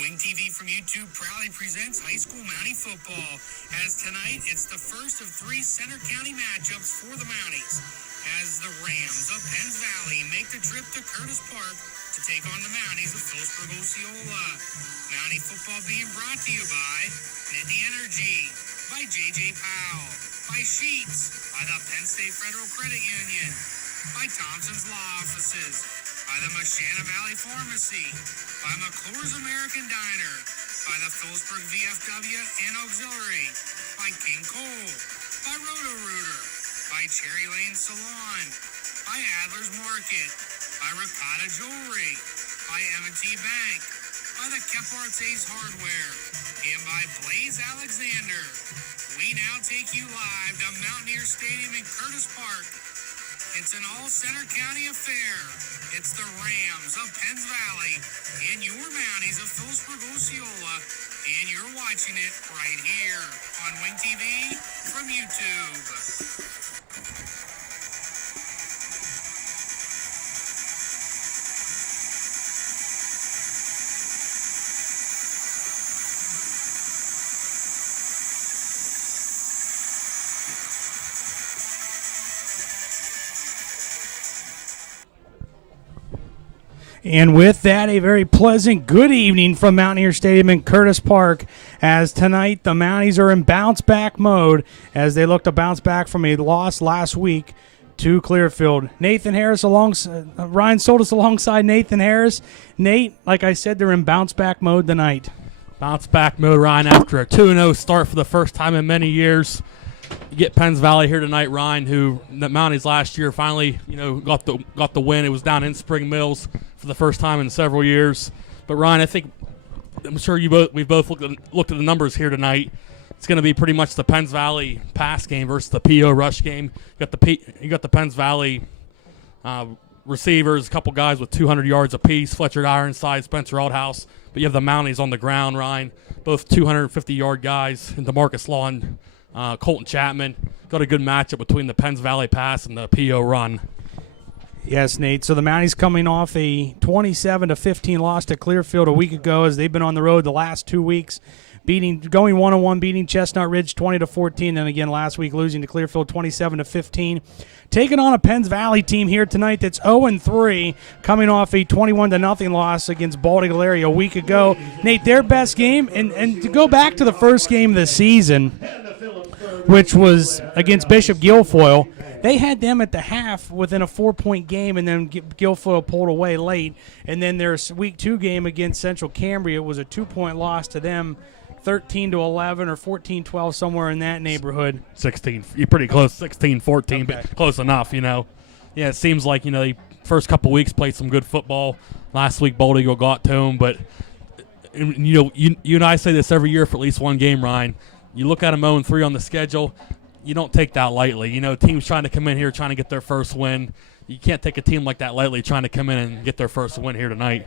Wing TV from YouTube proudly presents high school Mountie football. As tonight, it's the first of three Center County matchups for the Mounties. As the Rams of Penns Valley make the trip to Curtis Park to take on the Mounties of Philipsburg-Osceola. Mountie football being brought to you by Nittany Energy, by J.J. Powell, by Sheets, by the Penn State Federal Credit Union, by Thompson's Law Offices, by the Mashana Valley Pharmacy, by McClure's American Diner, by the Philipsburg VFW and Auxiliary, by King Cole, by Roto-Rooter, by Cherry Lane Salon, by Adler's Market, by Ricotta Jewelry, by M&T Bank, by the Kephardt's Ace Hardware, and by Blaze Alexander. We now take you live to Mountaineer Stadium in Curtis Park. It's an all-Center County affair. It's the Rams of Penns Valley and your Mounties of Philipsburg-Osceola, and you're watching it right here on Wing TV from YouTube. And with that, a very pleasant good evening from Mountaineer Stadium in Curtis Park, as tonight the Mounties are in bounce-back mode as they look to bounce back from a loss last week to Clearfield. Nathan Harris Ryan Soltis alongside Nathan Harris. Nate, like I said, they're in bounce-back mode tonight. Bounce-back mode, Ryan, after a 2-0 start for the first time in many years. You get Penns Valley here tonight, Ryan, who the Mounties last year finally, got the win. It was down in Spring Mills for the first time in several years. But Ryan, I'm sure we've both looked at the numbers here tonight. It's going to be pretty much the Penns Valley pass game versus the PO rush game. You got the Penns Valley receivers, a couple guys with 200 yards apiece, Fletcher Ironside, Spencer Aldhouse. But you have the Mounties on the ground, Ryan, both 250-yard guys, and DeMarcus Law and Colton Chapman. Got a good matchup between the Penns Valley pass and the PO run. Yes, Nate. So the Mounties coming off a 27-15 loss to Clearfield a week ago, as they've been on the road the last 2 weeks, going 1-1, beating Chestnut Ridge 20-14, and again last week losing to Clearfield 27-15. Taking on a Penns Valley team here tonight that's 0-3, coming off a 21-0 loss against Baldy Galleria a week ago. Nate, their best game, and to go back to the first game of the season, which was against Bishop Guilfoyle, they had them at the half within a 4-point game, and then Guilfoyle pulled away late. And then their week 2 game against Central Cambria was a 2-point loss to them, 13-11 or 14-12, somewhere in that neighborhood. 16. You're pretty close, 16-14, okay. But close enough, Yeah, it seems like, the first couple weeks played some good football. Last week, Bold Eagle got to them, but, you and I say this every year for at least one game, Ryan. You look at them 0-3 on the schedule, you don't take that lightly. Teams trying to come in here trying to get their first win. You can't take a team like that lightly trying to come in and get their first win here tonight.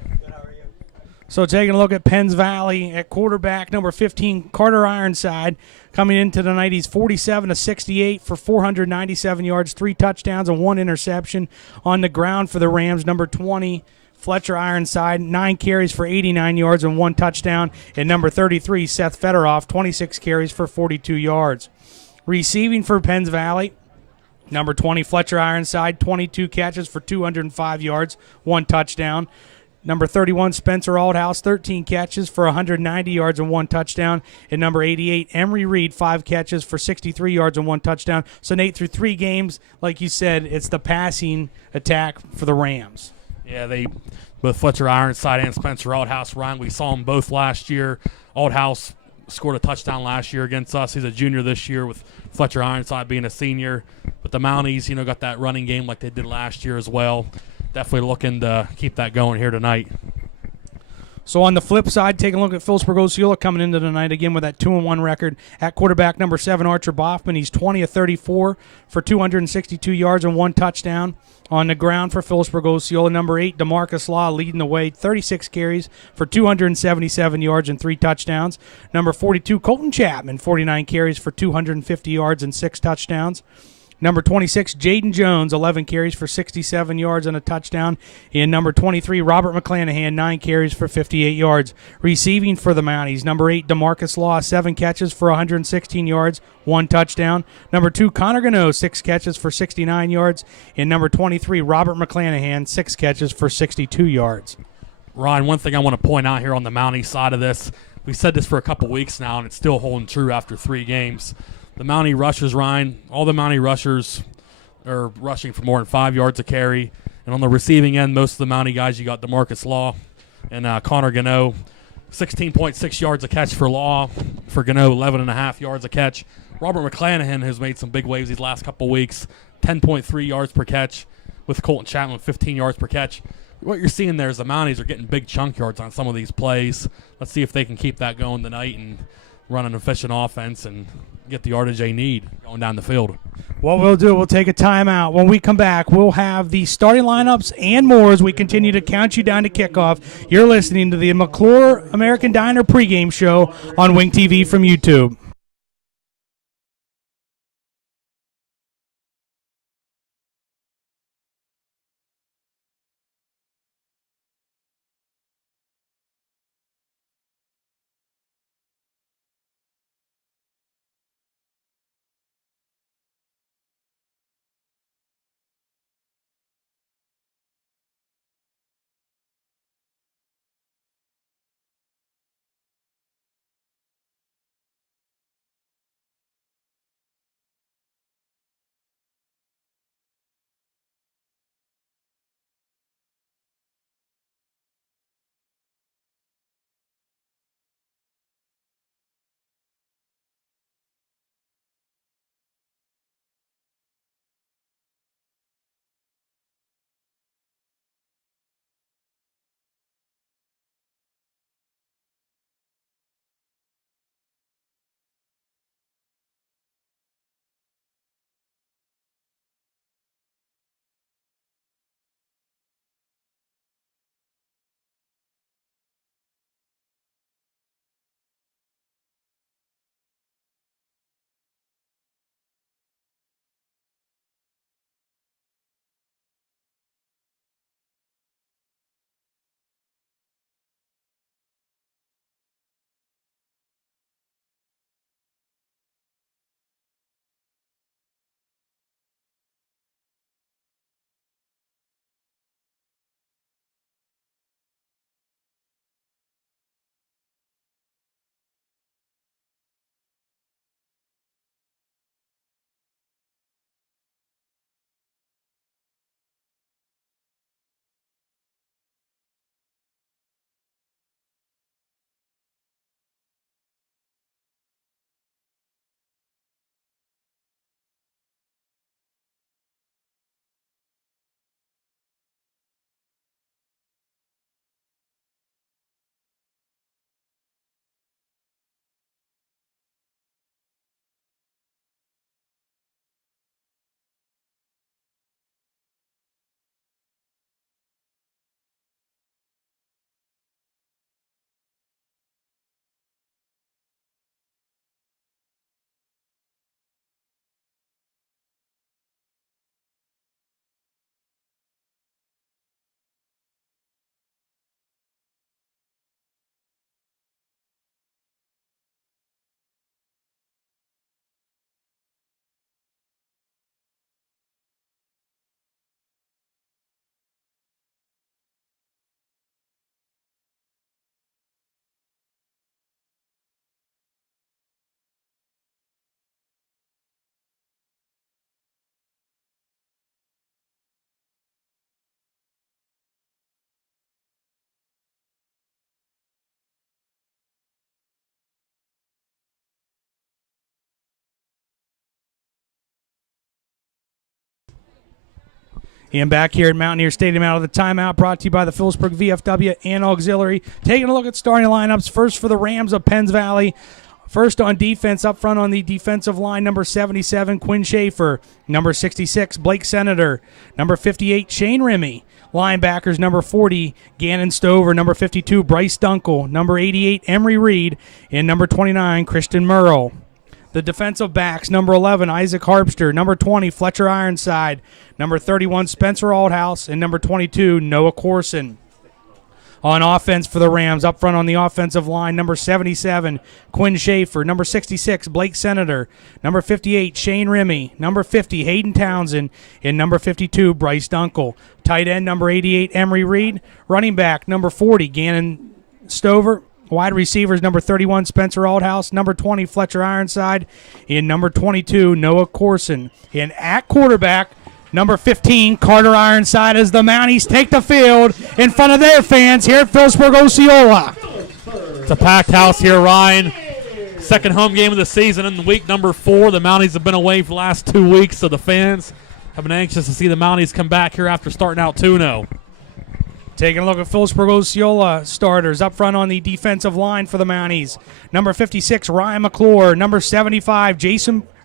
So taking a look at Penns Valley at quarterback, number 15, Carter Ironside, coming into tonight. He's 47-68 for 497 yards, 3 touchdowns, and 1 interception. On the ground for the Rams, number 20, Fletcher Ironside, 9 carries for 89 yards and 1 touchdown. And number 33, Seth Federoff, 26 carries for 42 yards. Receiving for Penns Valley, number 20, Fletcher Ironside, 22 catches for 205 yards, 1 touchdown. Number 31, Spencer Aldhouse, 13 catches for 190 yards and 1 touchdown. And number 88, Emery Reed, 5 catches for 63 yards and 1 touchdown. So, Nate, through 3 games, like you said, it's the passing attack for the Rams. Yeah, both Fletcher Ironside and Spencer Aldhouse, Ryan, we saw them both last year. Aldhouse scored a touchdown last year against us. He's a junior this year, with Fletcher Ironside being a senior. But the Mounties, got that running game like they did last year as well. Definitely looking to keep that going here tonight. So on the flip side, taking a look at Philipsburg-Osceola coming into tonight again with that 2-1 record. At quarterback, number 7, Archer Boffman. He's 20-34 for 262 yards and 1 touchdown. On the ground for Philipsburg-Osceola, number 8, DeMarcus Law, leading the way, 36 carries for 277 yards and 3 touchdowns. Number 42, Colton Chapman, 49 carries for 250 yards and 6 touchdowns. Number 26, Jaden Jones, 11 carries for 67 yards and a touchdown. And number 23, Robert McClanahan, 9 carries for 58 yards. Receiving for the Mounties, number 8, DeMarcus Law, 7 catches for 116 yards, 1 touchdown. Number 2, Connor Gano, 6 catches for 69 yards. And number 23, Robert McClanahan, 6 catches for 62 yards. Ryan, one thing I want to point out here on the Mountie side of this, we said this for a couple weeks now, and it's still holding true after 3 games. The Mountie rushers, Ryan, all the Mountie rushers are rushing for more than 5 yards a carry. And on the receiving end, most of the Mountie guys, you got DeMarcus Law and Connor Gano. 16.6 yards a catch for Law. For Gano, 11.5 yards a catch. Robert McClanahan has made some big waves these last couple weeks. 10.3 yards per catch with Colton Chapman, 15 yards per catch. What you're seeing there is the Mounties are getting big chunk yards on some of these plays. Let's see if they can keep that going tonight and run an efficient offense and get the yardage they need going down the field. What we'll do, we'll take a timeout. When we come back, we'll have the starting lineups and more as we continue to count you down to kickoff. You're listening to the McClure American Diner pregame show on Wing TV from YouTube. And back here at Mountaineer Stadium out of the timeout, brought to you by the Philipsburg VFW and Auxiliary. Taking a look at starting lineups. First for the Rams of Penns Valley. First on defense, up front on the defensive line, number 77, Quinn Schaefer. Number 66, Blake Senator. Number 58, Shane Remy. Linebackers, number 40, Gannon Stover. Number 52, Bryce Dunkel. Number 88, Emery Reed. And number 29, Christian Murrow. The defensive backs, number 11, Isaac Harpster, number 20, Fletcher Ironside, number 31, Spencer Aldhouse, and number 22, Noah Corson. On offense for the Rams, up front on the offensive line, number 77, Quinn Schaefer, number 66, Blake Senator, number 58, Shane Remy, number 50, Hayden Townsend, and number 52, Bryce Dunkel. Tight end, number 88, Emery Reed. Running back, number 40, Gannon Stover. Wide receivers, number 31, Spencer Aldhouse, number 20, Fletcher Ironside, and number 22, Noah Corson. And at quarterback, number 15, Carter Ironside, as the Mounties take the field in front of their fans here at Philipsburg-Osceola. It's a packed house here, Ryan. Second home game of the season in week number 4. The Mounties have been away for the last 2 weeks, so the fans have been anxious to see the Mounties come back here after starting out 2-0. Taking a look at Philipsburg-Osceola starters up front on the defensive line for the Mounties. Number 56, Ryan McClure. Number 65,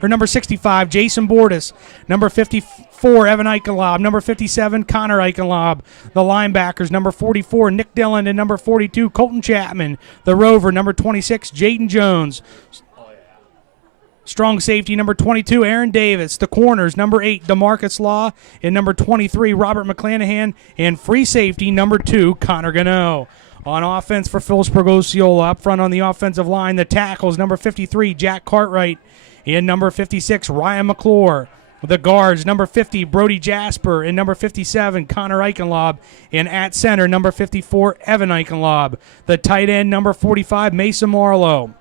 number 65, Jason Bordis. Number 54, Evan Eichenlob. Number 57, Connor Eichenlob. The linebackers, number 44, Nick Dillon, and number 42, Colton Chapman. The rover, number 26, Jaden Jones. Strong safety, number 22, Aaron Davis. The corners, number 8, DeMarcus Law, and number 23, Robert McClanahan. And free safety, number 2, Connor Gano. On offense for Philipsburg-Osceola, up front on the offensive line, the tackles, number 53, Jack Cartwright, and number 56, Ryan McClure. The guards, number 50, Brody Jasper, and number 57, Connor Eichenlob. And at center, number 54, Evan Eichenlob. The tight end, number 45, Mason Marlowe.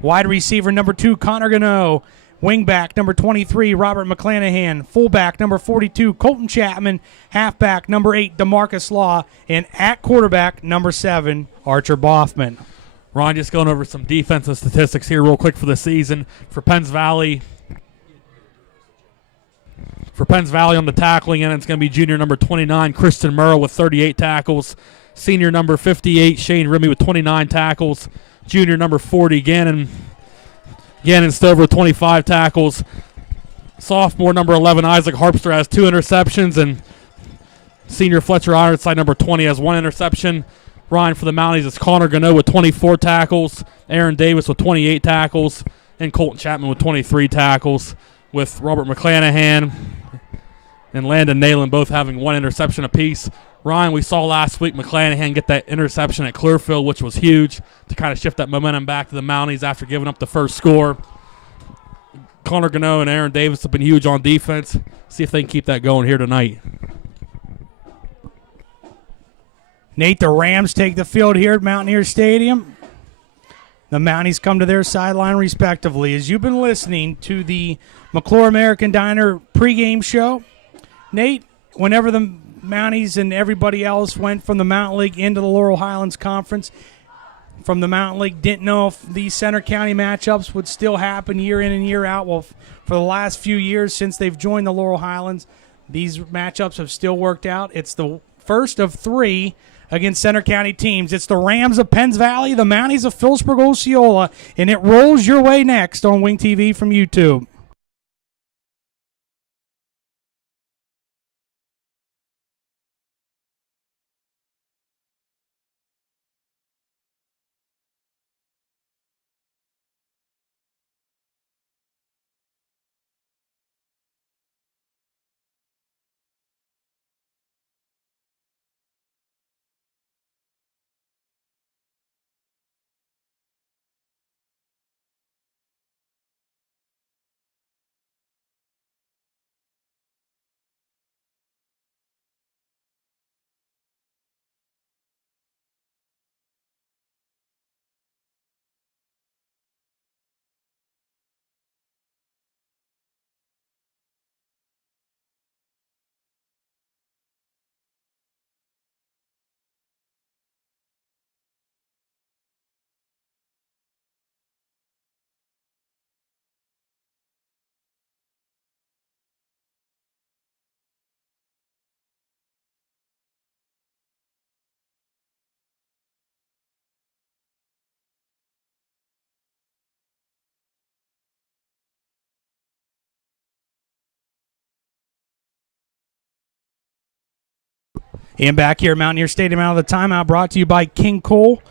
Wide receiver, number 2, Connor Gano. Wingback, number 23, Robert McClanahan. Fullback, number 42, Colton Chapman. Halfback, number 8, DeMarcus Law. And at quarterback, number 7, Archer Boffman. Ryan, just going over some defensive statistics here real quick for the season. For Penns Valley on the tackling end, it's going to be junior number 29, Christian Murrow with 38 tackles. Senior number 58, Shane Remy with 29 tackles. Junior number 40, Gannon Stover with 25 tackles. Sophomore number 11, Isaac Harpster, has 2 interceptions. And senior Fletcher Ironside, number 20, has 1 interception. Ryan, for the Mounties, it's Connor Gano with 24 tackles. Aaron Davis with 28 tackles. And Colton Chapman with 23 tackles. With Robert McClanahan and Landon Nalen both having 1 interception apiece. Ryan, we saw last week McClanahan get that interception at Clearfield, which was huge to kind of shift that momentum back to the Mounties after giving up the first score. Connor Gano and Aaron Davis have been huge on defense. See if they can keep that going here tonight. Nate, the Rams take the field here at Mountaineer Stadium. The Mounties come to their sideline respectively. As you've been listening to the McClure American Diner pregame show, Nate, whenever the Mounties and everybody else went from the Mountain League into the Laurel Highlands Conference, from the Mountain League, didn't know if these Center County matchups would still happen year in and year out. Well, for the last few years since they've joined the Laurel Highlands, these matchups have still worked out. It's the first of 3 against Center County teams. It's the Rams of Penns Valley, the Mounties of Philipsburg-Osceola, and it rolls your way next on Wing TV from YouTube. And back here at Mountaineer Stadium out of the timeout, brought to you by King Cole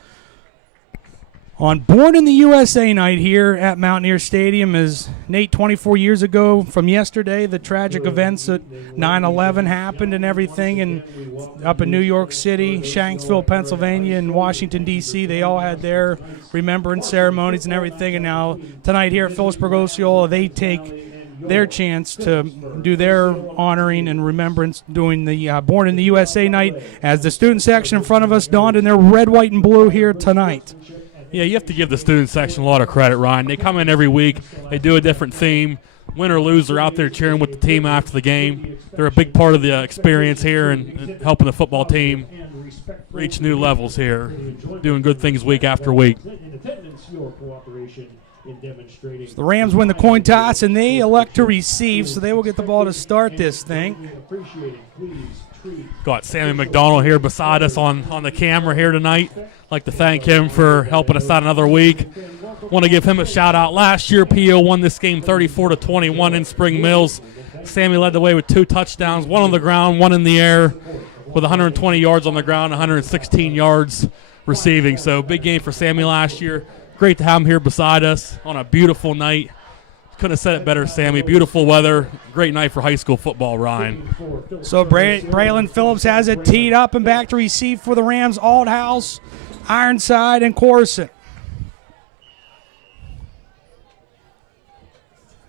On Born in the USA night here at Mountaineer Stadium is Nate, 24 years ago from yesterday, the tragic events at 9/11 happened and everything, and up in New York City, Shanksville, Pennsylvania, and Washington, D.C., they all had their remembrance ceremonies and everything, and now tonight here at Philipsburg-Osceola, they take their chance to do their honoring and remembrance doing the Born in the USA night as the student section in front of us donned in their red, white, and blue here tonight. Yeah, you have to give the student section a lot of credit, Ryan. They come in every week. They do a different theme. Win or lose, they're out there cheering with the team after the game. They're a big part of the experience here and helping the football team reach new levels here, doing good things week after week. So the Rams win the coin toss, and they elect to receive, so they will get the ball to start this thing. Got Sammy McDonald here beside us on the camera here tonight. Like to thank him for helping us out another week. Want to give him a shout out. Last year, PO won this game 34-21 in Spring Mills. Sammy led the way with 2 touchdowns, 1 on the ground, 1 in the air, with 120 yards on the ground, 116 yards receiving. So big game for Sammy last year. Great to have him here beside us on a beautiful night. Couldn't have said it better, Sammy. Beautiful weather. Great night for high school football, Ryan. So Braylon Phillips has it teed up and back to receive for the Rams. Althouse, Ironside, and Corson.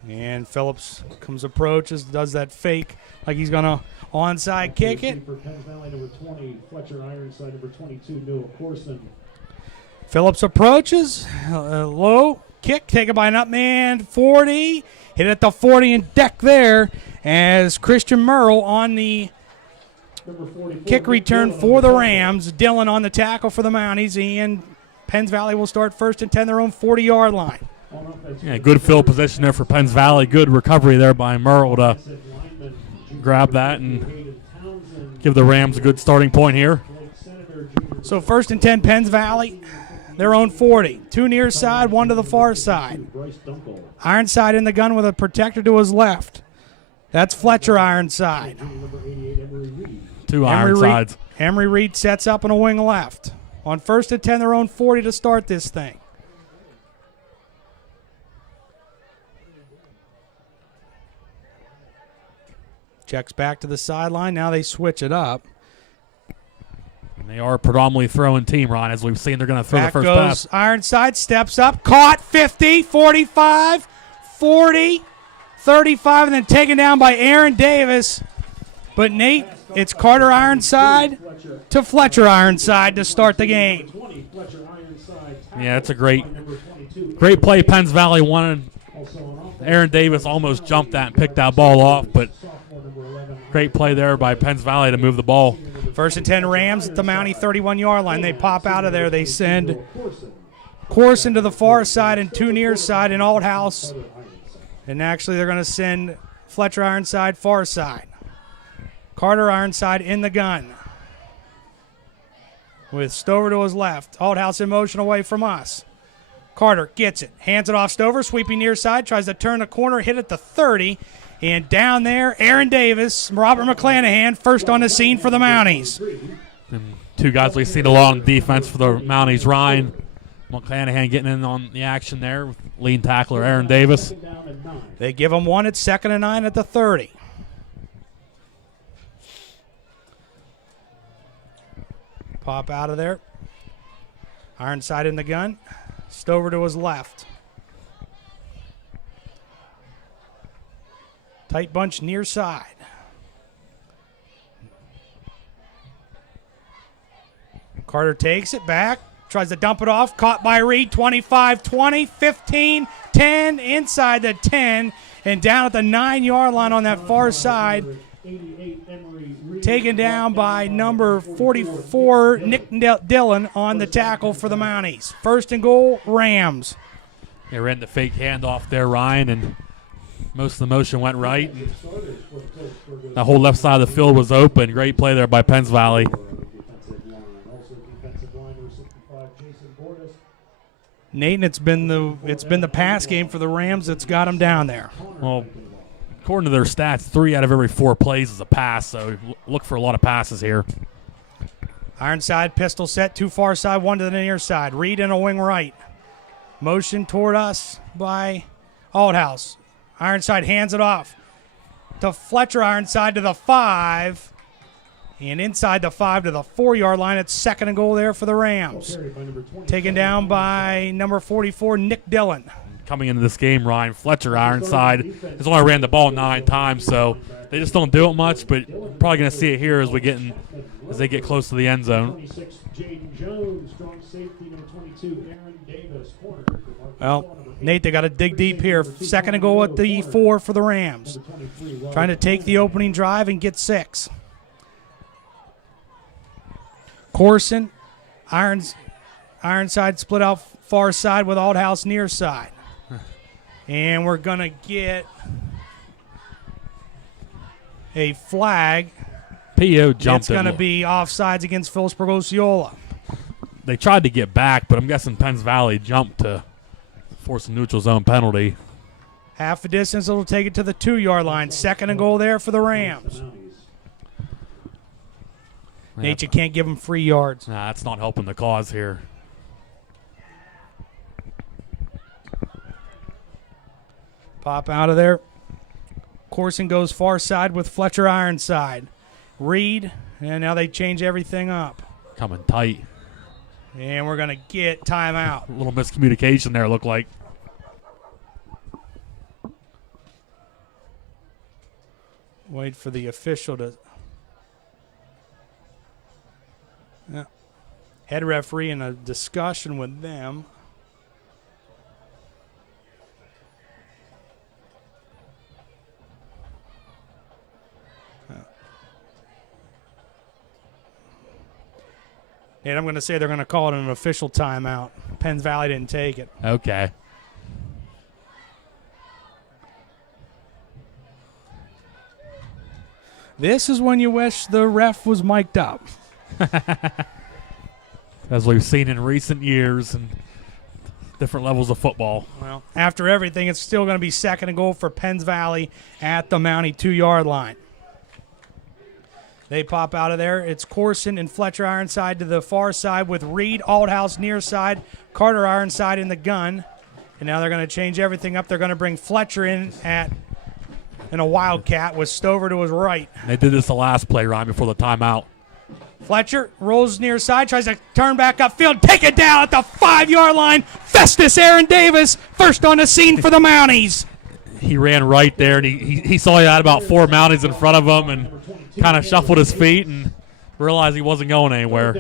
And Phillips approaches, does that fake like he's going to onside kick it. Phillips approaches, low kick taken by an up man, 40. Hit at the 40 and deck there as Christian Merle on the kick return for the Rams. Dillon on the tackle for the Mounties, and Penns Valley will start first and 10, their own 40-yard line. Yeah, good field position there for Penns Valley. Good recovery there by Merle to grab that and give the Rams a good starting point here. So first and 10, Penns Valley, their own 40. 2 near side, 1 to the far side. Ironside in the gun with a protector to his left. That's Fletcher Ironside. 2 Ironsides. Emery Reed sets up on a wing left. On first and 10, their own 40 to start this thing. Checks back to the sideline. Now they switch it up. And they are a predominantly throwing team, Ron. As we've seen, they're going to throw Back the first goes pass. Ironside, steps up, caught, 50, 45, 40, 35, and then taken down by Aaron Davis. But Nate, it's Carter Ironside to Fletcher Ironside to start the game. Yeah, it's a great play. Penns Valley wanted. Aaron Davis almost jumped that and picked that ball off, but great play there by Penns Valley to move the ball. First and 10 Rams at the Mountie 31-yard line. They pop out of there. They send Corson to the far side and 2 near side in Althouse. And actually they're going to send Fletcher Ironside far side. Carter Ironside in the gun with Stover to his left. Althouse in motion away from us. Carter gets it, hands it off Stover, sweeping near side, tries to turn the corner, hit at the 30, and down there, Aaron Davis, Robert McClanahan, first on the scene for the Mounties. And 2 guys we've seen along defense for the Mounties. Ryan McClanahan getting in on the action there with lead tackler Aaron Davis. They give him 1 at 2nd and 9 at the 30. Pop out of there. Ironside in the gun. Stover to his left. Tight bunch near side. Carter takes it back. Tries to dump it off. Caught by Reed. 25, 20, 15, 10. Inside the 10. And down at the 9-yard line on that far side. Taken down by number 44, Nick Dillon, on the tackle for the Mounties. First and goal, Rams. They ran the fake handoff there, Ryan, and most of the motion went right. The whole left side of the field was open. Great play there by Penns Valley. Nate, it's been the pass game for the Rams that's got them down there. Well, according to their stats, 3 out of every 4 plays is a pass, so look for a lot of passes here. Ironside, pistol set, 2 far side, 1 to the near side. Reed in a wing right. Motion toward us by Althouse. Ironside hands it off to Fletcher. Ironside to the 5. And inside the 5 to the 4-yard line. It's 2nd and goal there for the Rams. Taken down by number 44, Nick Dillon. Coming into this game, Ryan Fletcher, Ironside, has only ran the ball 9 times, so they just don't do it much, but probably going to see it here as they get close to the end zone. Well, Nate, they got to dig deep here. 2nd and goal at the 4 for the Rams. Trying to take the opening drive and get 6. Corson, Ironside split out far side with Althouse near side. And we're going to get a flag. P.O. jumped. It's going to be offsides against Philipsburg-Osceola. They tried to get back, but I'm guessing Penns Valley jumped to force a neutral zone penalty. Half a distance, it'll take it to the 2-yard line. 2nd and goal there for the Rams. Nate, you can't give them free yards. Nah, that's not helping the cause here. Pop out of there. Corson goes far side with Fletcher Ironside. Reed, and now they change everything up. Coming tight. And we're going to get timeout. A little miscommunication there, looked like. Wait for the official to... Yeah. Head referee in a discussion with them. And I'm going to say they're going to call it an official timeout. Penns Valley didn't take it. Okay. This is when you wish the ref was mic'd up. As we've seen in recent years and different levels of football. Well, after everything, it's still going to be 2nd and goal for Penns Valley at the Mountie 2-yard line. They pop out of there. It's Corson and Fletcher Ironside to the far side with Reed, Althouse near side, Carter Ironside in the gun. And now they're going to change everything up. They're going to bring Fletcher in a wildcat with Stover to his right. They did this the last play, Ryan, before the timeout. Fletcher rolls near side, tries to turn back upfield, take it down at the 5-yard line. Festus Aaron Davis, first on the scene for the Mounties. He ran right there, and he saw he had about 4 Mounties in front of him and kind of shuffled his feet and realized he wasn't going anywhere.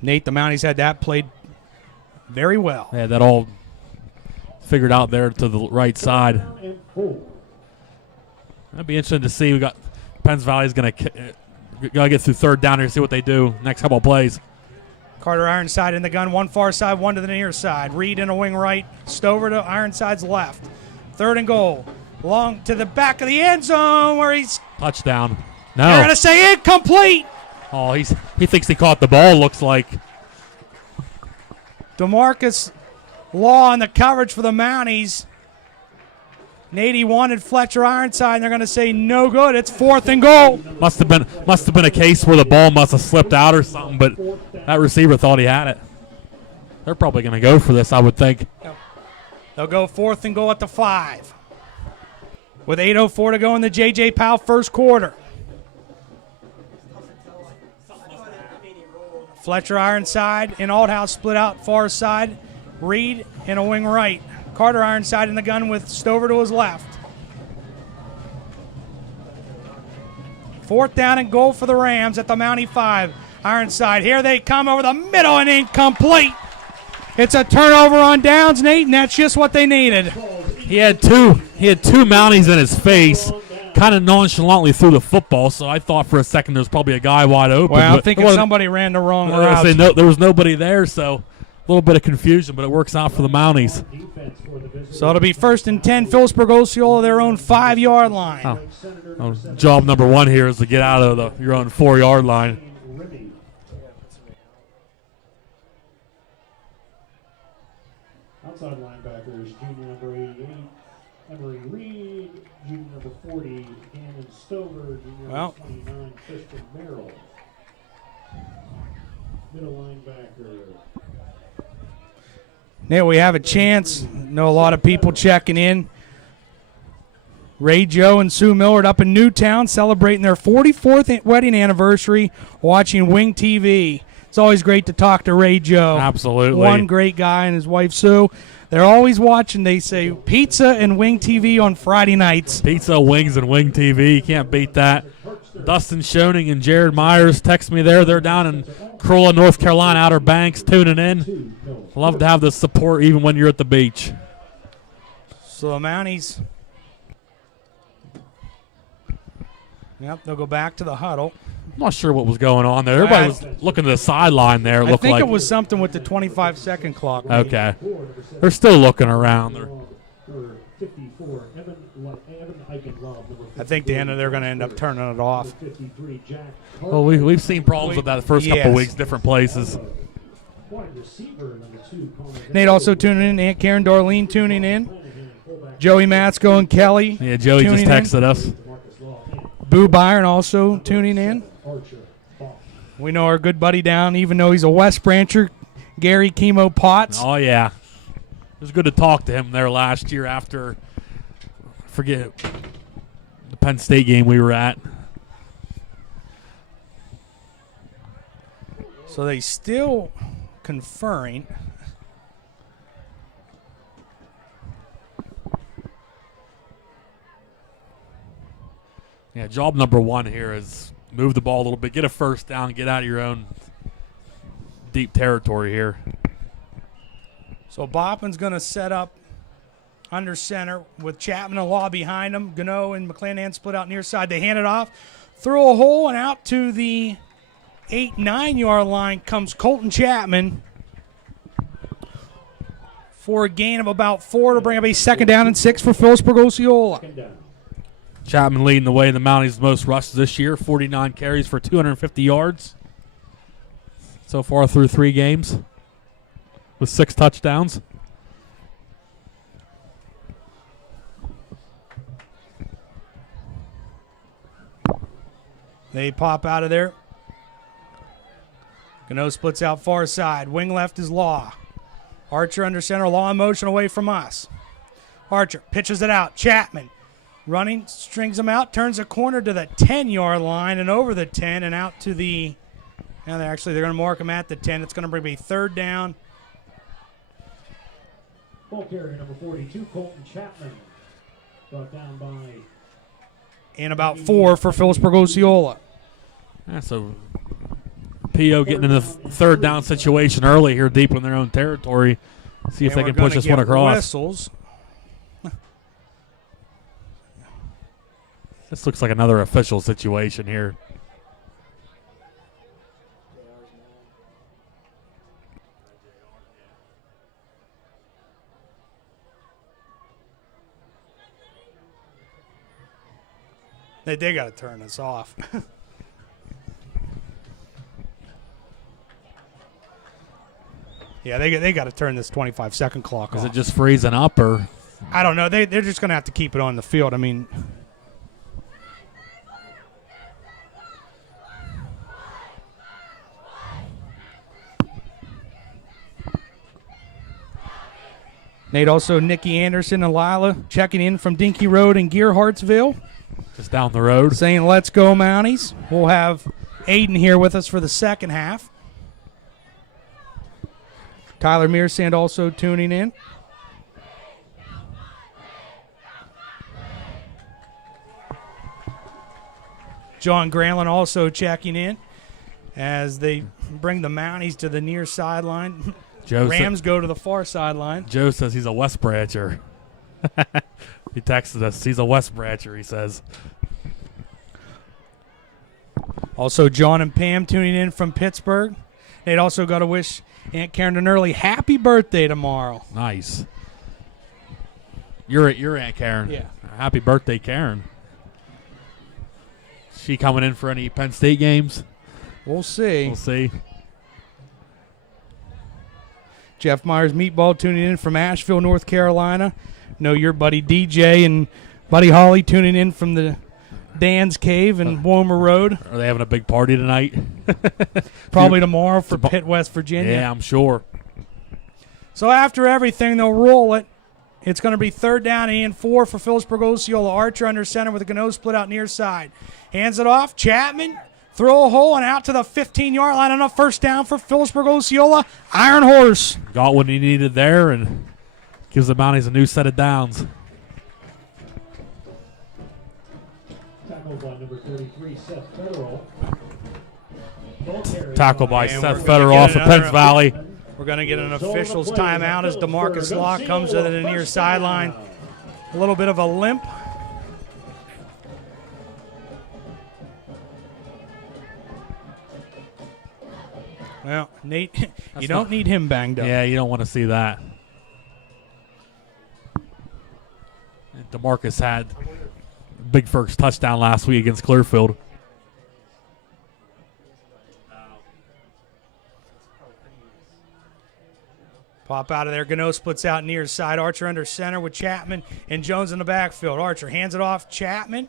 Nate, the Mounties had that played very well. They had that all figured out there to the right side. That'd be interesting to see. We got Penns Valley's going to get through 3rd down here and see what they do next couple of plays. Carter Ironside in the gun, one far side, one to the near side. Reed in a wing right, Stover to Ironside's left. 3rd and goal. Long to the back of the end zone where he's... Touchdown. No. They're going to say incomplete. Oh, he thinks he caught the ball, looks like. DeMarcus Law in the coverage for the Mounties. Nady wanted Fletcher Ironside, and they're going to say no good. It's 4th and goal. Must have been a case where the ball must have slipped out or something, but that receiver thought he had it. They're probably going to go for this, I would think. They'll go 4th and goal at the 5. With 8:04 to go in the J.J. Powell first quarter. Fletcher Ironside and Althouse split out far side. Reed in a wing right. Carter Ironside in the gun with Stover to his left. 4th down and goal for the Rams at the Mountie 5. Ironside, here they come over the middle and incomplete. It's a turnover on downs, Nate, and that's just what they needed. He had two Mounties in his face, kind of nonchalantly threw the football, so I thought for a second there was probably a guy wide open. Well, I'm thinking somebody ran the wrong route. There was nobody there, so a little bit of confusion, but it works out for the Mounties. So it'll be 1st and 10, Philipsburg-Osceola, their own 5-yard line. Job number 1 here is to get out of your own 4-yard line. Outside linebackers, junior number 88, Emery Reed, junior number 40, Gannon Stover, junior number 29, Christian Merrill. Middle linebacker. Now we have a chance. Know a lot of people checking in. Ray Joe and Sue Millard up in Newtown celebrating their 44th wedding anniversary watching Wing TV. It's always great to talk to Ray Joe. Absolutely. One great guy and his wife Sue. They're always watching. They say pizza and Wing TV on Friday nights. Pizza, wings, and Wing TV. You can't beat that. Dustin Schoening and Jared Myers text me there. They're down in Corolla, North Carolina, Outer Banks, tuning in. Love to have the support even when you're at the beach. So the Mounties, yep, they'll go back to the huddle. I'm not sure what was going on there. Everybody was looking to the sideline there. I think it was something with the 25-second clock. Okay. They're still looking around. I think they're going to end up turning it off. Well, we've seen problems with that the first couple weeks, different places. Nate also tuning in. Aunt Karen Darlene tuning in. Joey Matsko and Kelly. Yeah, Joey just texted us. Boo Byron also tuning in. We know our good buddy down, even though he's a West Brancher, Gary Chemo Potts. Oh, yeah. It was good to talk to him there last year after, I forget, the Penn State game we were at. So they still conferring. Yeah, job number one here is move the ball a little bit, get a first down, get out of your own deep territory here. So Boppin's going to set up under center with Chapman and Law behind him. Gano and McClanahan split out near side. They hand it off, throw a hole, and out to the 8-9 yard line comes Colton Chapman for a gain of about 4 to bring up a second down and 6 for Philipsburg-Osceola. Chapman leading the way in the Mounties' most rushes this year, 49 carries for 250 yards so far through 3 games with 6 touchdowns. They pop out of there. Gano splits out far side. Wing left is Law. Archer under center. Law in motion away from us. Archer pitches it out. Chapman running, strings him out, turns a corner to the 10-yard line and over the 10 and out to the – now they're going to mark him at the 10. It's going to bring a third down. Ball carrier number 42, Colton Chapman, brought down by – and about 4 for Philipsburg-Osceola. Yeah, so P.O. getting in the third down situation early here deep in their own territory. See if they can push this one across. Whistles. This looks like another official situation here. They got to turn this off. Yeah, they got to turn this 25-second clock off. Is it just freezing up or? I don't know. They're just going to have to keep it on the field. I mean, Nate also Nikki Anderson and Lila checking in from Dinky Road in Gearhartsville. Just down the road. Saying, let's go, Mounties. We'll have Aiden here with us for the second half. Tyler Mearsand also tuning in. John Granlin also checking in as they bring the Mounties to the near sideline. Rams go to the far sideline. Joe says he's a West Brancher. He texted us. He's a West Brancher, he says. Also, John and Pam tuning in from Pittsburgh. They'd also got to wish Aunt Karen an early happy birthday tomorrow. Nice. You're Aunt Karen. Yeah. Happy birthday, Karen. She coming in for any Penn State games? We'll see. We'll see. Jeff Myers Meatball tuning in from Asheville, North Carolina. Know your buddy DJ and Buddy Holly tuning in from the Dan's Cave in Womer Road. Are they having a big party tonight? Probably tomorrow for Pitt, West Virginia. Yeah, I'm sure. So after everything, they'll roll it. It's going to be 3rd down and 4 for Philipsburg-Osceola. Archer under center with a Gano split out near side. Hands it off. Chapman, throw a hole and out to the 15-yard line on a 1st down for Philipsburg-Osceola. Iron Horse. Got what he needed there and gives the Mounties a new set of downs. Tackled by number 33, Seth Federal. Tackled by And Seth we're gonna Federer get off of another- Penns Valley. We're going to get an official's timeout as DeMarcus Locke comes to the near sideline. A little bit of a limp. Well, Nate, you don't need him banged up. Yeah, you don't want to see that. DeMarcus had a big first touchdown last week against Clearfield. Pop out of there. Gano splits out near side. Archer under center with Chapman and Jones in the backfield. Archer hands it off. Chapman.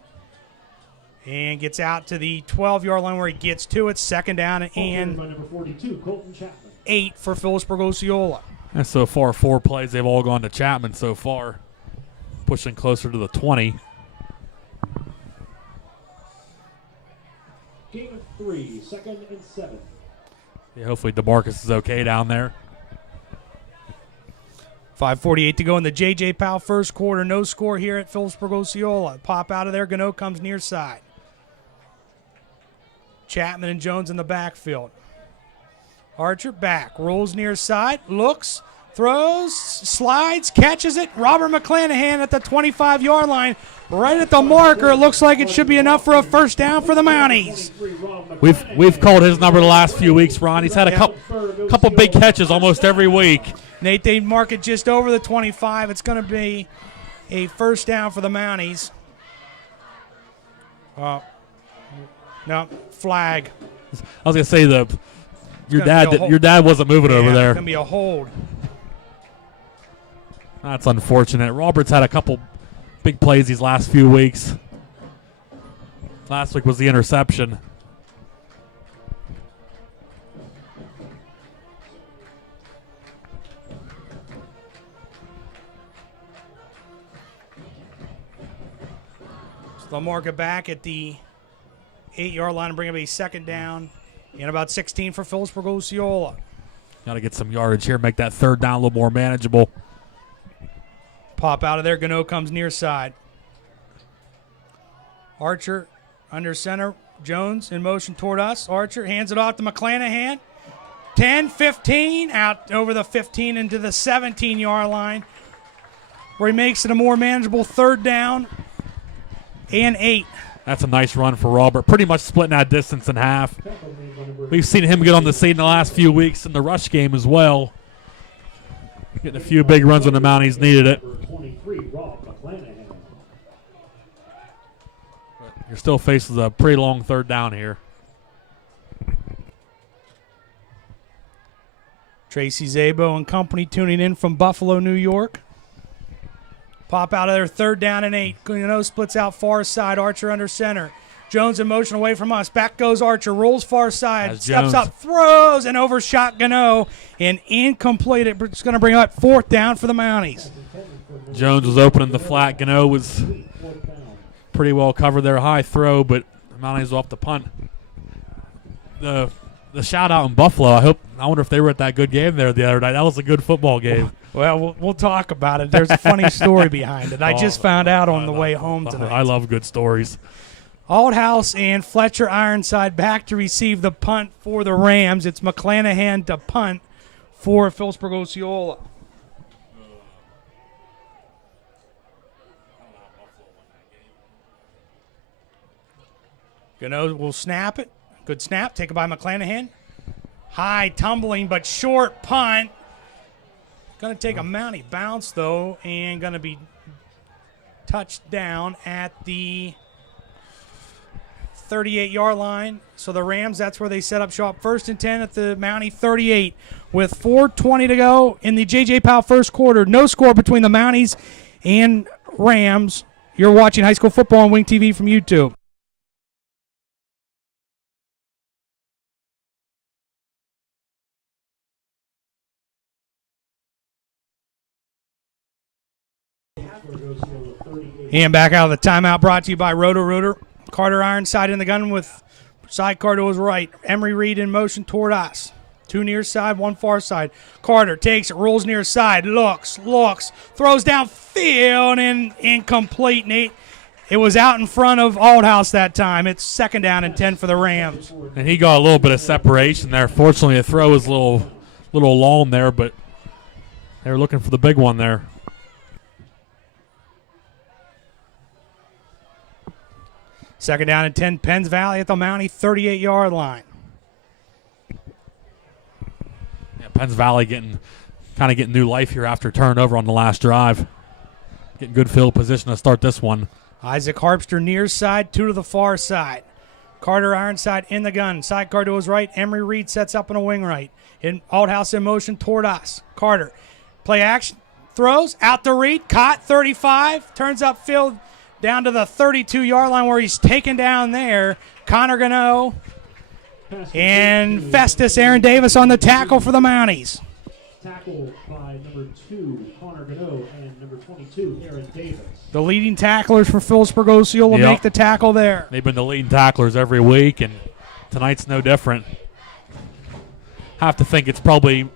And gets out to the 12-yard line where he gets to it. 2nd down and By number 42, Colton Chapman. 8 for Philipsburg-Osceola. And so far, 4 plays, they've all gone to Chapman so far, pushing closer to the 20. Game of 3, 2nd and 7. Yeah, hopefully DeMarcus is okay down there. 5:48 to go in the J.J. Powell first quarter. No score here at Philipsburg-Osceola. Pop out of there. Gano comes near side. Chapman and Jones in the backfield. Archer back. Rolls near side. Looks. Throws. Slides. Catches it. Robert McClanahan at the 25-yard line. Right at the marker. It looks like it should be enough for a 1st down for the Mounties. We've called his number the last few weeks, Ron. He's had a couple big catches almost every week. Nate, they mark it just over the 25. It's going to be a 1st down for the Mounties. No, flag. I was gonna say your dad wasn't moving over there. It's going to be a hold. That's unfortunate. Roberts had a couple big plays these last few weeks. Last week was the interception. They'll mark it back at the 8-yard line and bring up a 2nd down and about 16 for Philipsburg-Osceola. Got to get some yardage here, make that 3rd down a little more manageable. Pop out of there. Gano comes near side. Archer under center. Jones in motion toward us. Archer hands it off to McClanahan. 10, 15, out over the 15 into the 17-yard line where he makes it a more manageable 3rd down and 8. That's a nice run for Robert. Pretty much splitting that distance in half. We've seen him get on the scene the last few weeks in the rush game as well. Getting a few big runs when the Mounties needed it. You're still facing a pretty long 3rd down here. Tracy Zabo and company tuning in from Buffalo, New York. Pop out of there, 3rd down and 8. Gano splits out far side. Archer under center. Jones in motion away from us. Back goes Archer. Rolls far side. That's Steps Jones. up. Throws and overshot Gano. And incomplete. It's going to bring up 4th down for the Mounties. Jones was opening the flat. Gano was pretty well covered there. High throw, but the Mounties off the punt. The shout out in Buffalo. I wonder if they were at that good game there the other night. That was a good football game. Well, we'll talk about it. There's a funny story behind it. I just found out on the way home tonight. I love good stories. Althouse and Fletcher Ironside back to receive the punt for the Rams. It's McClanahan to punt for Philipsburg-Osceola. Gano will snap it. Good snap. Taken by McClanahan. High tumbling but short punt. Going to take a Mountie bounce, though, and going to be touched down at the 38-yard line. So the Rams, that's where they set up shop. 1st and 10 at the Mountie 38 with 4:20 to go in the J.J. Powell first quarter. No score between the Mounties and Rams. You're watching high school football on Wing TV from YouTube. Philipsburg-Osceola 38. And back out of the timeout, brought to you by Roto-Rooter. Carter Ironside in the gun with sidecar to his right. Emery Reed in motion toward us. Two near side, one far side. Carter takes it, rolls near side, looks, throws downfield and incomplete, Nate. It was out in front of Aldhouse that time. It's 2nd down and 10 for the Rams. And he got a little bit of separation there. Fortunately, the throw was a little long there, but they were looking for the big one there. Second down and 10, Penns Valley at the Mountie 38-yard line. Yeah, Penns Valley getting new life here after turnover on the last drive. Getting good field position to start this one. Isaac Harpster near side, 2 to the far side. Carter Ironside in the gun. Sidecar to his right. Emery Reed sets up in a wing right. Aldhouse in motion toward us. Carter. Play action. Throws. Out to Reed. Caught. 35. Turns upfield down to the 32-yard line where he's taken down there. Connor Gano and Festus Aaron Davis on the tackle for the Mounties. Tackled by number 2, Connor Gano, and number 22, Aaron Davis. The leading tacklers for Philipsburg-Osceola will make the tackle there. They've been the leading tacklers every week, and tonight's no different. Have to think it's probably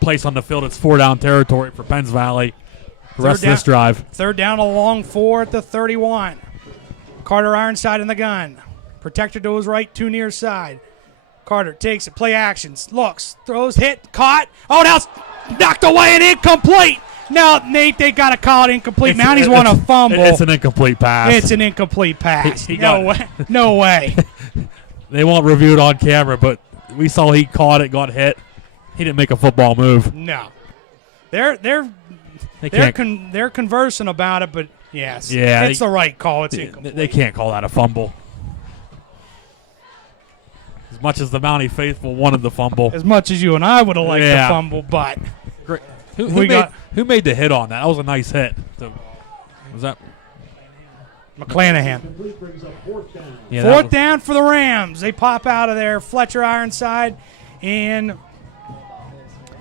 place on the field. It's 4-down territory for Penns Valley. The rest of this drive. 3rd down, a long 4 at the 31. Carter Ironside in the gun. Protector to his right, 2 near side. Carter takes it, play actions, looks, throws, hit, caught. Oh, now it's knocked away and incomplete. Now, Nate, they got to call it incomplete. Mounties won a fumble. It's an incomplete pass. It's an incomplete pass. No way. They won't review it on camera, but we saw he caught it, got hit. He didn't make a football move. No. They're conversing about it, but yes. Yeah, it's the right call. It's incomplete. They can't call that a fumble. As much as the Mountie faithful wanted the fumble. As much as you and I would have liked the fumble, but great. Who made the hit on that? That was a nice hit. So, was that McClanahan? Brings up 4th down. Yeah, 4th down for the Rams. They pop out of there. Fletcher Ironside and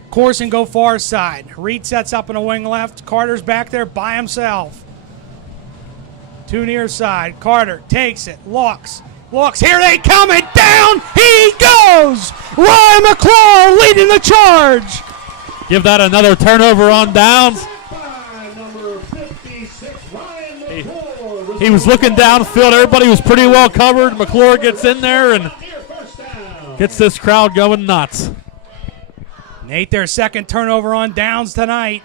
Corson go far side. Reed sets up in a wing left. Carter's back there by himself. 2 near side. Carter takes it. Looks. Here they come, and down he goes. Ryan McClure leading the charge. Give that another turnover on downs. Number 56, Ryan McClure. He was looking downfield. Everybody was pretty well covered. McClure gets in there and gets this crowd going nuts. Nate, their 2nd turnover on downs tonight.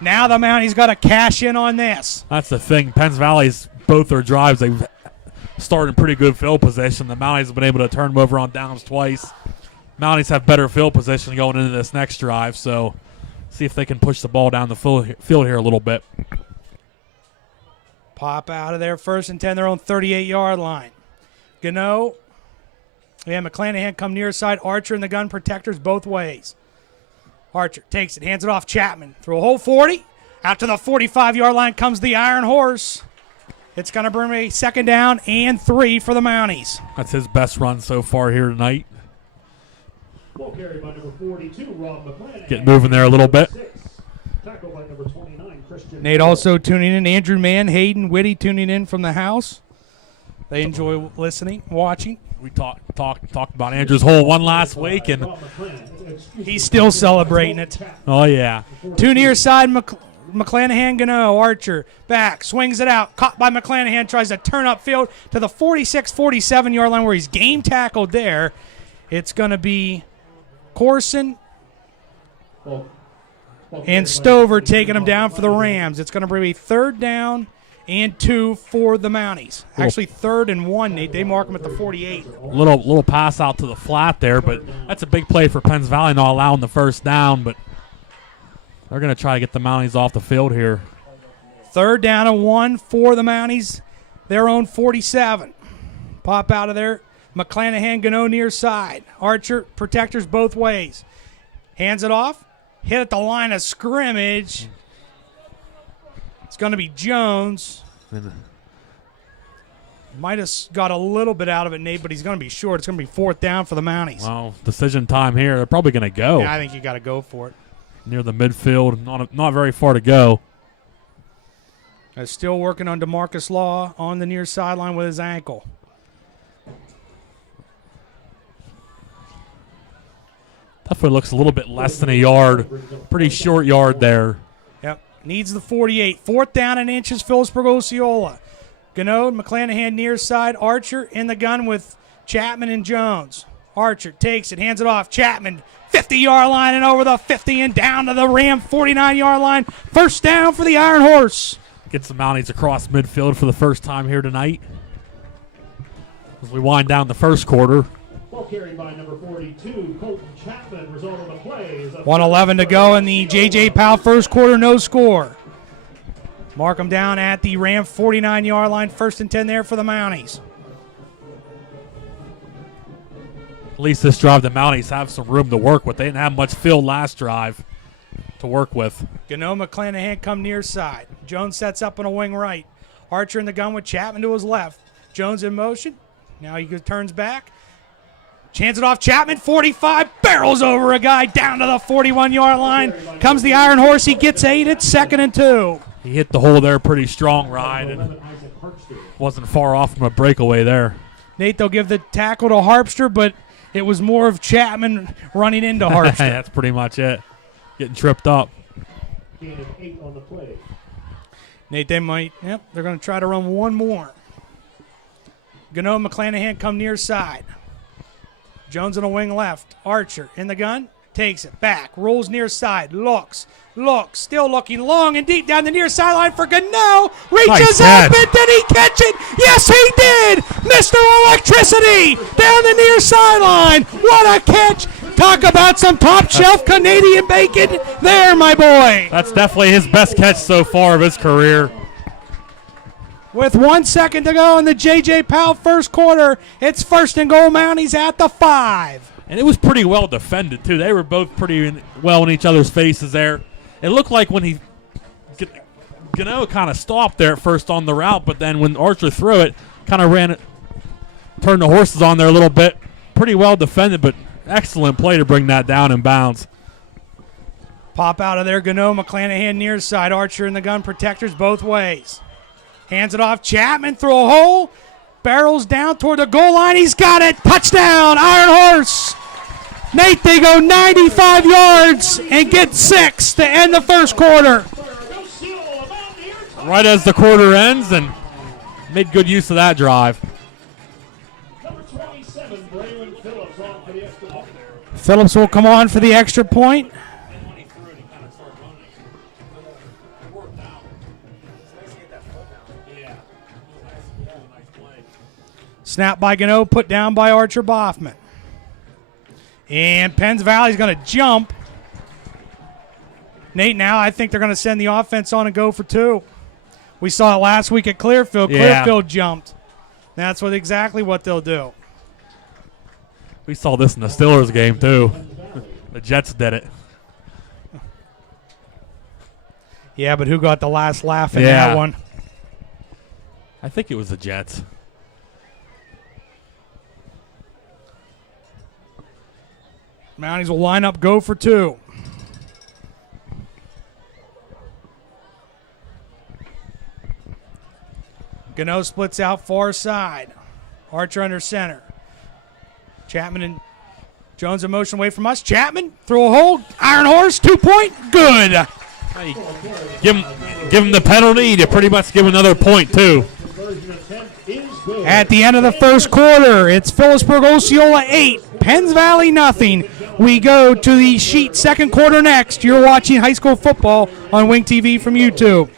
Now the Mounties got to cash in on this. That's the thing. Penns Valley's both their drives, they've started in pretty good field position. The Mounties have been able to turn them over on downs twice. Mounties have better field position going into this next drive, so see if they can push the ball down the field here a little bit. Pop out of there, 1st and 10, their own 38-yard line. Gano and McClanahan come near side. Archer and the gun protectors both ways. Archer takes it, hands it off Chapman. Through a whole 40. Out to the 45-yard line comes the Iron Horse. It's going to bring a 2nd down and 3 for the Mounties. That's his best run so far here tonight. Ball carried by number 42, Rob McClanahan. Get moving there a little bit. Tackled by number 29, Christian. Nate also tuning in. Andrew Mann, Hayden Whitty tuning in from the house. They enjoy listening, watching. We talked about Andrew's hole one last week, and he's still celebrating it. Oh, yeah. 2 near side, McClanahan, Gano, Archer, back, swings it out, caught by McClanahan, tries to turn upfield to the 46, 47-yard line where he's game tackled there. It's going to be Corson and Stover taking him down for the Rams. It's going to be 3rd down and 2 for the Mounties. Actually, 3rd and 1, Nate. They mark him at the 48. Little pass out to the flat there, but that's a big play for Penns Valley, not allowing the 1st down, but they're going to try to get the Mounties off the field here. 3rd down and 1 for the Mounties. Their own 47. Pop out of there. McClanahan, Gano near side. Archer, protectors both ways. Hands it off. Hit at the line of scrimmage. It's going to be Jones. Might have got a little bit out of it, Nate, but he's going to be short. It's going to be 4th down for the Mounties. Well, decision time here. They're probably going to go. Yeah, I think you got to go for it. Near the midfield. Not very far to go. Is still working on DeMarcus Law on the near sideline with his ankle. Definitely looks a little bit less than a yard. Pretty short yard there. Yep. Needs the 48. 4th down and inches, Philipsburg-Osceola. Ganode, McClanahan near side. Archer in the gun with Chapman and Jones. Archer takes it, hands it off. Chapman, 50-yard line and over the 50 and down to the Ram 49-yard line. First down for the Iron Horse. Gets the Mounties across midfield for the first time here tonight. As we wind down the first quarter. Ball carried by number 42, Colton Chapman. Result of the play is 1:11 to go in the J.J. Powell first quarter, no score. Mark them down at the Ram 49-yard line. 1st and 10 there for the Mounties. At least this drive, the Mounties have some room to work with. They didn't have much field last drive to work with. Gano McClanahan come near side. Jones sets up on a wing right. Archer in the gun with Chapman to his left. Jones in motion. Now he turns back. Hands it off. Chapman, 45, barrels over a guy down to the 41-yard line. Comes the Iron Horse. He gets 8. It's 2nd and 2. He hit the hole there pretty strong, Ryan, and wasn't far off from a breakaway there. Nate, they'll give the tackle to Harpster, but it was more of Chapman running into Harpster. That's pretty much it. Getting tripped up. gain of 8 on the play. Nate, they're going to try to run one more. Gano McClanahan come near side. Jones on a wing left. Archer in the gun. Takes it back. Rolls near side. Looks. Still looking long and deep down the near sideline for Gano. Reaches up and did he catch it? Yes, he did. Mr. Electricity down the near sideline. What a catch. Talk about some top shelf Canadian bacon there, my boy. That's definitely his best catch so far of his career. With 1 second to go in the J.J. Powell first quarter, it's 1st and goal. Mounties at the 5. And it was pretty well defended, too. They were both pretty well in each other's faces there. It looked like when Gano kind of stopped there at first on the route, but then when Archer threw it, kind of turned the horses on there a little bit. Pretty well defended, but excellent play to bring that down in bounds. Pop out of there, Gano, McClanahan near side. Archer in the gun, protectors both ways. Hands it off. Chapman through a hole. Barrels down toward the goal line. He's got it. Touchdown, Iron Horse. Nate, they go 95 yards and get 6 to end the first quarter. Right as the quarter ends, and made good use of that drive. Number 27, Braylon Phillips on for the extra point. Phillips will come on for the extra point. Snap by Gano, put down by Archer Boffman. And Penns Valley's going to jump. Nate, now I think they're going to send the offense on and go for 2. We saw it last week at Clearfield. Yeah. Clearfield jumped. That's exactly what they'll do. We saw this in the Steelers game, too. The Jets did it. Yeah, but who got the last laugh in that one? I think it was the Jets. Mounties will line up, go for 2. Gano splits out far side. Archer under center. Chapman and Jones in motion away from us. Chapman through a hole. Iron Horse, 2-point. Good. Give him the penalty to pretty much give another point, too. Conversion attempt is good. At the end of the first quarter, it's Philipsburg-Osceola 8, Penns Valley nothing. We go to the Sheet second quarter next. You're watching high school football on Wing TV from YouTube.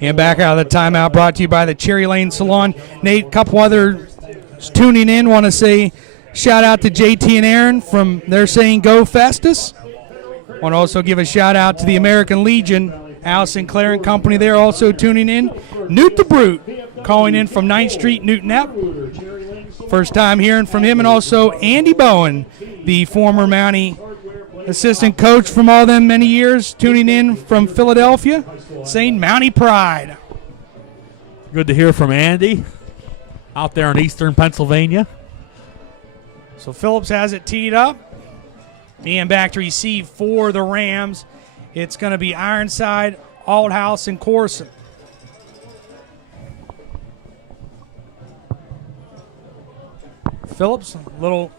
And back out of the timeout, brought to you by the Cherry Lane Salon. Nate, a couple others tuning in. Want to say shout out to JT and Aaron from they're saying Go Festus. Want to also give a shout out to the American Legion, Al Sinclair and company. They're also tuning in. Newt the Brute calling in from 9th Street, Newton Ep. First time hearing from him, and also Andy Bowen, the former Mountie assistant coach from all them many years, tuning in from Philadelphia, saying Mountie Pride. Good to hear from Andy out there in eastern Pennsylvania. So Phillips has it teed up. And back to receive for the Rams. It's going to be Ironside, Althouse, and Corson. Phillips, little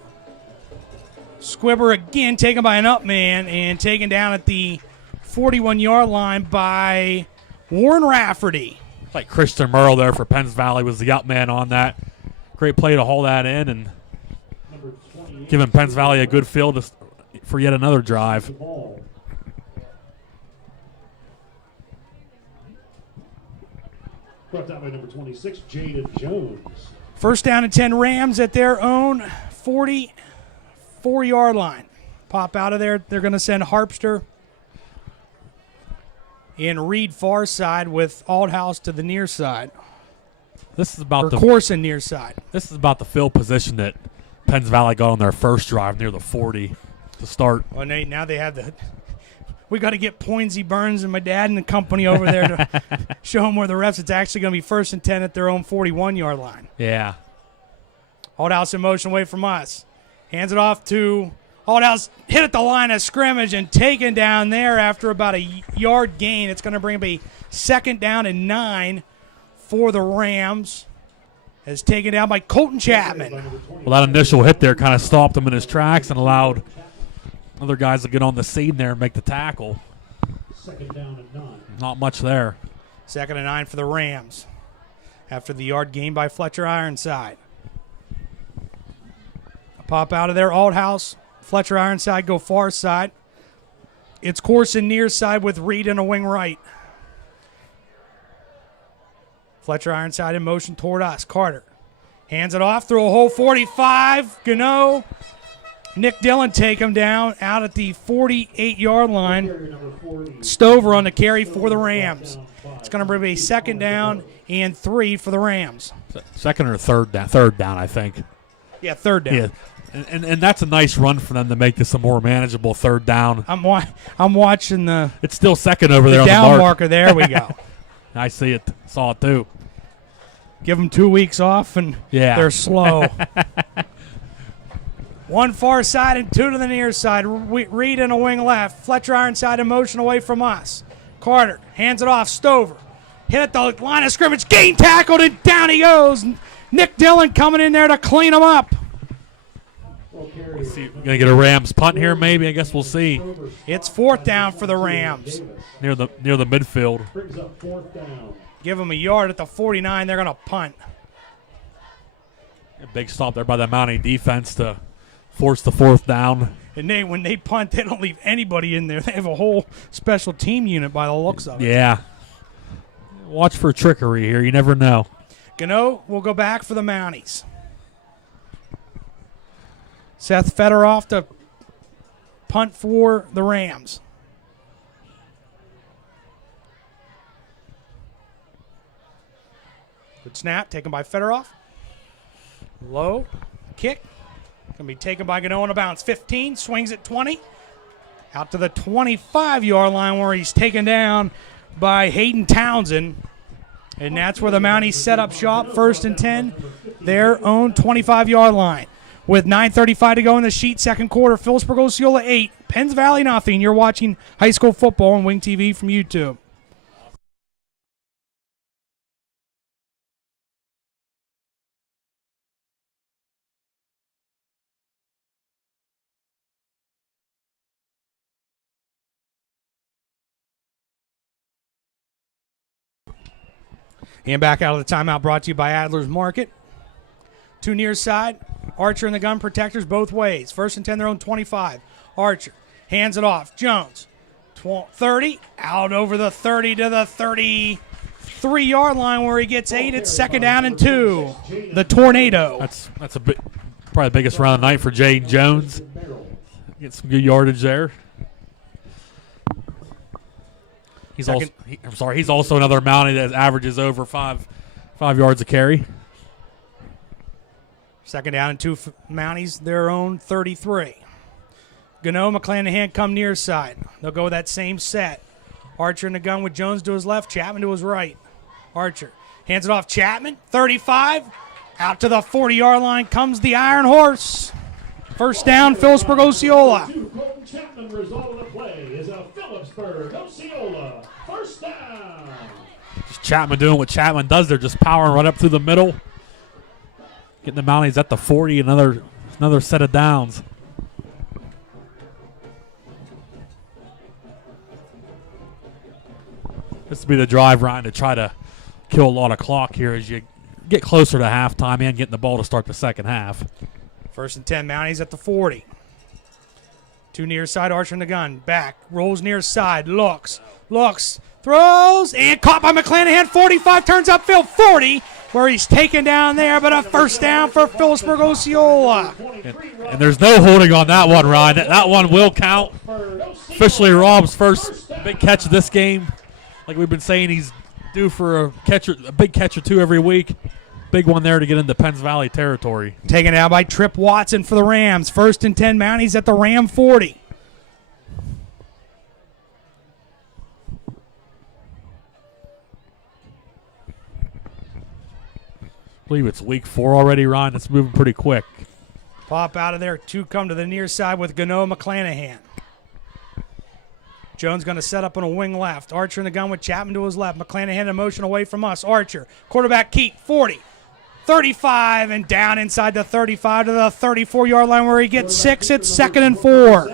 squibber again, taken by an up man and taken down at the 41-yard line by Warren Rafferty. Like Christian Merle there for Penns Valley was the up man on that. Great play to haul that in and giving Penns Valley a good field for yet another drive. Brought down by number 26, Jaden Jones. First down and 10 Rams at their own 44-yard line. Pop out of there. They're going to send Harpster and Reed far side with Althouse to the near side. This is about the Corson near side. This is about the field position that Penns Valley got on their first drive near the 40 to start. Well, Nate, now they have the. We got to get Poinsy Burns and my dad and the company over there to show them where the refs. It's actually going to be 1st and 10 at their own 41-yard line. Yeah. Althouse in motion away from us. Hands it off to Althouse. Hit at the line of scrimmage and taken down there after about a yard gain. It's going to bring up a 2nd down and 9 for the Rams. As taken down by Colton Chapman. Well, that initial hit there kind of stopped him in his tracks and allowed other guys to get on the scene there and make the tackle. 2nd down and 9. Not much there. 2nd and 9 for the Rams after the yard gain by Fletcher Ironside. A pop out of there, Althouse. Fletcher Ironside go far side. It's Corson near side with Reed in a wing right. Fletcher Ironside in motion toward us. Carter hands it off through a hole 45. Gano. Nick Dillon take him down out at the 48-yard line. Stover on the carry for the Rams. It's going to bring a 2nd down and 3 for the Rams. Second or third down? Third down, I think. Yeah, 3rd down. Yeah, and that's a nice run for them to make this a more manageable 3rd down. I'm watching the. It's still second over there on down the mark. marker. There we go. I see it. Saw it too. Give them 2 weeks off and they're slow. One far side and 2 to the near side. Reed in a wing left. Fletcher Ironside in motion away from us. Carter hands it off. Stover. Hit at the line of scrimmage. Gain tackled and down he goes. Nick Dillon coming in there to clean him up. Going to get a Rams punt here maybe. I guess we'll see. It's 4th down for the Rams. Near the midfield. Brings up 4th down. Give them a yard at the 49. They're going to punt. A big stop there by the Mountie defense to force the 4th down. And when they punt, they don't leave anybody in there. They have a whole special team unit by the looks of it. Yeah. Watch for trickery here. You never know. Gano will go back for the Mounties. Seth Federoff to punt for the Rams. Good snap, taken by Federoff. Low kick. Going to be taken by Gano on a bounce. 15, swings at 20. Out to the 25-yard line where he's taken down by Hayden Townsend. And that's where the Mounties set up shop, 1st and 10, their own 25-yard line. With 9:35 to go in the sheet, 2nd quarter, Philipsburg-Osceola 8, Penns Valley nothing. You're watching high school football on Wing TV from YouTube. And back out of the timeout, brought to you by Adler's Market. 2 near side. Archer and the gun protectors both ways. 1st and 10, their own 25. Archer hands it off. Jones, 30, out over the 30 to the 33. 3-yard line where he gets 8. It's second down and 2. The Tornado. That's probably the biggest run of the night for Jaden Jones. Get some good yardage there. He's also another Mountie that averages over five yards a carry. Second down and 2 Mounties, their own 33. Gano, McClanahan come near side. They'll go with that same set. Archer in the gun with Jones to his left, Chapman to his right. Archer hands it off Chapman, 35. Out to the 40-yard line comes the Iron Horse. First down, Philipsburg-Osceola. Chapman, result of the play is a Philipsburg-Osceola first down. Just Chapman doing what Chapman does. They're just powering right up through the middle. Getting the Mounties at the 40, another set of downs. This will be the drive, Ryan, to try to kill a lot of clock here as you get closer to halftime and getting the ball to start the second half. First and 10, Mounties at the 40. 2 near side, Archer in the gun. Back, rolls near side, looks, throws, and caught by McClanahan. 45, turns upfield, 40, where he's taken down there, but a first down for Philipsburg-Osceola. And there's no holding on that one, Ryan. That one will count. Officially Rob's first big catch of this game. Like we've been saying, he's due for a big catch or two every week. Big one there to get into Penns Valley territory. Taken out by Trip Watson for the Rams. First and 10, Mounties at the Ram 40. I believe it's week 4 already, Ryan. It's moving pretty quick. Pop out of there. 2 come to the near side with Gano McClanahan. Jones going to set up on a wing left. Archer in the gun with Chapman to his left. McClanahan in motion away from us. Archer, quarterback keep, 40, 35, and down inside the 35 to the 34-yard line where he gets 6. It's second and 4.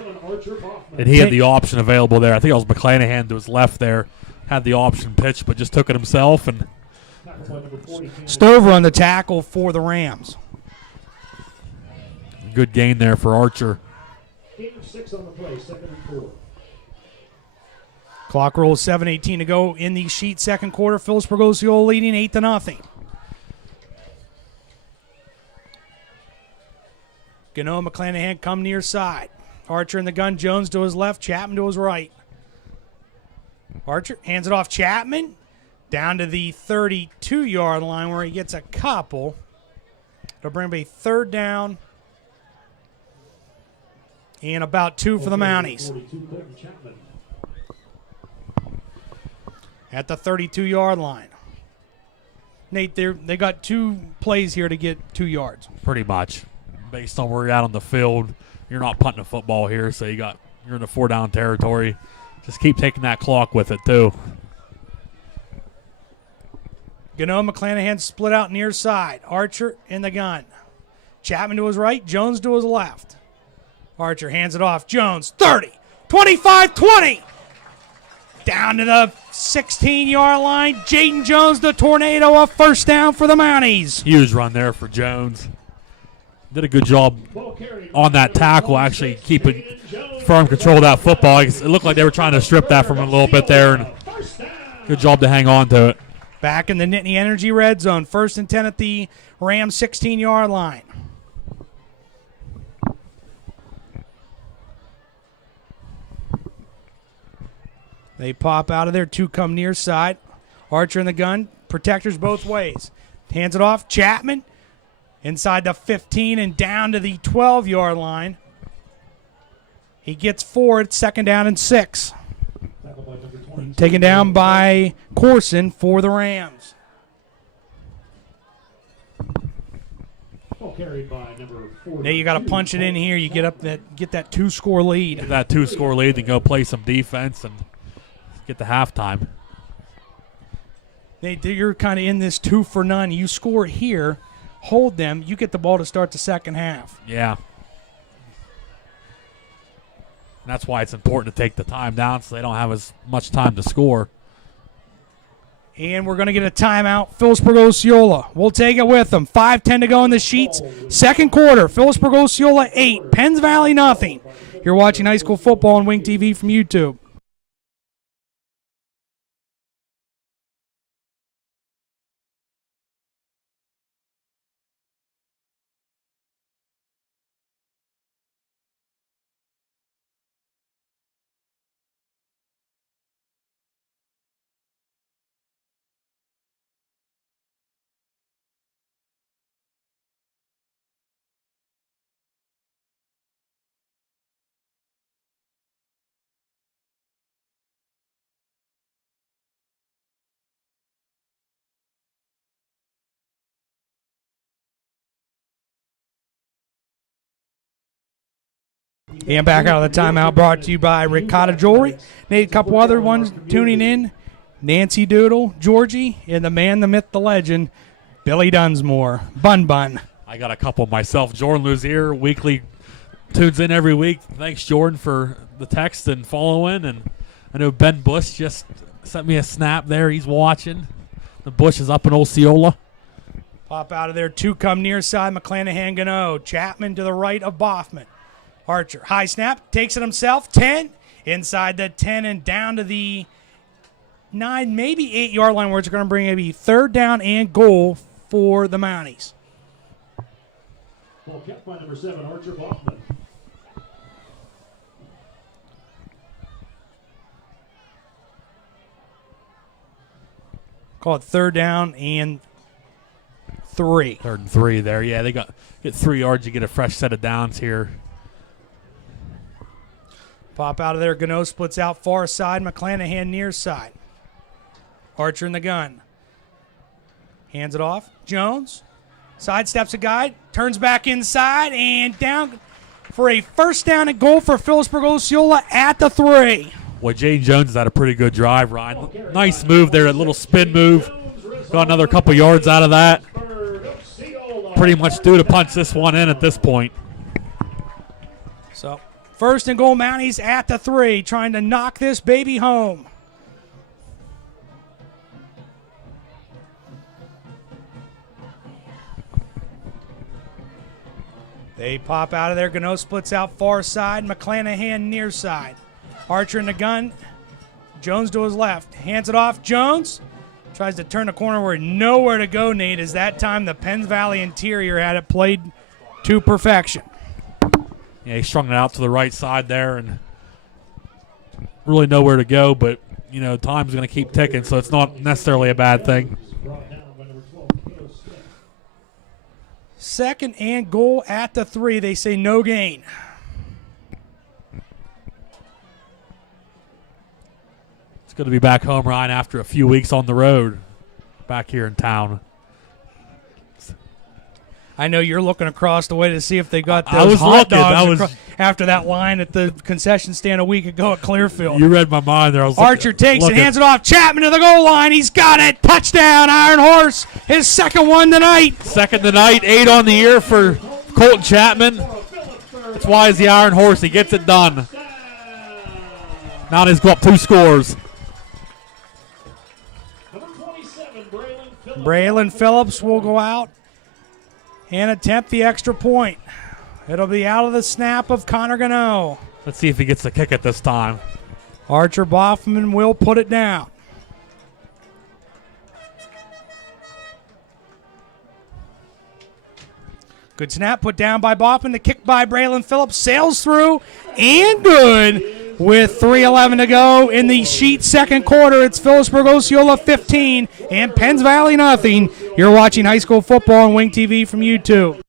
And he had the option available there. I think it was McClanahan to his left there. Had the option pitch, but just took it himself. And Stover on the tackle for the Rams. Good gain there for Archer. 6 on the play, second and 4. Clock rolls, 7:18 to go in the sheet, second quarter. Philipsburg-Osceola leading 8-0. Gano McClanahan come near side. Archer in the gun, Jones to his left, Chapman to his right. Archer hands it off Chapman down to the 32-yard line where he gets a couple. It'll bring up a third down and about 2 for the Mounties. At the 32-yard line. Nate, they got 2 plays here to get 2 yards. Pretty much. Based on where you're at on the field, you're not punting a football here, so you're in the 4-down territory. Just keep taking that clock with it, too. Gano McClanahan split out near side. Archer in the gun. Chapman to his right, Jones to his left. Archer hands it off. Jones, 30, 25, 20. Down to the 16-yard line. Jaden Jones, the Tornado, a first down for the Mounties. Huge run there for Jones. Did a good job on that tackle, actually keeping firm control of that football. It looked like they were trying to strip that from him a little bit there, and good job to hang on to it. Back in the Nittany Energy red zone. First and 10 at the Rams 16-yard line. They pop out of there. 2 come near side. Archer in the gun. Protectors both ways. Hands it off. Chapman inside the 15 and down to the 12-yard line. He gets 4. It's second down and 6. Taken down by Corson for the Rams. Now you got to punch it in here. You get that 2-score lead. Get that 2-score lead, then go play some defense and get to halftime. You're kind of in this 2 for none. You score here, hold them, you get the ball to start the second half. Yeah. And that's why it's important to take the time down so they don't have as much time to score. And we're going to get a timeout. Philipsburg-Osceola. We'll take it with them. 5:10 to go in the sheets. Second quarter. Philipsburg-Osceola 8. Penns Valley nothing. You're watching high school football on Wing TV from YouTube. And back out of the timeout brought to you by Ricotta Jewelry. Nate, a couple other ones tuning in. Nancy Doodle, Georgie, and the man, the myth, the legend, Billy Dunsmore. Bun. I got a couple myself. Jordan Luzier weekly tunes in every week. Thanks, Jordan, for the text and following. And I know Ben Bush just sent me a snap there. He's watching. The Bush is up in Osceola. Pop out of there. 2 come near side. McClanahan Gano. Chapman to the right of Boffman. Archer. High snap. Takes it himself. 10. Inside the 10 and down to the 9, maybe 8-yard line where it's going to bring maybe 3rd down and goal for the Mounties. Ball kept by number 7, Archer Boffman. Call it 3rd down and 3. 3rd and 3 there. Yeah, they get 3 yards. You get a fresh set of downs here. Pop out of there. Gano splits out far side. McClanahan near side. Archer in the gun. Hands it off. Jones. Sidesteps a guy. Turns back inside and down for a 1st down and goal for Philipsburg-Osceola at the 3. Well, Jane Jones has had a pretty good drive, Ryan. Nice move there, a little spin move. Got another couple yards out of that. Pretty much due to punch this one in at this point. So, 1st and goal, Mounties at the 3, trying to knock this baby home. They pop out of there. Gano splits out far side. McClanahan near side. Archer in the gun. Jones to his left. Hands it off. Jones tries to turn the corner where nowhere to go, Nate, as that time the Penns Valley interior had it played to perfection. Yeah, he strung it out to the right side there and really nowhere to go, but, you know, time's going to keep ticking, so it's not necessarily a bad thing. 2nd and goal at the 3. They say no gain. It's good to be back home, Ryan, after a few weeks on the road back here in town. I know you're looking across the way to see if they got those I was hot looking. dogs after that line at the concession stand a week ago at Clearfield. You read my mind there. I was Archer takes it, hands it off. Chapman to the goal line. He's got it. Touchdown, Iron Horse. His 2nd one tonight. 2nd tonight, 8 on the year for Colton Chapman. That's why he's the Iron Horse. He gets it done. Now he's got 2 scores. Braylon Phillips will go out and attempt the extra point. It'll be out of the snap of Connor Gano. Let's see if he gets the kick at this time. Archer Boffman will put it down. Good snap put down by Boffman. The kick by Braylon Phillips sails through and good. With 3:11 to go in the Sheet 2nd quarter, it's Philipsburg-Osceola 15 and Penns Valley nothing. You're watching high school football on Wing TV from YouTube.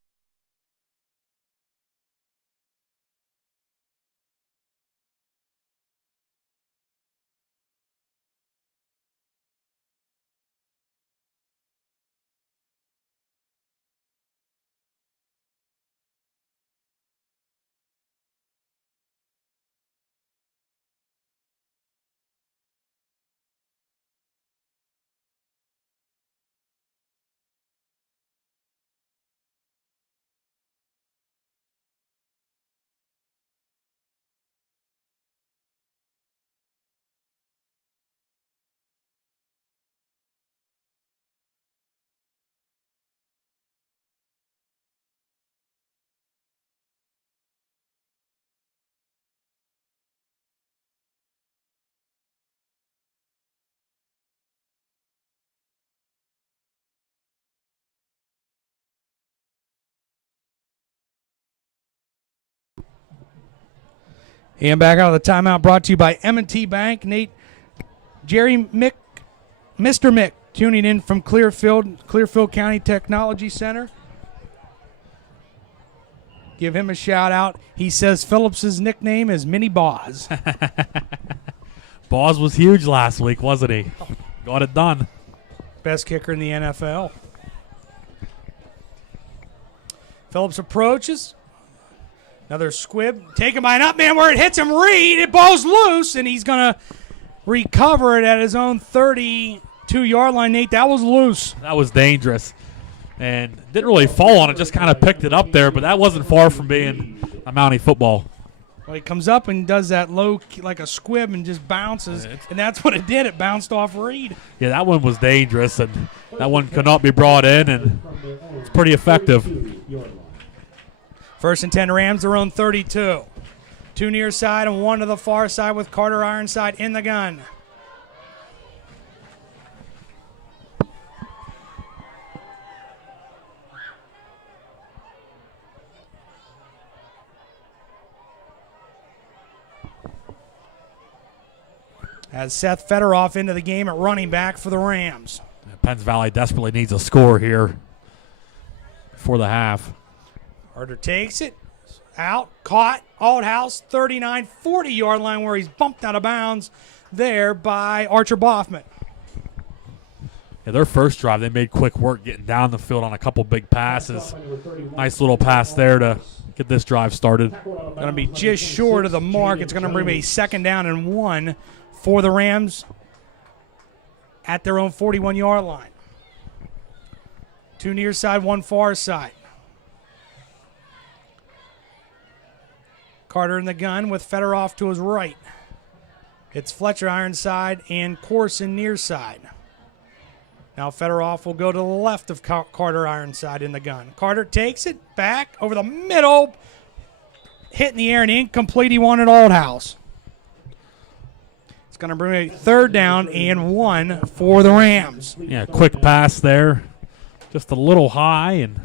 And back out of the timeout brought to you by M&T Bank. Nate, Jerry Mick, Mr. Mick, tuning in from Clearfield County Technology Center. Give him a shout out. He says Phillips's nickname is Mini Boz. Boz was huge last week, wasn't he? Got it done. Best kicker in the NFL. Phillips approaches. Another squib taken by an up man where it hits him. Reed, it ball's loose, and he's going to recover it at his own 32-yard line. Nate, that was loose. That was dangerous. And didn't really fall on it, just kind of picked it up there, but that wasn't far from being a Mountie football. Well, he comes up and does that low, like a squib, and just bounces, and that's what it did. It bounced off Reed. Yeah, that one was dangerous, and that one could not be brought in, and it's pretty effective. 1st and 10 Rams, their own 32. 2 near side and 1 to the far side with Carter Ironside in the gun. As Seth Federoff into the game at running back for the Rams. Penns Valley desperately needs a score here before the half. Carter takes it. Out. Caught. Althouse. 39, 40-yard line where he's bumped out of bounds there by Archer Boffman. Yeah, their first drive, they made quick work getting down the field on a couple big passes. Nice little pass there to get this drive started. Going to be just short of the mark. It's going to bring a 2nd down and 1 for the Rams at their own 41-yard line. 2 near side, 1 far side. Carter in the gun with Federoff to his right. It's Fletcher Ironside and Corson near side. Now Federoff will go to the left of Carter Ironside in the gun. Carter takes it back over the middle. Hit in the air and incomplete. He wanted Althouse. It's going to bring a 3rd down and 1 for the Rams. Yeah, quick pass there. Just a little high and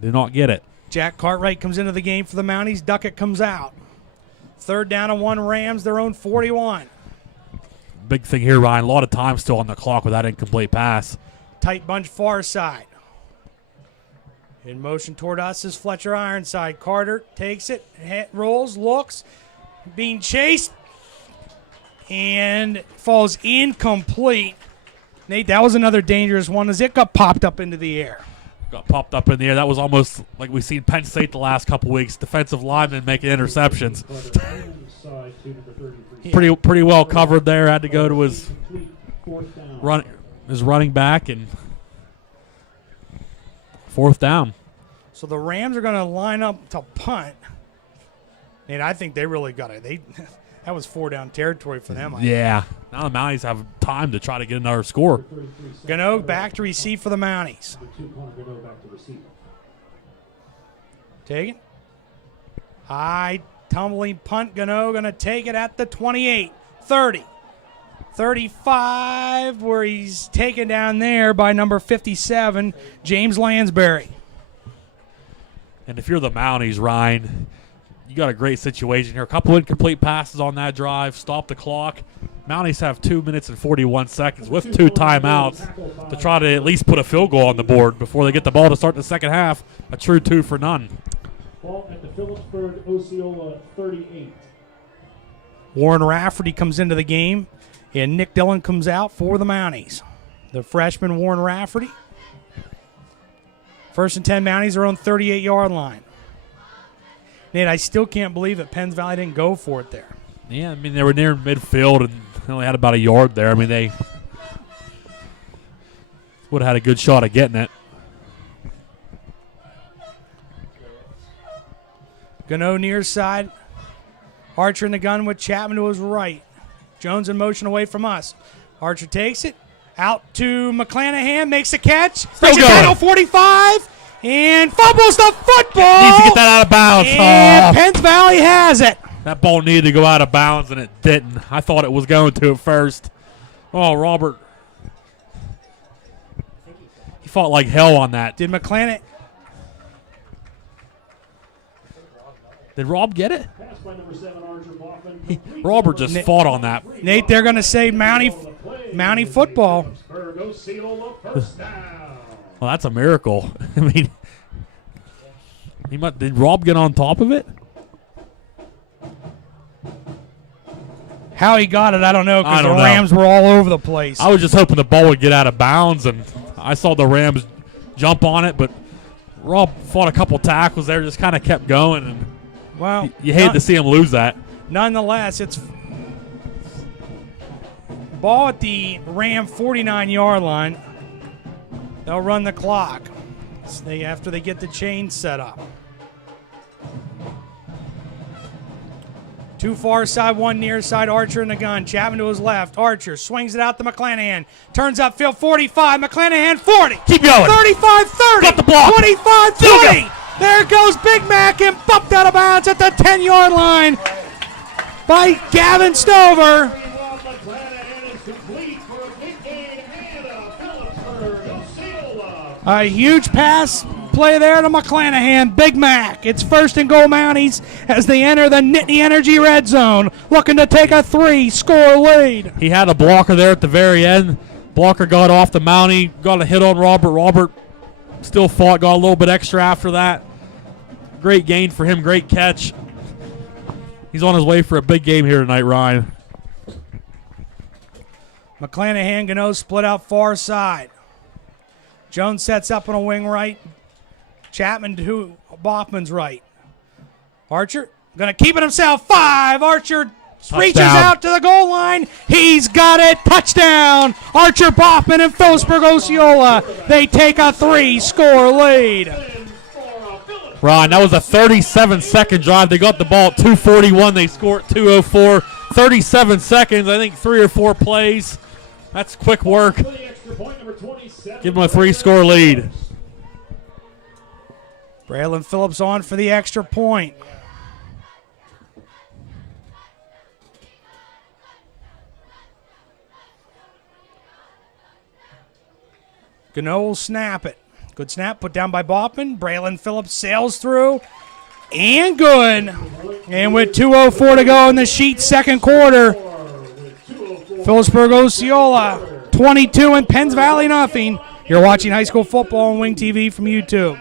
did not get it. Jack Cartwright comes into the game for the Mounties. Duckett comes out. 3rd down and 1 Rams, their own 41. Big thing here, Ryan. A lot of time still on the clock with that incomplete pass. Tight bunch far side. In motion toward us is Fletcher Ironside. Carter takes it, rolls, looks, being chased, and falls incomplete. Nate, that was another dangerous one as it got popped up into the air. Got popped up in the air. That was almost like we've seen Penn State the last couple weeks. Defensive linemen making interceptions. Pretty well covered there. Had to go to his running back and 4th down. So the Rams are going to line up to punt. And I think they really got it. That was 4-down territory for them. Yeah. Now the Mounties have time to try to get another score. Gano back to receive for the Mounties. Take it. High tumbling punt. Gano going to take it at the 28, 30, 35, where he's taken down there by number 57, James Lansbury. And if you're the Mounties, Ryan, you got a great situation here. A couple incomplete passes on that drive. Stop the clock. Mounties have 2 minutes and 41 seconds with 2 timeouts to try to at least put a field goal on the board before they get the ball to start the second half. A true 2 for none. Ball at the Philipsburg-Osceola 38. Warren Rafferty comes into the game, and Nick Dillon comes out for the Mounties. The freshman Warren Rafferty. 1st and 10 Mounties are on 38-yard line. Nate, I still can't believe that Penns Valley didn't go for it there. Yeah, I mean, they were near midfield and they only had about a yard there. I mean, they would have had a good shot at getting it. Gano near side. Archer in the gun with Chapman to his right. Jones in motion away from us. Archer takes it. Out to McClanahan, makes a catch. Breaks it down 45. And fumbles the football. Needs to get that out of bounds. And Penns Valley has it. That ball needed to go out of bounds, and it didn't. I thought it was going to at first. Oh, Robert. He fought like hell on that. Did McClanahan? Did Rob get it? Robert just fought on that. Nate, they're going to say Mountie football. Well, that's a miracle. I mean, did Rob get on top of it? How he got it, I don't know, because the Rams were all over the place. I was just hoping the ball would get out of bounds, and I saw the Rams jump on it, but Rob fought a couple tackles there, just kind of kept going, and well, you hate to see him lose that. Nonetheless, it's ball at the Ram 49-yard line. They'll run the clock after they get the chain set up. Two far side, one near side. Archer in the gun. Chapman to his left. Archer swings it out to McClanahan. Turns upfield, 45. McClanahan, 40. Keep going. 35, 30. Got the block. 25, 20. There goes Big Mac and bumped out of bounds at the 10-yard line by Gavin Stover. A huge pass play there to McClanahan. Big Mac. It's first and goal Mounties as they enter the Nittany Energy red zone, looking to take a 3-score lead. He had a blocker there at the very end. Blocker got off the Mountie, got a hit on Robert. Robert still fought, got a little bit extra after that. Great gain for him, great catch. He's on his way for a big game here tonight, Ryan. McClanahan, Gano split out far side. Jones sets up on a wing right. Chapman to Boffman's right. Archer going to keep it himself. 5. Archer reaches out to the goal line. He's got it. Touchdown. Archer, Boffman, and Philipsburg-Osceola. They take a 3-score lead. Ryan, that was a 37-second drive. They got the ball at 2:41. They scored at 2:04. 37 seconds. I think 3 or 4 plays. That's quick work. Give them a 3-score lead. Braylon Phillips on for the extra point. Gano will snap it. Good snap, put down by Boffman. Braylon Phillips sails through. And good. And with 2:04 to go in the Sheet second quarter, Philipsburg-Osceola 22 and Penns Valley nothing. You're watching high school football on Wing TV from YouTube.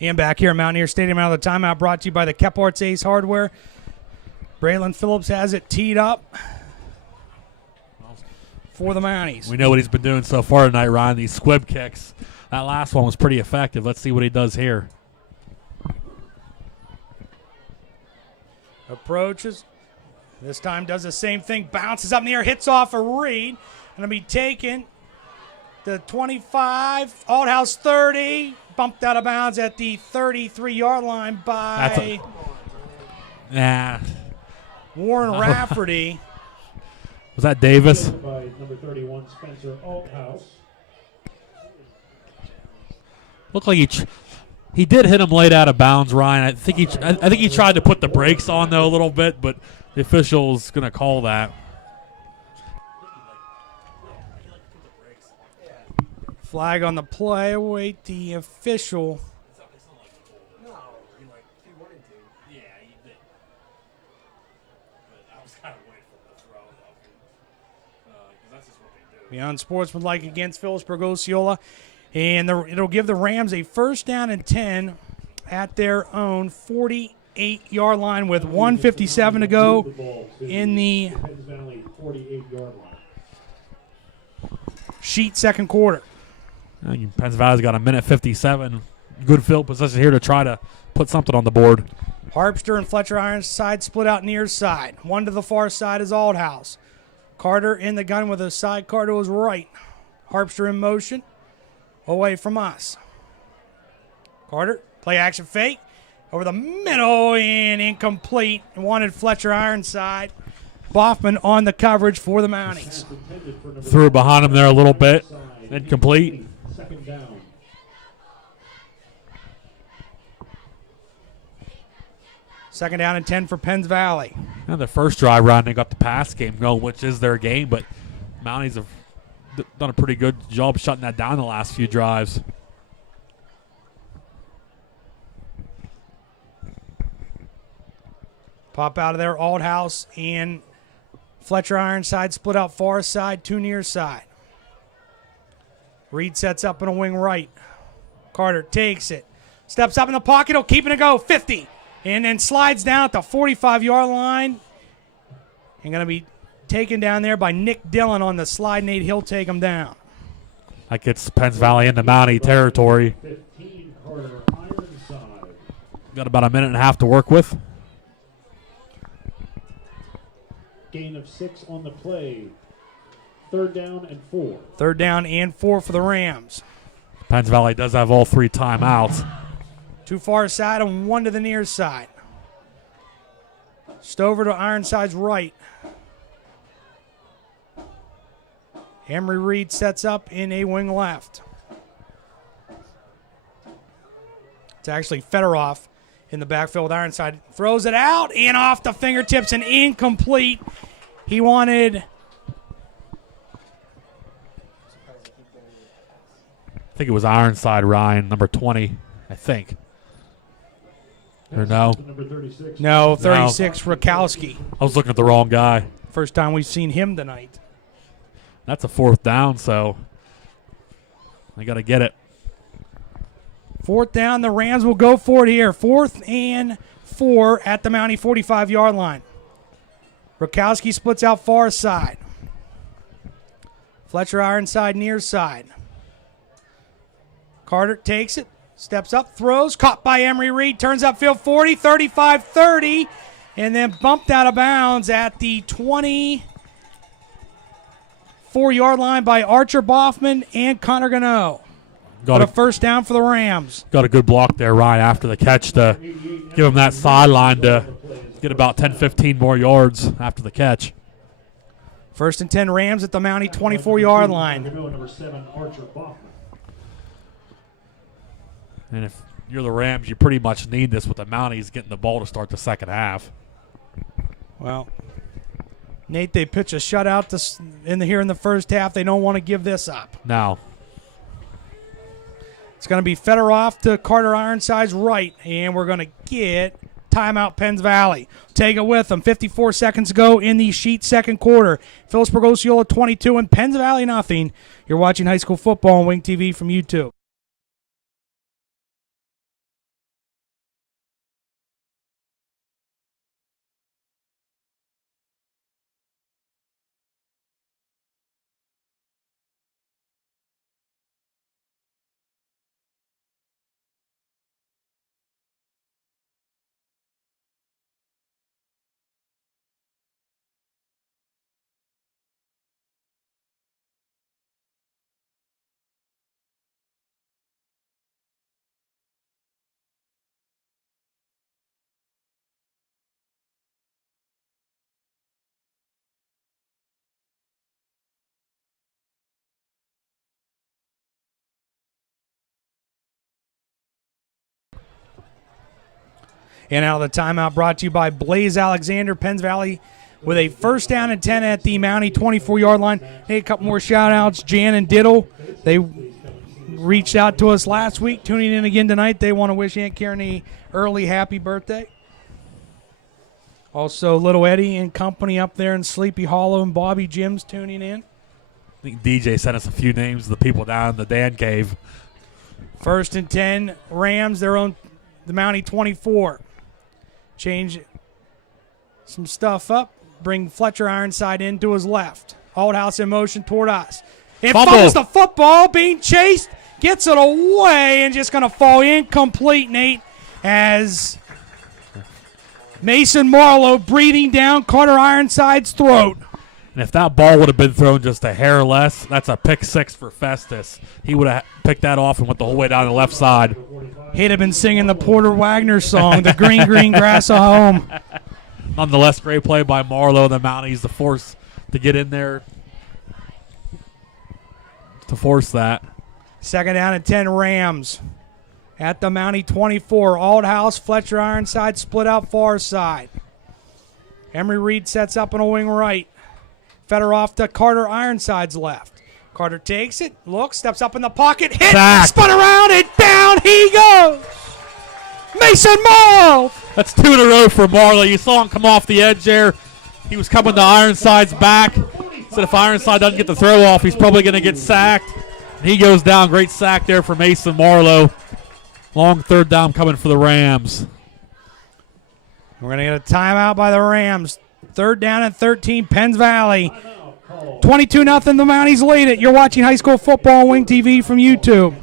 And back here at Mountaineer Stadium out of the timeout, brought to you by the Kephardt's Ace Hardware. Braylon Phillips has it teed up for the Mounties. We know what he's been doing so far tonight, Ryan. These squib kicks. That last one was pretty effective. Let's see what he does here. Approaches. This time does the same thing. Bounces up in the air, hits off a read. Going to be taken to 25. Althouse 30. Bumped out of bounds at the 33-yard line by Warren Rafferty. Was that Davis? By number 31, Spencer Althouse. Looked like he did hit him late out of bounds, Ryan. I think he tried to put the brakes on though a little bit, but the official's going to call that. Flag on the play. Await the official. Beyond sportsmanlike against Philipsburg-Osceola. And it'll give the Rams a first down and 10 at their own 48-yard line with 1:57 to go in the Sheet second quarter. Penns Valley's got a minute 57. Good field position here to try to put something on the board. Harpster and Fletcher Ironside split out near side. One to the far side is Althouse. Carter in the gun with a sidecar to his right. Harpster in motion. Away from us. Carter, play action fake. Over the middle and incomplete. Wanted Fletcher Ironside. Boffman on the coverage for the Mounties. Threw behind him there a little bit. Incomplete. Second down. Second down and 10 for Penns Valley. And the first drive round, they got the pass game going, which is their game, but Mounties have done a pretty good job shutting that down the last few drives. Pop out of there, Aldhouse and Fletcher Ironside split out far side to near side. Reed sets up in a wing right. Carter takes it. Steps up in the pocket, he'll keep it and go, 50. And then slides down at the 45-yard line. And going to be taken down there by Nick Dillon on the slide. Nate, he'll take him down. That gets Penns Valley into Mountie territory. 15, Carter Ironside. Got about a minute and a half to work with. Gain of 6 on the play. Third down and 4. Third down and 4 for the Rams. Penns Valley does have all 3 timeouts. 2 far side and 1 to the near side. Stover to Ironside's right. Emery Reed sets up in a wing left. It's actually Fedorov in the backfield with Ironside. Throws it out and off the fingertips and incomplete. He wanted... I think it was Ironside, Ryan, number 20, I think. Or no? Number 36. No, 36, Rakowski. I was looking at the wrong guy. First time we've seen him tonight. That's a 4th down, so they got to get it. 4th down, the Rams will go for it here. 4th and 4 at the Mountie 45-yard line. Rakowski splits out far side. Fletcher Ironside near side. Carter takes it, steps up, throws, caught by Emery Reed, turns upfield 40, 35, 30, and then bumped out of bounds at the 24-yard line by Archer Boffman and Connor Gano. Got a first down for the Rams. Got a good block there, Ryan, after the catch to give him that sideline to get about 10, 15 more yards after the catch. First and 10 Rams at the Mountie 24-yard line. Number 7, Archer Boffman. And if you're the Rams, you pretty much need this with the Mounties getting the ball to start the second half. Well, Nate, they pitch a shutout here in the first half. They don't want to give this up. No. It's going to be Fedorov to Carter Ironside's right, and we're going to get timeout Penns Valley. Take it with them. 54 seconds to go in the Sheet second quarter. Philipsburg-Osceola 22 and Penns Valley nothing. You're watching high school football on Wing TV from YouTube. And out of the timeout brought to you by Blaze Alexander. Penns Valley with a first down and 10 at the Mountie 24-yard line. Hey, a couple more shout-outs. Jan and Diddle, they reached out to us last week, tuning in again tonight. They want to wish Aunt Karen a early happy birthday. Also, Little Eddie and company up there in Sleepy Hollow and Bobby Jim's tuning in. I think DJ sent us a few names of the people down in the Dan Cave. First and 10, Rams, they're on the Mountie 24. Change some stuff up. Bring Fletcher Ironside in to his left. Aldhouse in motion toward us. It fumbles the football, being chased. Gets it away and just going to fall incomplete, Nate, as Mason Marlowe breathing down Carter Ironside's throat. And if that ball would have been thrown just a hair less, that's a pick 6 for Festus. He would have picked that off and went the whole way down the left side. He'd have been singing the Porter Wagner song, the green, green grass of home. Nonetheless, great play by Marlowe, the Mounties, to force to get in there to force that. 2nd down and 10 Rams. At the Mountie 24, Aldhouse, Fletcher Ironside split out far side. Emery Reed sets up on a wing right. Fedorov to Carter Ironside's left. Carter takes it, looks, steps up in the pocket, hit, Sack. spun around, and down he goes. Mason Morrow. That's 2 in a row for Marlowe. You saw him come off the edge there. He was coming to Ironside's back. Said if Ironside doesn't get the throw off, he's probably going to get sacked. And he goes down. Great sack there for Mason Marlowe. Long 3rd down coming for the Rams. We're going to get a timeout by the Rams. 3rd down and 13, Penns Valley. 22-0, the Mounties lead it. You're watching high school football on Wing TV from YouTube.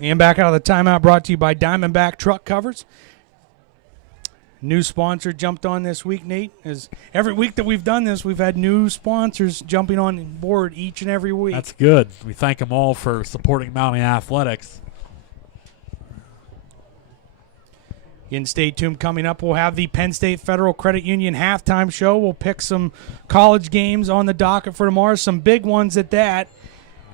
And back out of the timeout, brought to you by Diamondback Truck Covers. New sponsor jumped on this week, Nate. As every week that we've done this, we've had new sponsors jumping on board each and every week. That's good. We thank them all for supporting Mountie Athletics. Again, stay tuned. Coming up, we'll have the Penn State Federal Credit Union halftime show. We'll pick some college games on the docket for tomorrow, some big ones at that.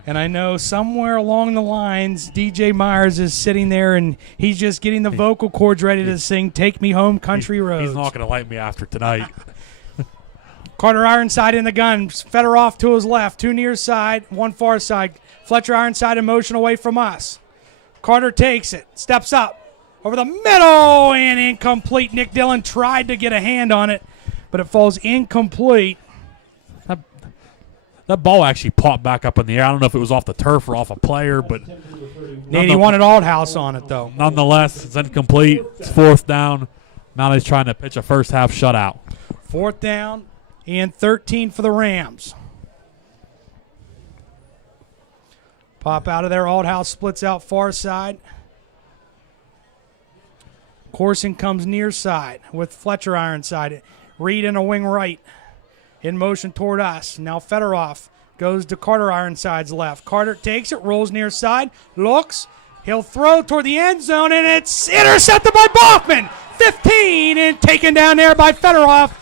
And I know somewhere along the lines, DJ Myers is sitting there, and he's just getting the vocal cords ready to sing "Take Me Home, Country Roads." He's not going to like me after tonight. Carter Ironside in the gun. Fedorov to his left, 2 near side, 1 far side. Fletcher Ironside in motion away from us. Carter takes it, steps up, over the middle, and incomplete. Nick Dillon tried to get a hand on it, but it falls incomplete. That ball actually popped back up in the air. I don't know if it was off the turf or off a player, but Nate, he wanted Aldhouse on it, though. Nonetheless, it's incomplete. It's 4th down. Mounties trying to pitch a first-half shutout. 4th down and 13 for the Rams. Pop out of there. Aldhouse splits out far side. Corson comes near side with Fletcher Ironside. Reed in a wing right. In motion toward us. Now Fedorov goes to Carter Ironside's left. Carter takes it, rolls near side, looks. He'll throw toward the end zone, and it's intercepted by Boffman. 15 and taken down there by Fedorov.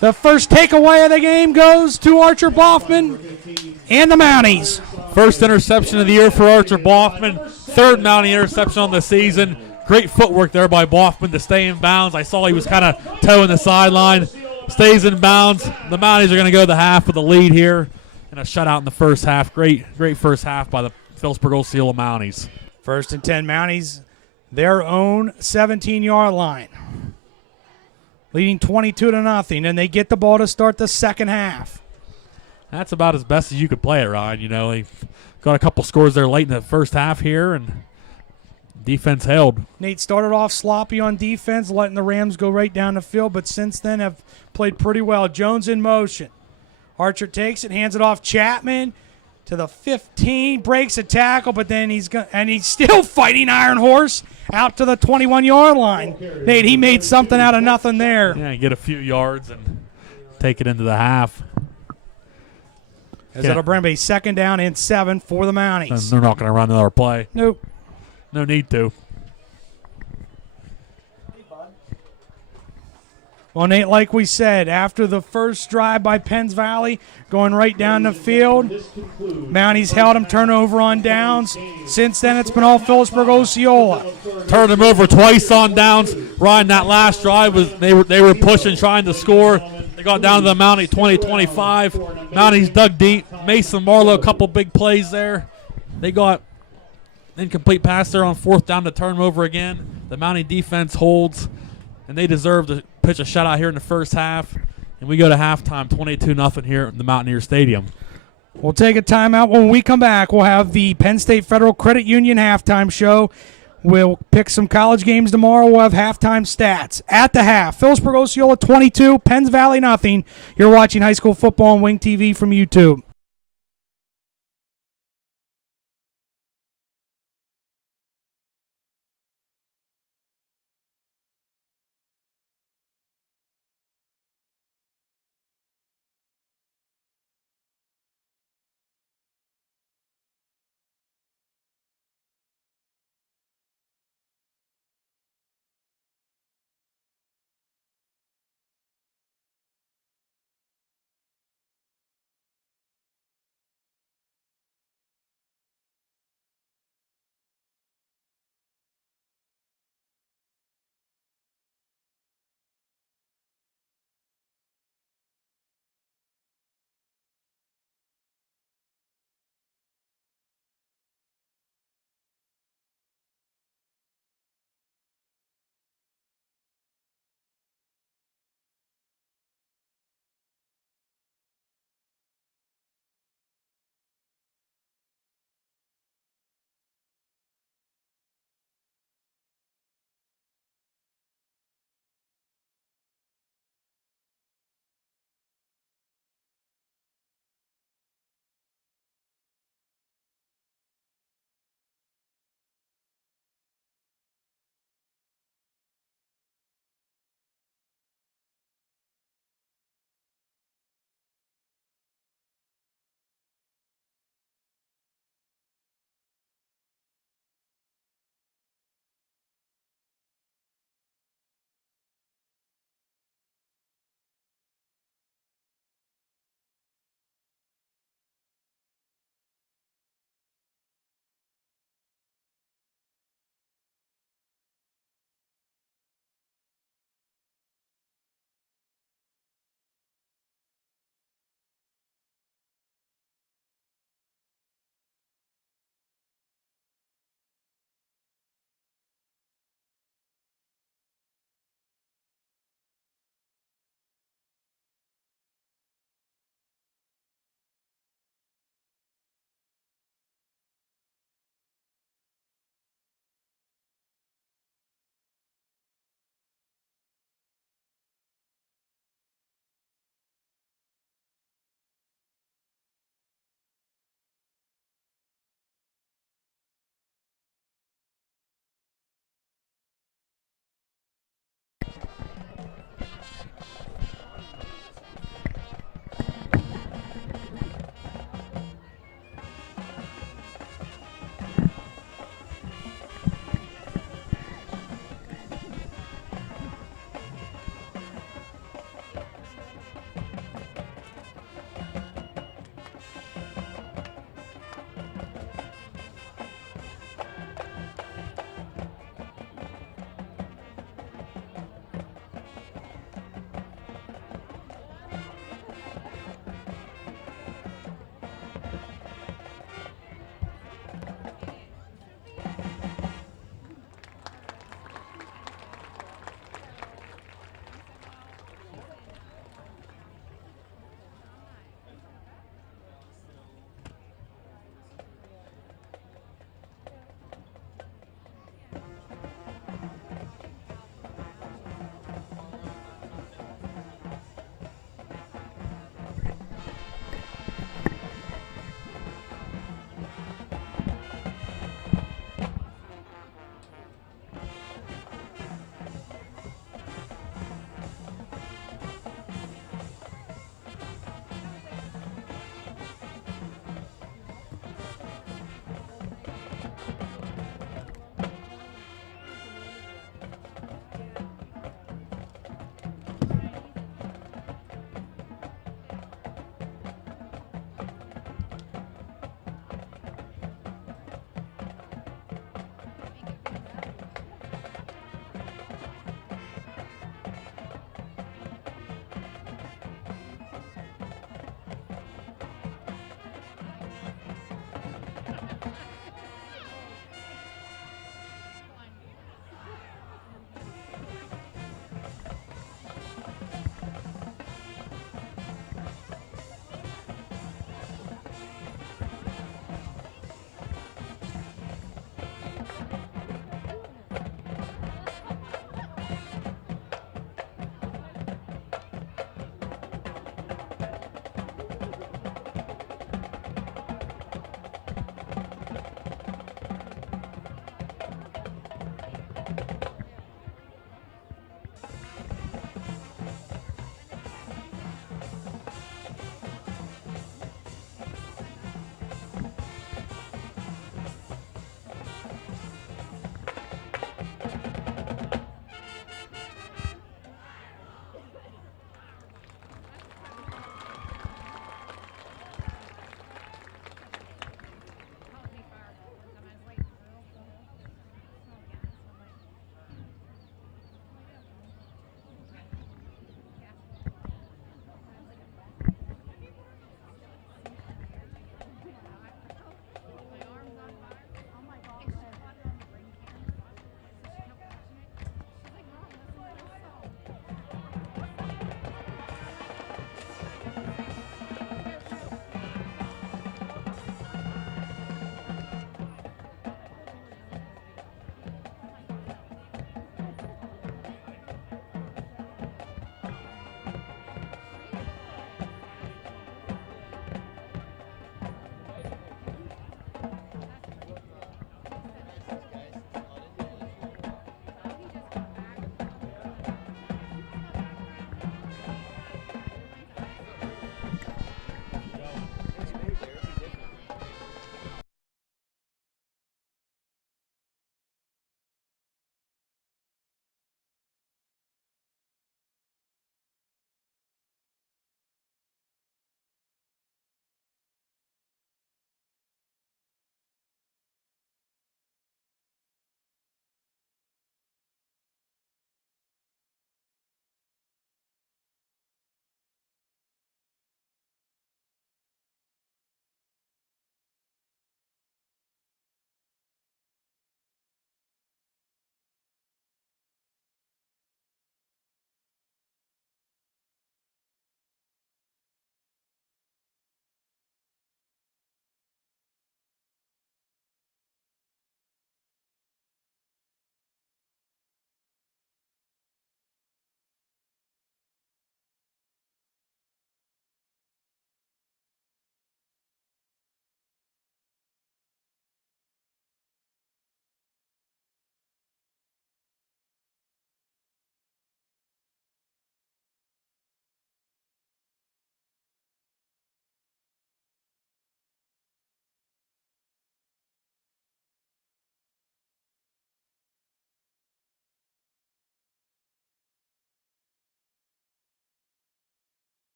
The first takeaway of the game goes to Archer Boffman and the Mounties. First interception of the year for Archer Boffman. 3rd Mountie interception on the season. Great footwork there by Boffman to stay in bounds. I saw he was kind of toeing the sideline. Stays in bounds. The Mounties are going to go the half with the lead here. And a shutout in the first half. Great first half by the Philipsburg-Osceola Mounties. 1st and 10 Mounties, their own 17-yard line. Leading 22-0, and they get the ball to start the second half. That's about as best as you could play it, Ryan. You know, they got a couple scores there late in the first half here, and defense held. Nate started off sloppy on defense, letting the Rams go right down the field, but since then have played pretty well. Jones in motion. Archer takes it, hands it off Chapman to the 15, breaks a tackle, but then he's still fighting Iron Horse out to the 21-yard line. Nate, he made something out of nothing there. Yeah, get a few yards and take it into the half. As it'll bring a 2nd down and 7 for the Mounties. And they're not going to run another play. Nope. No need to. Well, Nate, like we said, after the first drive by Penns Valley, going right down the field, Mounties held them, turnover on downs. Since then, it's been all Philipsburg-Osceola. Turned them over twice on downs. Ryan, that last drive was they were pushing, trying to score. They got down to the Mountie 20-25. Mounties dug deep. Mason Marlowe, a couple big plays there. They got incomplete pass there on 4th down to turn them over again. The Mountie defense holds. and they deserve to pitch a shutout here in the first half. And we go to halftime 22-0 here at the Mountaineer Stadium. We'll take a timeout. When we come back, we'll have the Penn State Federal Credit Union halftime show. We'll pick some college games tomorrow. We'll have halftime stats. At the half, Philipsburg-Osceola 22, Penns Valley nothing. You're watching high school football on Wing TV from YouTube.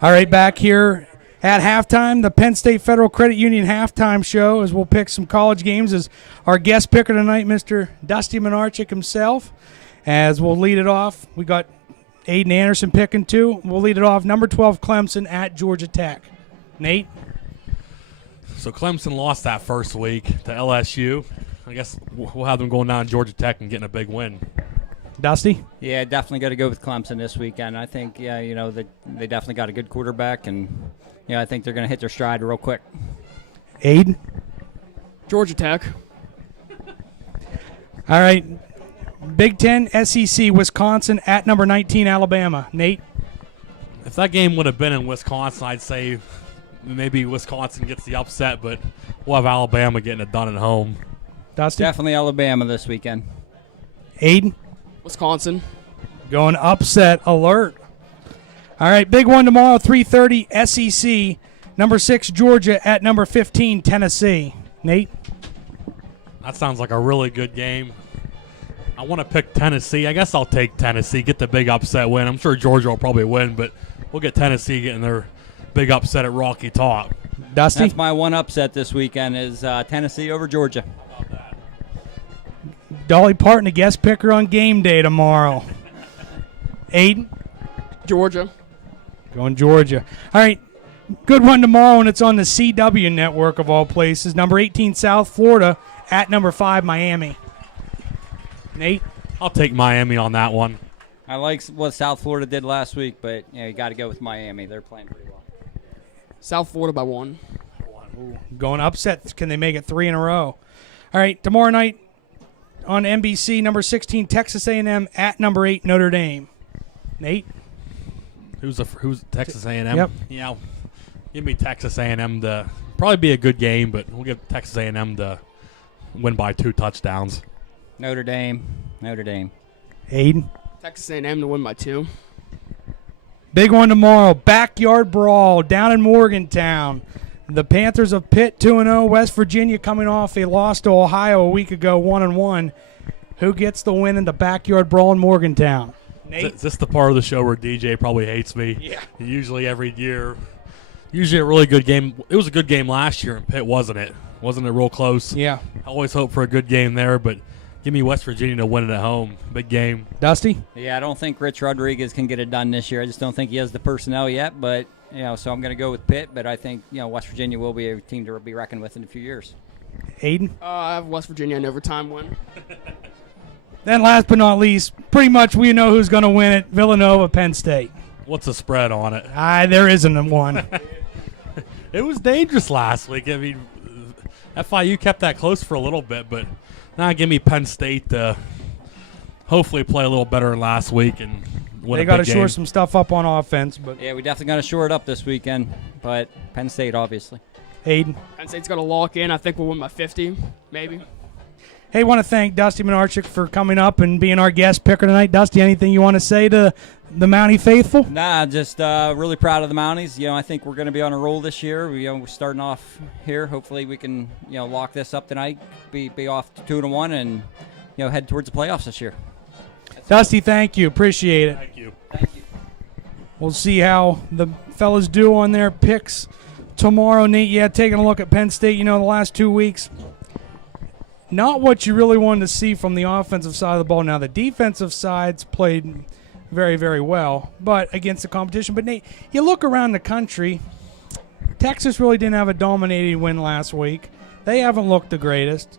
All right, back here at halftime, the Penn State Federal Credit Union halftime show, as we'll pick some college games, as our guest picker tonight, Mr. Dusty Menarchik himself. As we'll lead it off, we got Aiden Anderson picking two. We'll lead it off, number 12 Clemson at Georgia Tech. Nate? So Clemson lost that first week to LSU. I guess we'll have them going down to Georgia Tech and getting a big win. Dusty? Yeah, definitely got to go with Clemson this weekend. I think, they definitely got a good quarterback, and, I think they're going to hit their stride real quick. Aiden? Georgia Tech. All right. Big Ten, SEC, Wisconsin at number 19, Alabama. Nate? If that game would have been in Wisconsin, I'd say maybe Wisconsin gets the upset, but we'll have Alabama getting it done at home. Dusty? Definitely Alabama this weekend. Aiden? Wisconsin. Going upset alert. All right, big one tomorrow, 3:30, SEC. Number 6, Georgia at number 15, Tennessee. Nate? That sounds like a really good game. I want to pick Tennessee. I guess I'll take Tennessee, get the big upset win. I'm sure Georgia will probably win, but we'll get Tennessee getting their big upset at Rocky Top. Dusty? That's my one upset this weekend is Tennessee over Georgia. Dolly Parton, a guest picker on game day tomorrow. Aiden? Georgia. Going Georgia. All right, good one tomorrow, and it's on the CW network of all places. Number 18, South Florida at number 5, Miami. Nate? I'll take Miami on that one. I like what South Florida did last week, but you got to go with Miami. They're playing pretty well. South Florida by 1. Going upset. Can they make it 3 in a row? All right, tomorrow night on NBC, number 16, Texas A&M at number 8, Notre Dame. Nate? Who's Texas A&M? Yep. Yeah, give me Texas A&M to probably be a good game, but we'll give Texas A&M to win by 2 touchdowns. Notre Dame. Aiden? Texas A&M to win by 2. Big one tomorrow. Backyard brawl down in Morgantown. The Panthers of Pitt 2-0. West Virginia coming off a loss to Ohio a week ago, 1-1. Who gets the win in the backyard brawl in Morgantown? Nate? Is this the part of the show where DJ probably hates me? Yeah. Usually every year. Usually a really good game. It was a good game last year in Pitt, wasn't it? Wasn't it real close? Yeah. I always hope for a good game there, but give me West Virginia to win it at home. Big game. Dusty? Yeah, I don't think Rich Rodriguez can get it done this year. I just don't think he has the personnel yet, but so I'm going to go with Pitt, but I think West Virginia will be a team to be reckoned with in a few years. Aiden? I have West Virginia in overtime win. Then last but not least, pretty much we know who's going to win it, Villanova, Penn State. What's the spread on it? There isn't one. It was dangerous last week. I mean, FIU kept that close for a little bit, but now give me Penn State to hopefully play a little better than last week and win They a got to big shore game. some stuff up on offense. But Yeah, we definitely got to shore it up this weekend, but Penn State, obviously. Aiden. Penn State's got to lock in. I think we'll win by 50, maybe. Hey, want to thank Dusty Menarchik for coming up and being our guest picker tonight. Dusty, anything you want to say to the Mountie faithful? Nah, just really proud of the Mounties. I think we're going to be on a roll this year. We're starting off here. Hopefully we can, lock this up tonight, be off to 2-1, and head towards the playoffs this year. Dusty, thank you. Appreciate it. Thank you. Thank you. We'll see how the fellas do on their picks tomorrow. Nate, taking a look at Penn State, the last 2 weeks, not what you really wanted to see from the offensive side of the ball. Now, the defensive side's played very, very well, but against the competition. But, Nate, you look around the country, Texas really didn't have a dominating win last week. They haven't looked the greatest.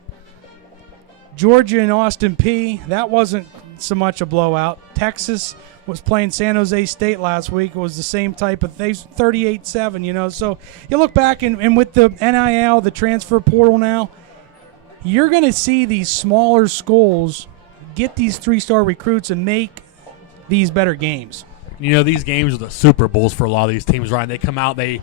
Georgia and Austin Peay, that wasn't so much a blowout. Texas was playing San Jose State last week. It was the same type of thing, 38-7, So you look back, and with the NIL, the transfer portal now, you're going to see these smaller schools get these 3-star recruits and make these better games. These games are the Super Bowls for a lot of these teams, Ryan. They come out, they're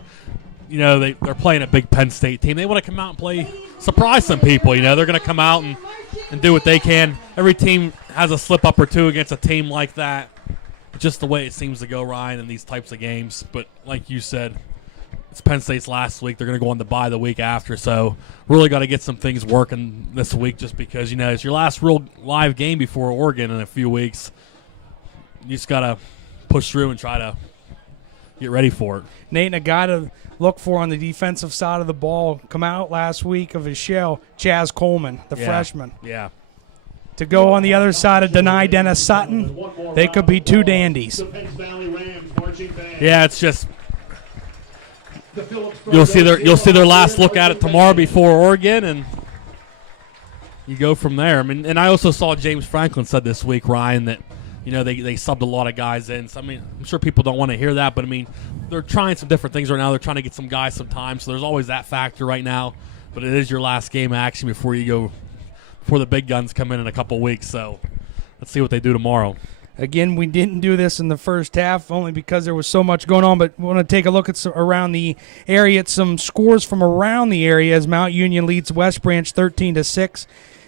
playing a big Penn State team. They want to come out and play, surprise some people. They're going to come out and do what they can. Every team has a slip-up or two against a team like that. Just the way it seems to go, Ryan, in these types of games. But like you said, it's Penn State's last week. They're going to go on the bye the week after. So really got to get some things working this week just because, it's your last real live game before Oregon in a few weeks. You just got to push through and try to get ready for it. Nate, and a guy to look for on the defensive side of the ball, come out last week of his shell, Chaz Coleman, the freshman. Yeah. To go on the other side of Denai Dennis Sutton, they could be two dandies. Yeah, it's just you'll see their last look at it tomorrow before Oregon, and you go from there. I mean, and I also saw James Franklin said this week, Ryan, that they subbed a lot of guys in. So, I mean, I'm sure people don't want to hear that, but I mean, they're trying some different things right now. They're trying to get some guys some time, so there's always that factor right now. But it is your last game action before the big guns come in a couple weeks. So let's see what they do tomorrow. Again, we didn't do this in the first half only because there was so much going on, but we want to take a look at around the area at some scores from around the area as Mount Union leads West Branch 13-6.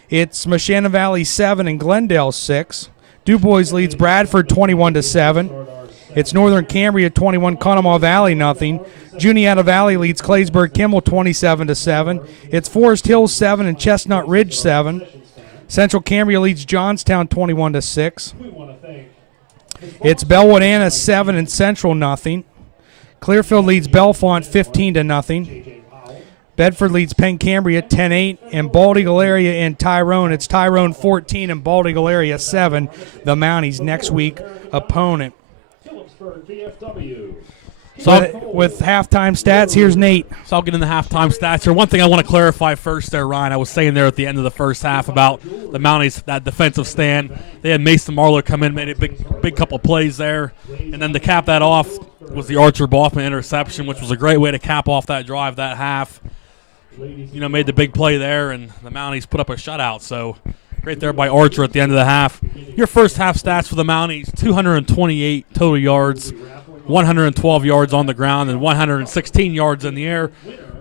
It's Meshana Valley 7 and Glendale 6. DuBois leads Bradford 21-7. It's Northern Cambria 21, Conemaugh Valley nothing. Juniata Valley leads Claysburg-Kimmel 27-7. It's Forest Hill 7 and Chestnut Ridge 7. Central Cambria leads Johnstown 21-6. It's Bellwood Anna 7 and Central nothing. Clearfield leads Bellefonte 15-0. Bedford leads Penn Cambria 10-8, and Baldy Galeria and Tyrone. It's Tyrone 14 and Baldy Galeria 7. The Mounties next week opponent. So with halftime stats, here's Nate. So I'll get in the halftime stats here. One thing I want to clarify first there, Ryan, I was saying there at the end of the first half about the Mounties, that defensive stand. They had Mason Marlowe come in, made a big couple plays there. And then to cap that off was the Archer Boffman interception, which was a great way to cap off that drive, that half. Made the big play there, and the Mounties put up a shutout. So great there by Archer at the end of the half. Your first half stats for the Mounties, 228 total yards, 112 yards on the ground, and 116 yards in the air.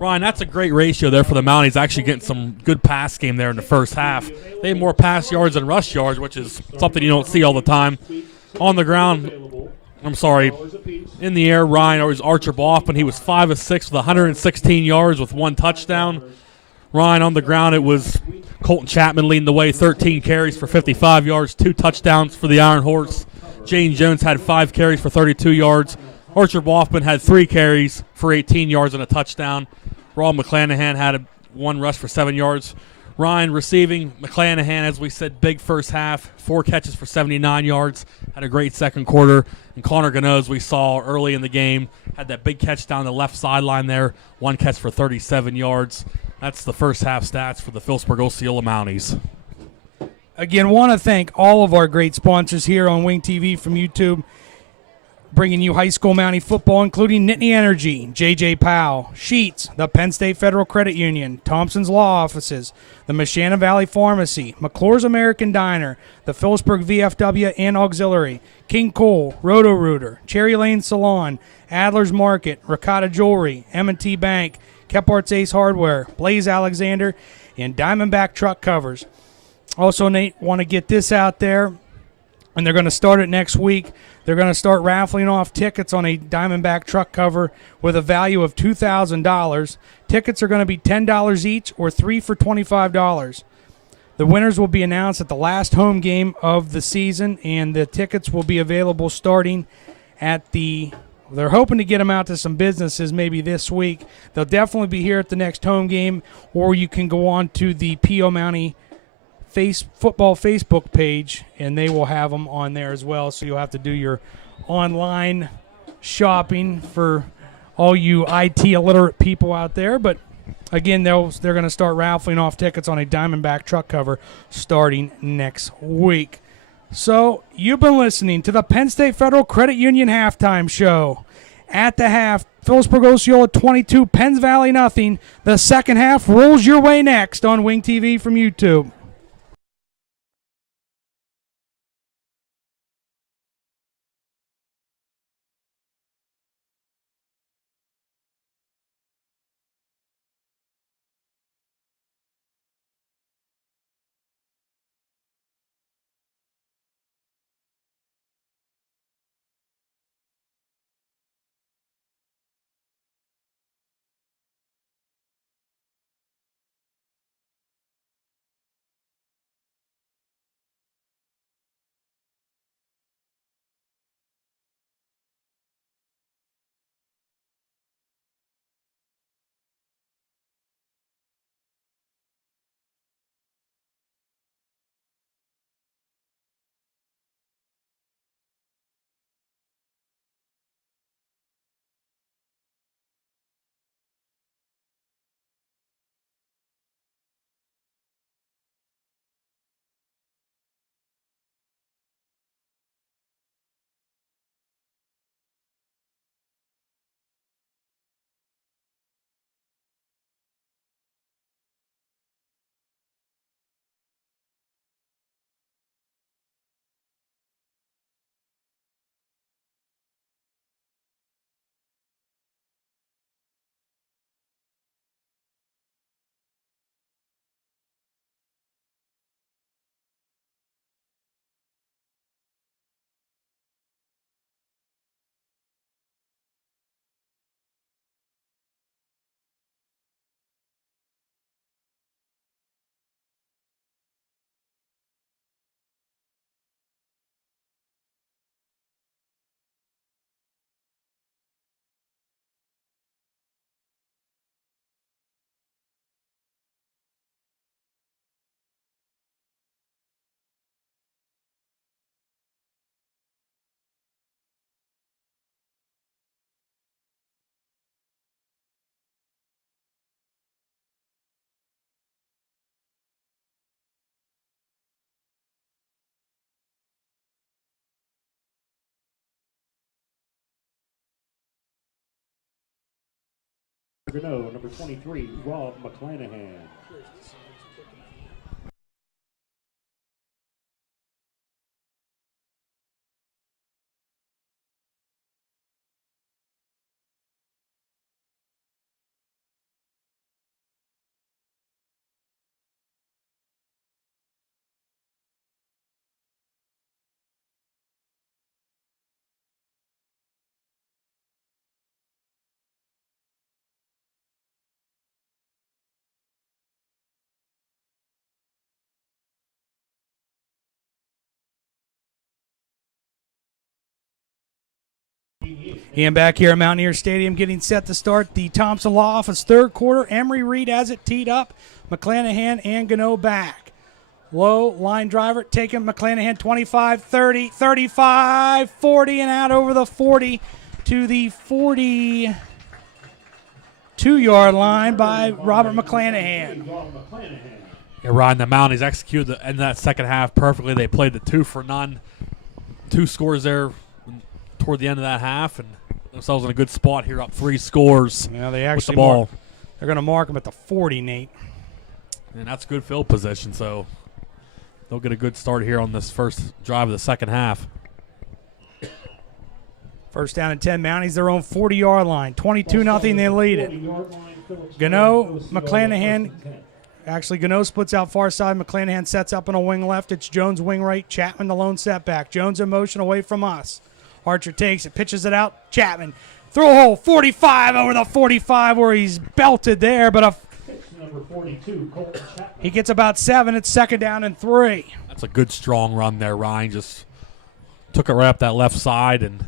Ryan, that's a great ratio there for the Mounties, actually getting some good pass game there in the first half. They had more pass yards than rush yards, which is something you don't see all the time. On the ground, in the air, Ryan, or was Archer Boffman. He was 5 of 6 with 116 yards with 1 touchdown. Ryan, on the ground, it was Colton Chapman leading the way, 13 carries for 55 yards, 2 touchdowns for the Iron Horse. Jane Jones had 5 carries for 32 yards. Archer Boffman had 3 carries for 18 yards and a touchdown. Raul McClanahan had 1 rush for 7 yards. Ryan receiving, McClanahan, as we said, big first half, 4 catches for 79 yards, had a great second quarter. And Connor Gano, as we saw early in the game, had that big catch down the left sideline there, 1 catch for 37 yards. That's the first half stats for the Philipsburg-Osceola Mounties. Again, want to thank all of our great sponsors here on Wing TV from YouTube, bringing you high school Mountie football, including Nittany Energy, J.J. Powell, Sheets, the Penn State Federal Credit Union, Thompson's Law Offices, the Meshannon Valley Pharmacy, McClure's American Diner, the Philipsburg VFW and Auxiliary, King Cole, Roto-Rooter, Cherry Lane Salon, Adler's Market, Ricotta Jewelry, M&T Bank, Kephardt's Ace Hardware, Blaze Alexander, and Diamondback Truck Covers. Also, Nate, want to get this out there, and they're going to start it next week. They're going to start raffling off tickets on a Diamondback truck cover with a value of $2,000. Tickets are going to be $10 each or 3 for $25. The winners will be announced at the last home game of the season, and the tickets will be available starting at the – they're hoping to get them out to some businesses maybe this week. They'll definitely be here at the next home game, or you can go on to the P.O. Mountie football Facebook page, and they will have them on there as well. So you'll have to do your online shopping for all you IT illiterate people out there. But again, they're going to start raffling off tickets on a Diamondback truck cover starting next week. So you've been listening to the Penn State Federal Credit Union halftime show. At the half, Philipsburg-Osceola 22, Penns Valley nothing. The second half rolls your way next on Wing TV from YouTube. Number 23, Rob McClanahan. And back here at Mountaineer Stadium, getting set to start the Thompson Law Office third quarter. Emery Reed has it teed up. McClanahan and Gano back. Low line driver taking McClanahan 25, 30, 35, 40, and out over the 40 to the 40. 2-yard line by Robert McClanahan. Yeah, Ryan, the Mounties executed the end of that second half perfectly. They played the 2 for none. 2 scores there toward the end of that half, and themselves in a good spot here, up 3 scores. Yeah, they with actually the ball. they're going to mark him at the 40, Nate. And that's good field position, so they'll get a good start here on this first drive of the second half. First down and 10, Mounties their own 40-yard line. 22-0, they lead it. Gano, McClanahan. Actually, Gano splits out far side. McClanahan sets up on a wing left. It's Jones wing right. Chapman the lone setback. Jones in motion away from us. Archer takes it, pitches it out. Chapman throw hole 45 over the 45 where he's belted there, but Number 42, Colton Chapman. he gets about 7. It's second down and 3. That's a good, strong run there, Ryan. Just took it right up that left side, and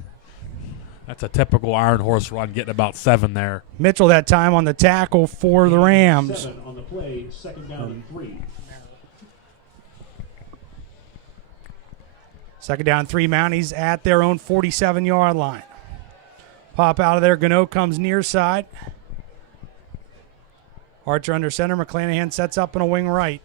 that's a typical Iron Horse run, getting about 7 there. Mitchell that time on the tackle for the Rams. 7 on the play, second down and 3. Second down, 3 Mounties at their own 47-yard line. Pop out of there. Gano comes near side. Archer under center. McClanahan sets up in a wing right.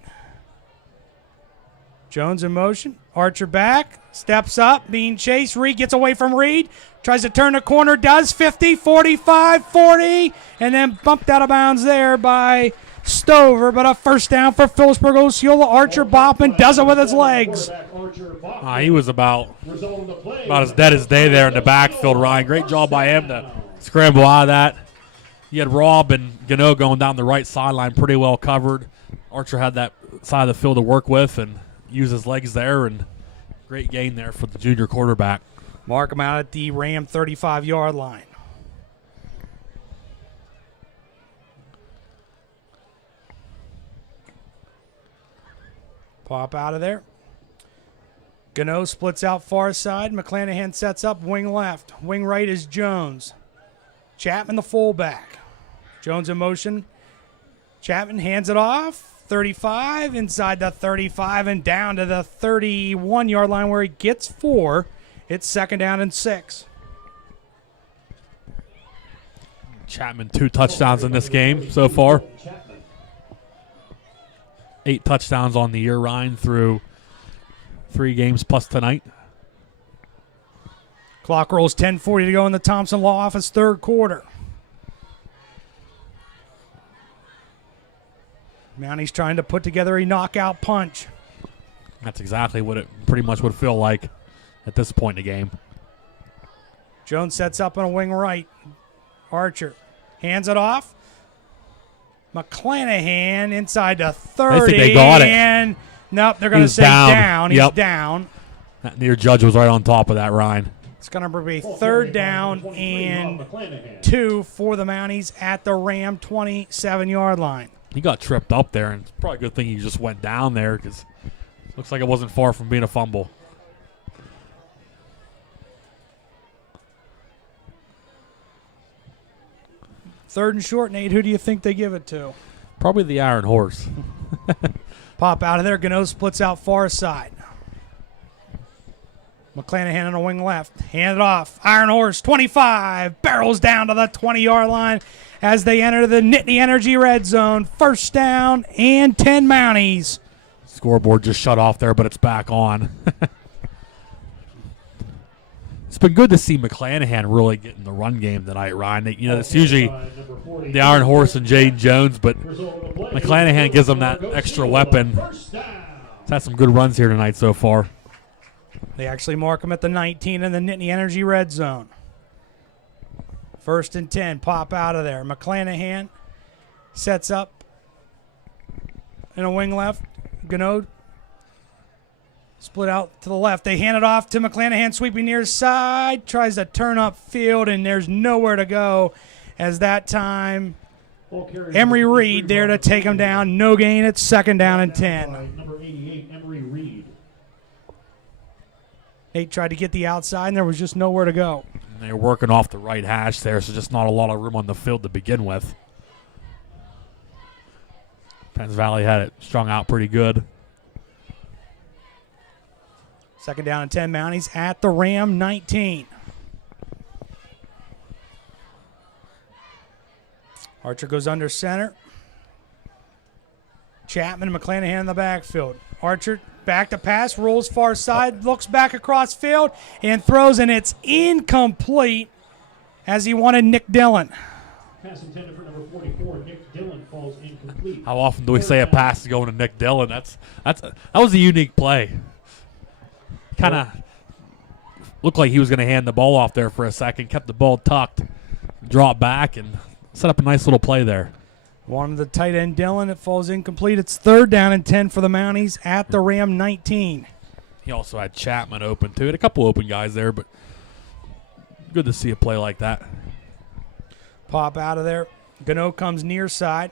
Jones in motion. Archer back. Steps up. Being chased. Reed gets away from Reed. Tries to turn the corner. Does. 50, 45, 40. And then bumped out of bounds there by Stover. But a first down for Philipsburg-Osceola. Archer bopping. Does it with his legs. He was about as dead as day there in the backfield, Ryan. Great job by him to scramble out of that. He had Rob and Gano going down the right sideline pretty well covered. Archer had that side of the field to work with and use his legs there, and great gain there for the junior quarterback. Mark him out at the Ram 35-yard line. Pop out of there. Gano splits out far side. McClanahan sets up wing left. Wing right is Jones. Chapman the fullback. Jones in motion. Chapman hands it off. 35 inside the 35 and down to the 31-yard line where he gets 4. It's second down and 6. Chapman 2 touchdowns in this game so far. 8 touchdowns on the year, Ryan, through 3 games plus tonight. Clock rolls 10:40 to go in the Thompson Law Office third quarter. Mounties trying to put together a knockout punch. That's exactly what it pretty much would feel like at this point in the game. Jones sets up on a wing right. Archer hands it off. McClanahan inside the 30. I think they got it. And nope, they're going to say down. He's down. That near judge was right on top of that, Ryan. It's going to be third down and 2 for the Mounties at the Ram 27-yard line. He got tripped up there, and it's probably a good thing he just went down there because it looks like it wasn't far from being a fumble. Third and short, Nate. Who do you think they give it to? Probably the Iron Horse. Pop out of there. Gano splits out far side. McClanahan on a wing left. Hand it off. Iron Horse, 25. Barrels down to the 20-yard line as they enter the Nittany Energy red zone. First down and 10 Mounties. Scoreboard just shut off there, but it's back on. It's been good to see McClanahan really get in the run game tonight, Ryan. It's usually the Iron Horse and Jaden Jones, but McClanahan gives them that extra weapon. He's had some good runs here tonight so far. They actually mark him at the 19 in the Nittany Energy red zone. First and 10, pop out of there. McClanahan sets up in a wing left. Gano split out to the left. They hand it off to McClanahan, sweeping near side. Tries to turn up field, and there's nowhere to go as that time Emery Reed there to take him down. No gain. It's second down and 10. Number 88, Emery Reed. Nate tried to get the outside, and there was just nowhere to go. And they're working off the right hash there, so just not a lot of room on the field to begin with. Penns Valley had it strung out pretty good. Second down and 10, Mounties at the Ram 19. Archer goes under center. Chapman and McClanahan in the backfield. Archer back to pass, rolls far side, looks back across field, and throws, and it's incomplete as he wanted Nick Dillon. Pass intended for number 44, Nick Dillon, falls incomplete. How often do we say a pass is going to Nick Dillon? That was a unique play. Kind of looked like he was going to hand the ball off there for a second, kept the ball tucked, dropped back, and set up a nice little play there. Wanted the tight end Dillon. It falls incomplete. It's 3rd down and 10 for the Mounties at the Ram 19. He also had Chapman open, too. Had a couple open guys there, but good to see a play like that. Pop out of there. Gano comes near side.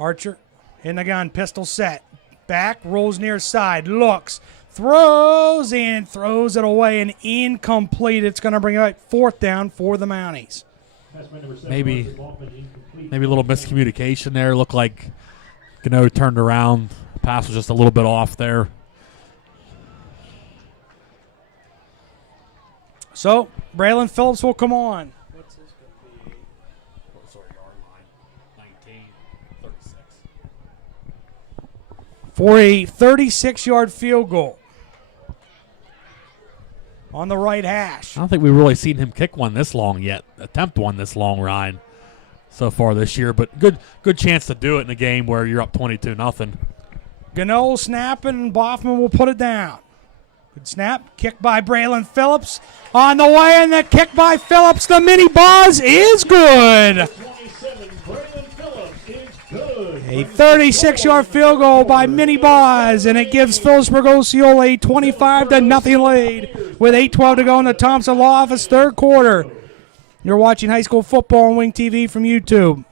Archer in the gun, pistol set. Back, rolls near side, looks, throws, and throws it away, and incomplete. It's going to bring up 4th down for the Mounties. Maybe a little miscommunication there. Looked like Gano turned around. Pass was just a little bit off there. So, Braylon Phillips will come on. What's this going to be? Yard line. 19, 36. For a 36-yard field goal on the right hash. I don't think we've really seen him kick one this long yet. Attempt one this long, Ryan, so far this year. But good chance to do it in a game where you're up 22-0. Gano snapping, and Boffman will put it down. Good snap. Kick by Braylon Phillips. On the way, and the kick by Phillips. The mini buzz is good. 27, Braylon Phillips is good. A 36-yard field goal by Mini Buzz, and it gives Philipsburg-Osceola a 25-0 lead with 8:12 to go in the Thompson Law Office 3rd quarter. You're watching high school football on Wing TV from YouTube.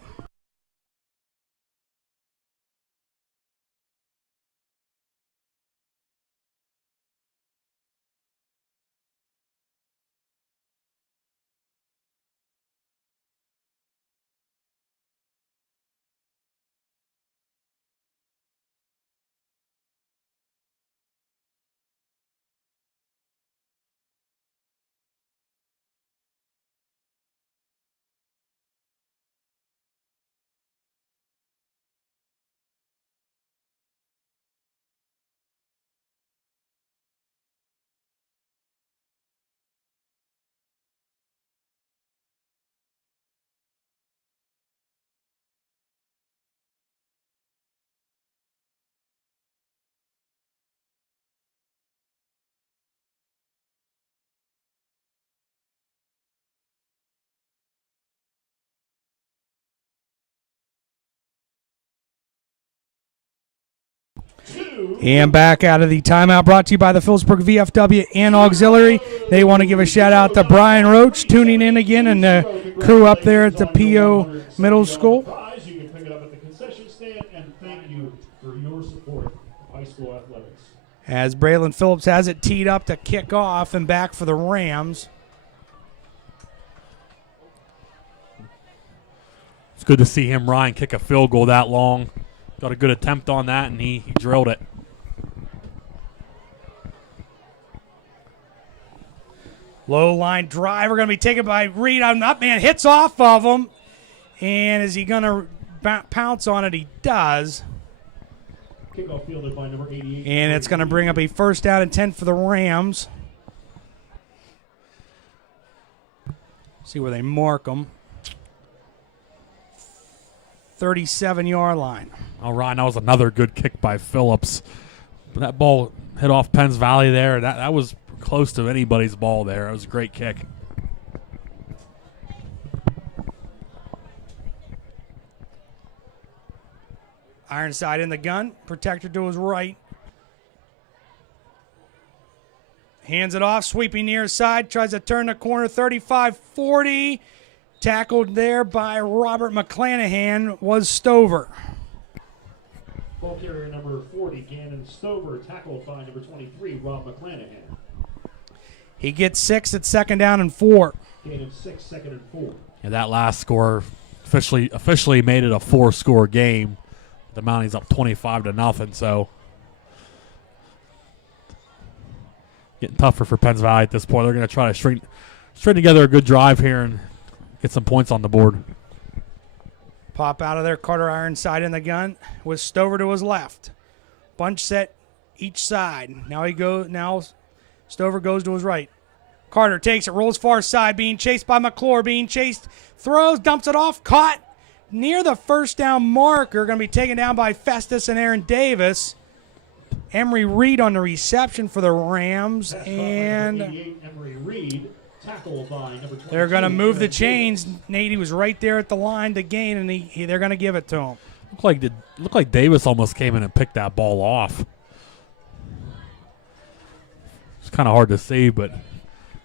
And back out of the timeout, brought to you by the Philipsburg VFW and Auxiliary. They want to give a shout out to Brian Roach tuning in again, and the crew up there at the PO Middle School. You can pick it up at the concession stand, and thank you for your support of high school athletics. As Braylon Phillips has it teed up to kick off and back for the Rams. It's good to see him, Ryan, kick a field goal that long. Got a good attempt on that, and he drilled it. Low line drive. We're going to be taken by Reed. Up man hits off of him. And is he going to pounce on it? He does. Kickoff fielded by number 88. And it's going to bring up a 1st down and 10 for the Rams. See where they mark them. 37-yard line. All right, that was another good kick by Phillips. But that ball hit off Penns Valley there. That was close to anybody's ball there. It was a great kick. Ironside in the gun. Protector to his right. Hands it off. Sweeping near side. Tries to turn the corner. 35-40. Tackled there by Robert McClanahan was Stover. Ball carrier number 40, Gannon Stover, tackled by number 23, Rob McClanahan. He gets 6 at 2nd down and 4. Gain of 6, 2nd and 4. And that last score officially made it a 4-score game. The Mounties up 25-0, so getting tougher for Penns Valley at this point. They're going to try to string together a good drive here and Get some points on the board. Pop out of there. Carter Ironside in the gun with Stover to his left. Bunch set each side. Now Stover goes to his right. Carter takes it, rolls far side, being chased by McClure, being chased, throws, dumps it off, caught near the first down marker. Going to be taken down by Festus and Aaron Davis. Emery Reed on the reception for the Rams, and Emery Reed, tackled by number 22, they're going to move the Aaron chains. Davis. Nate, he was right there at the line to gain, and they're going to give it to him. Looked like Davis almost came in and picked that ball off. It's kind of hard to see, but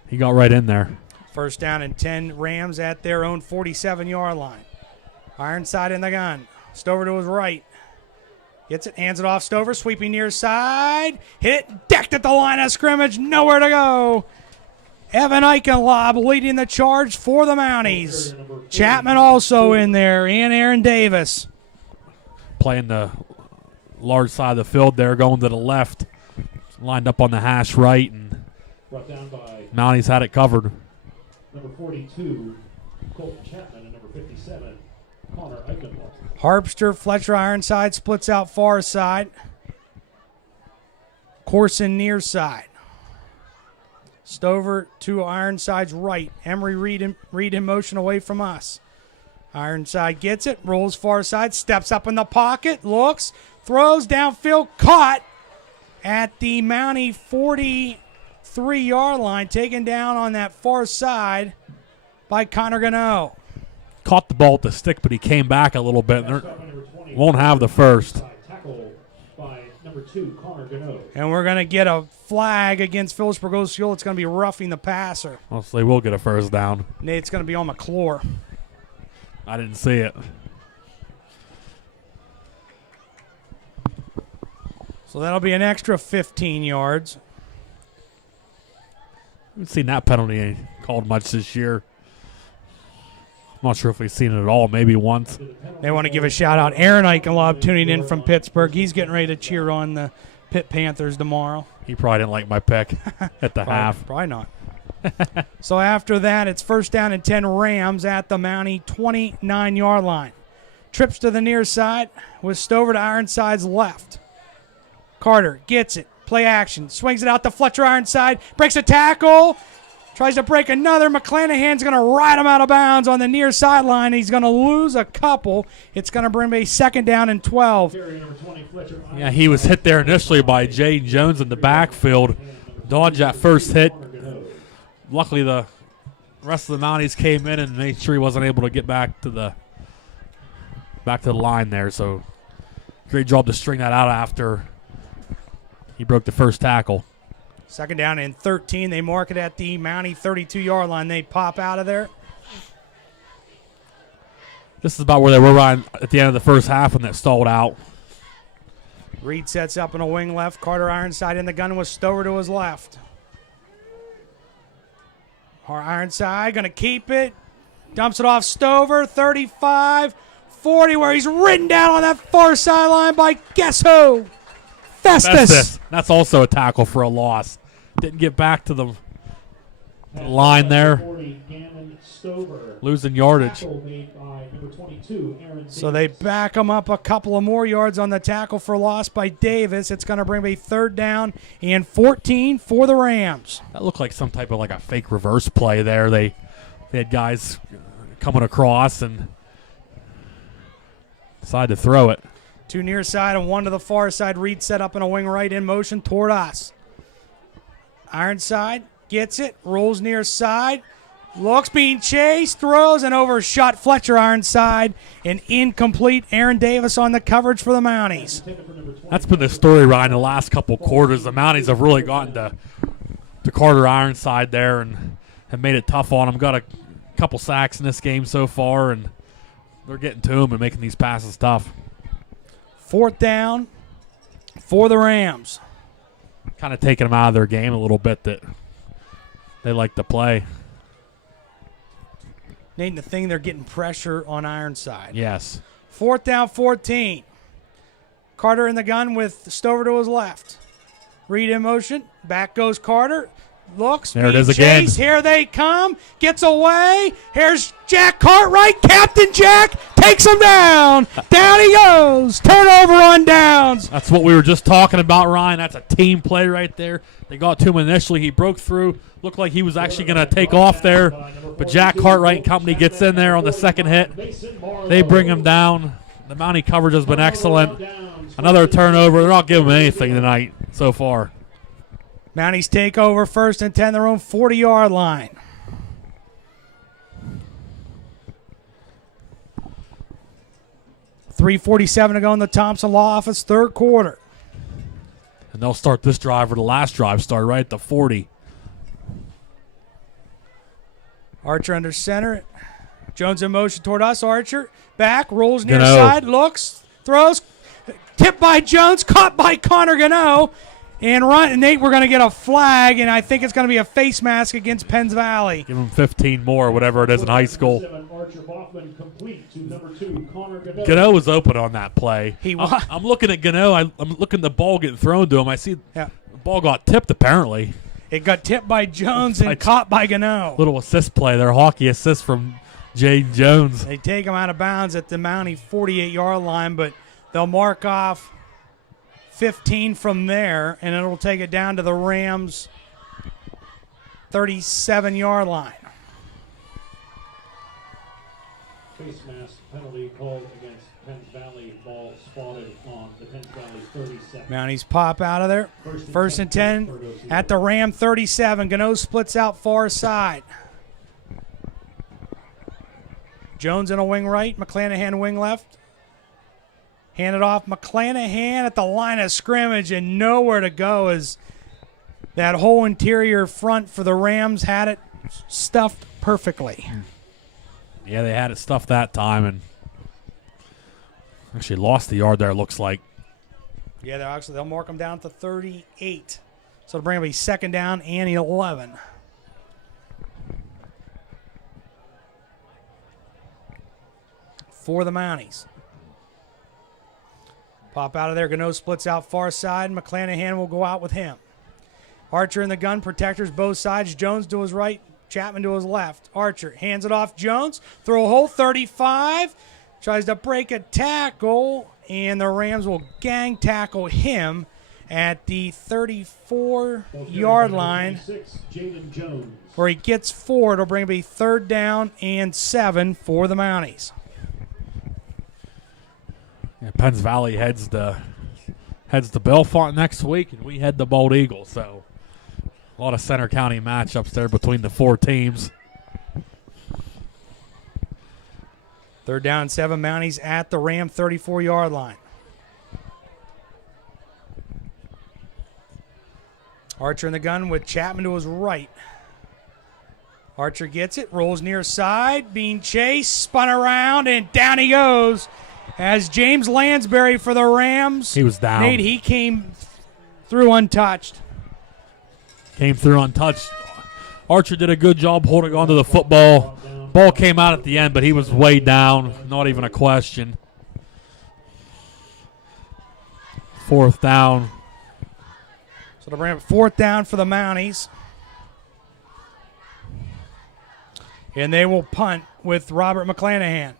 he got right in there. First down and 10, Rams at their own 47-yard line. Ironside in the gun. Stover to his right. Gets it, hands it off. Stover, sweeping near side. Hit it, decked at the line of scrimmage. Nowhere to go. Evan Eichenlob leading the charge for the Mounties. Chapman also in there, and Aaron Davis. Playing the large side of the field there, going to the left. Lined up on the hash right, and Brought down by Mounties had it covered. number 42, Colton Chapman, and number 57, Connor Eichenwald. Harpster, Fletcher Ironside splits out far side. Corson near side. Stover to Ironside's right. Emery Reed in motion away from us. Ironside gets it, rolls far side, steps up in the pocket, looks, throws downfield, caught at the Mountie 43-yard line, taken down on that far side by Connor Gano. Caught the ball at the stick, but he came back a little bit. Stop by number 20, Won't have the first. Tackle by number 2, Connor Gano. And we're going to get a flag against Philipsburg-Osceola. It's going to be roughing the passer. Well, so they will get a first down. Nate's going to be on McClure. I didn't see it. So that'll be an extra 15 yards. Haven't seen that penalty called much this year. I'm not sure if we've seen it at all. Maybe once. They want to give a shout-out. Aaron Eichenlob tuning in from Pittsburgh. He's getting ready to cheer on the Pitt Panthers tomorrow. He probably didn't like my pick at the half. Probably not. So after that, it's first down and 10 Rams at the Mountie 29-yard line. Trips to the near side with Stover to Ironside's left. Carter gets it. Play action. Swings it out to Fletcher Ironside. Breaks a tackle. Tries to break another. McClanahan's going to ride him out of bounds on the near sideline. He's going to lose a couple. It's going to bring a second down and 12. Yeah, he was hit there initially by Jaden Jones in the backfield. Dodged that first hit. Luckily, the rest of the Mounties came in and made sure he wasn't able to get back to the line there. So, great job to string that out after he broke the first tackle. Second down and 13. They mark it at the Mountie 32-yard line. They pop out of there. This is about where they were right at the end of the first half when that stalled out. Reed sets up in a wing left. Carter Ironside in the gun with Stover to his left. Ironside going to keep it. Dumps it off Stover. 35, 40, where he's ridden down on that far sideline by guess who? Festus. That's also a tackle for a loss. Didn't get back to the line there. Losing yardage. So they back him up a couple of more yards on the tackle for loss by Davis. It's going to bring a third down and 14 for the Rams. That looked like some type of like a fake reverse play there. They had guys coming across and decided to throw it. Two near side and one to the far side. Reed set up in a wing right in motion toward us. Ironside gets it, rolls near side, looks, being chased, throws, and overshot Fletcher Ironside. An incomplete. Aaron Davis on the coverage for the Mounties. That's been the story, Ryan, the last couple quarters. The Mounties have really gotten to Carter Ironside there and have made it tough on him. Got a couple sacks in this game so far, and they're getting to him and making these passes tough. Fourth down for the Rams. Kind of taking them out of their game a little bit that they like to play. Nate, the thing, they're getting pressure on Ironside. Yes. Fourth down, 14. Carter in the gun with Stover to his left. Reed in motion. Back goes Carter. looks. There it being is again. chased. Here they come. Gets away. Here's Jack Cartwright. Captain Jack takes him down. Down he goes. Turnover on downs. That's what we were just talking about, Ryan. That's a team play right there. They got to him initially. He broke through. Looked like he was actually going to take off there. But Jack Cartwright and company gets in there on the second hit. They bring him down. The Mountie coverage has been excellent. Another turnover. They're not giving him anything tonight so far. Mounties take over 1st and 10, their own 40-yard line. .347 to go in the Thompson Law Office third quarter. And they'll start this drive where the last drive started, right at the 40. Archer under center. Jones in motion toward us. Archer back, rolls near Gano. side, looks, throws. Tipped by Jones, caught by Connor Gano. And Nate, we're going to get a flag, and I think it's going to be a face mask against Penns Valley. Give him 15 more, whatever it is in high school. Gano was open on that play. He was. I'm looking at Gano. I'm looking at the ball getting thrown to him. I see the ball got tipped, apparently. It got tipped by Jones and caught by Gano. Little assist play there, hockey assist from Jade Jones. They take him out of bounds at the Mountie 48-yard line, but they'll mark off 15 from there, and it'll take it down to the Rams' 37-yard line. Face mask penalty called against Penns Valley. Ball spotted on the Penns Valley 37. Mounties pop out of there. 1st and 10 at the Ram 37. Gano splits out far side. Jones in a wing right, McClanahan wing left. Handed off McClanahan at the line of scrimmage, and nowhere to go as that whole interior front for the Rams had it stuffed perfectly. Yeah, they had it stuffed that time and actually lost the yard there, it looks like. Yeah, they'll mark them down to 38. So it'll bring up a 2nd down and 11. For the Mounties. Pop out of there. Gano splits out far side. McClanahan will go out with him. Archer in the gun. Protectors both sides. Jones to his right. Chapman to his left. Archer hands it off. Jones. Throw a hole. 35. Tries to break a tackle. And the Rams will gang tackle him at the 34-yard line. Where he gets 4. It'll bring up a 3rd down and 7 for the Mounties. Yeah, Penns Valley heads to Bellefonte next week, and we head to Bald Eagle. So a lot of Center County matchups there between the 4 teams. 3rd down and 7. Mounties at the Ram 34-yard line. Archer in the gun with Chapman to his right. Archer gets it, rolls near side, being chased, spun around, and down he goes. As James Lansbury for the Rams. He was down. Nate, he came through untouched. Archer did a good job holding on to the football. Ball came out at the end, but he was way down. Not even a question. 4th down. So they'll bring up 4th down for the Mounties. And they will punt with Robert McClanahan.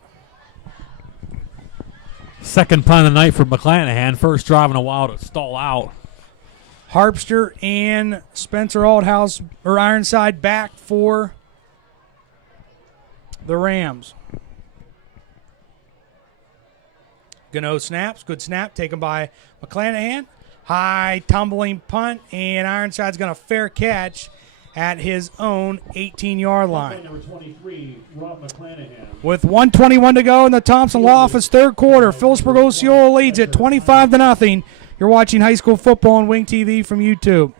Second punt of the night for McClanahan. First drive in a while to stall out. Harpster and Spencer Aldhouse or Ironside back for the Rams. Gano snaps. Good snap taken by McClanahan. High tumbling punt, and Ironside's going to fair catch at his own 18-yard line. Number 23, Rob McClanahan. With 1:21 to go in the Thompson Law Office third quarter, Philipsburg-Osceola leads at 25-0. You're watching high school football on Wing TV from YouTube.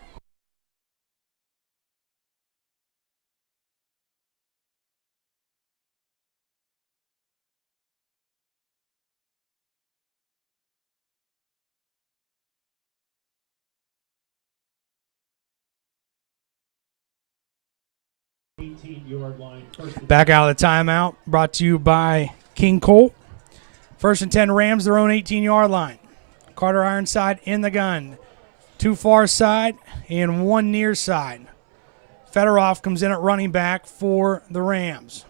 Back out of the timeout, brought to you by King Colt. 1st and 10 Rams, their own 18-yard line. Carter Ironside in the gun. 2 far side and 1 near side. Fedorov comes in at running back for the Rams.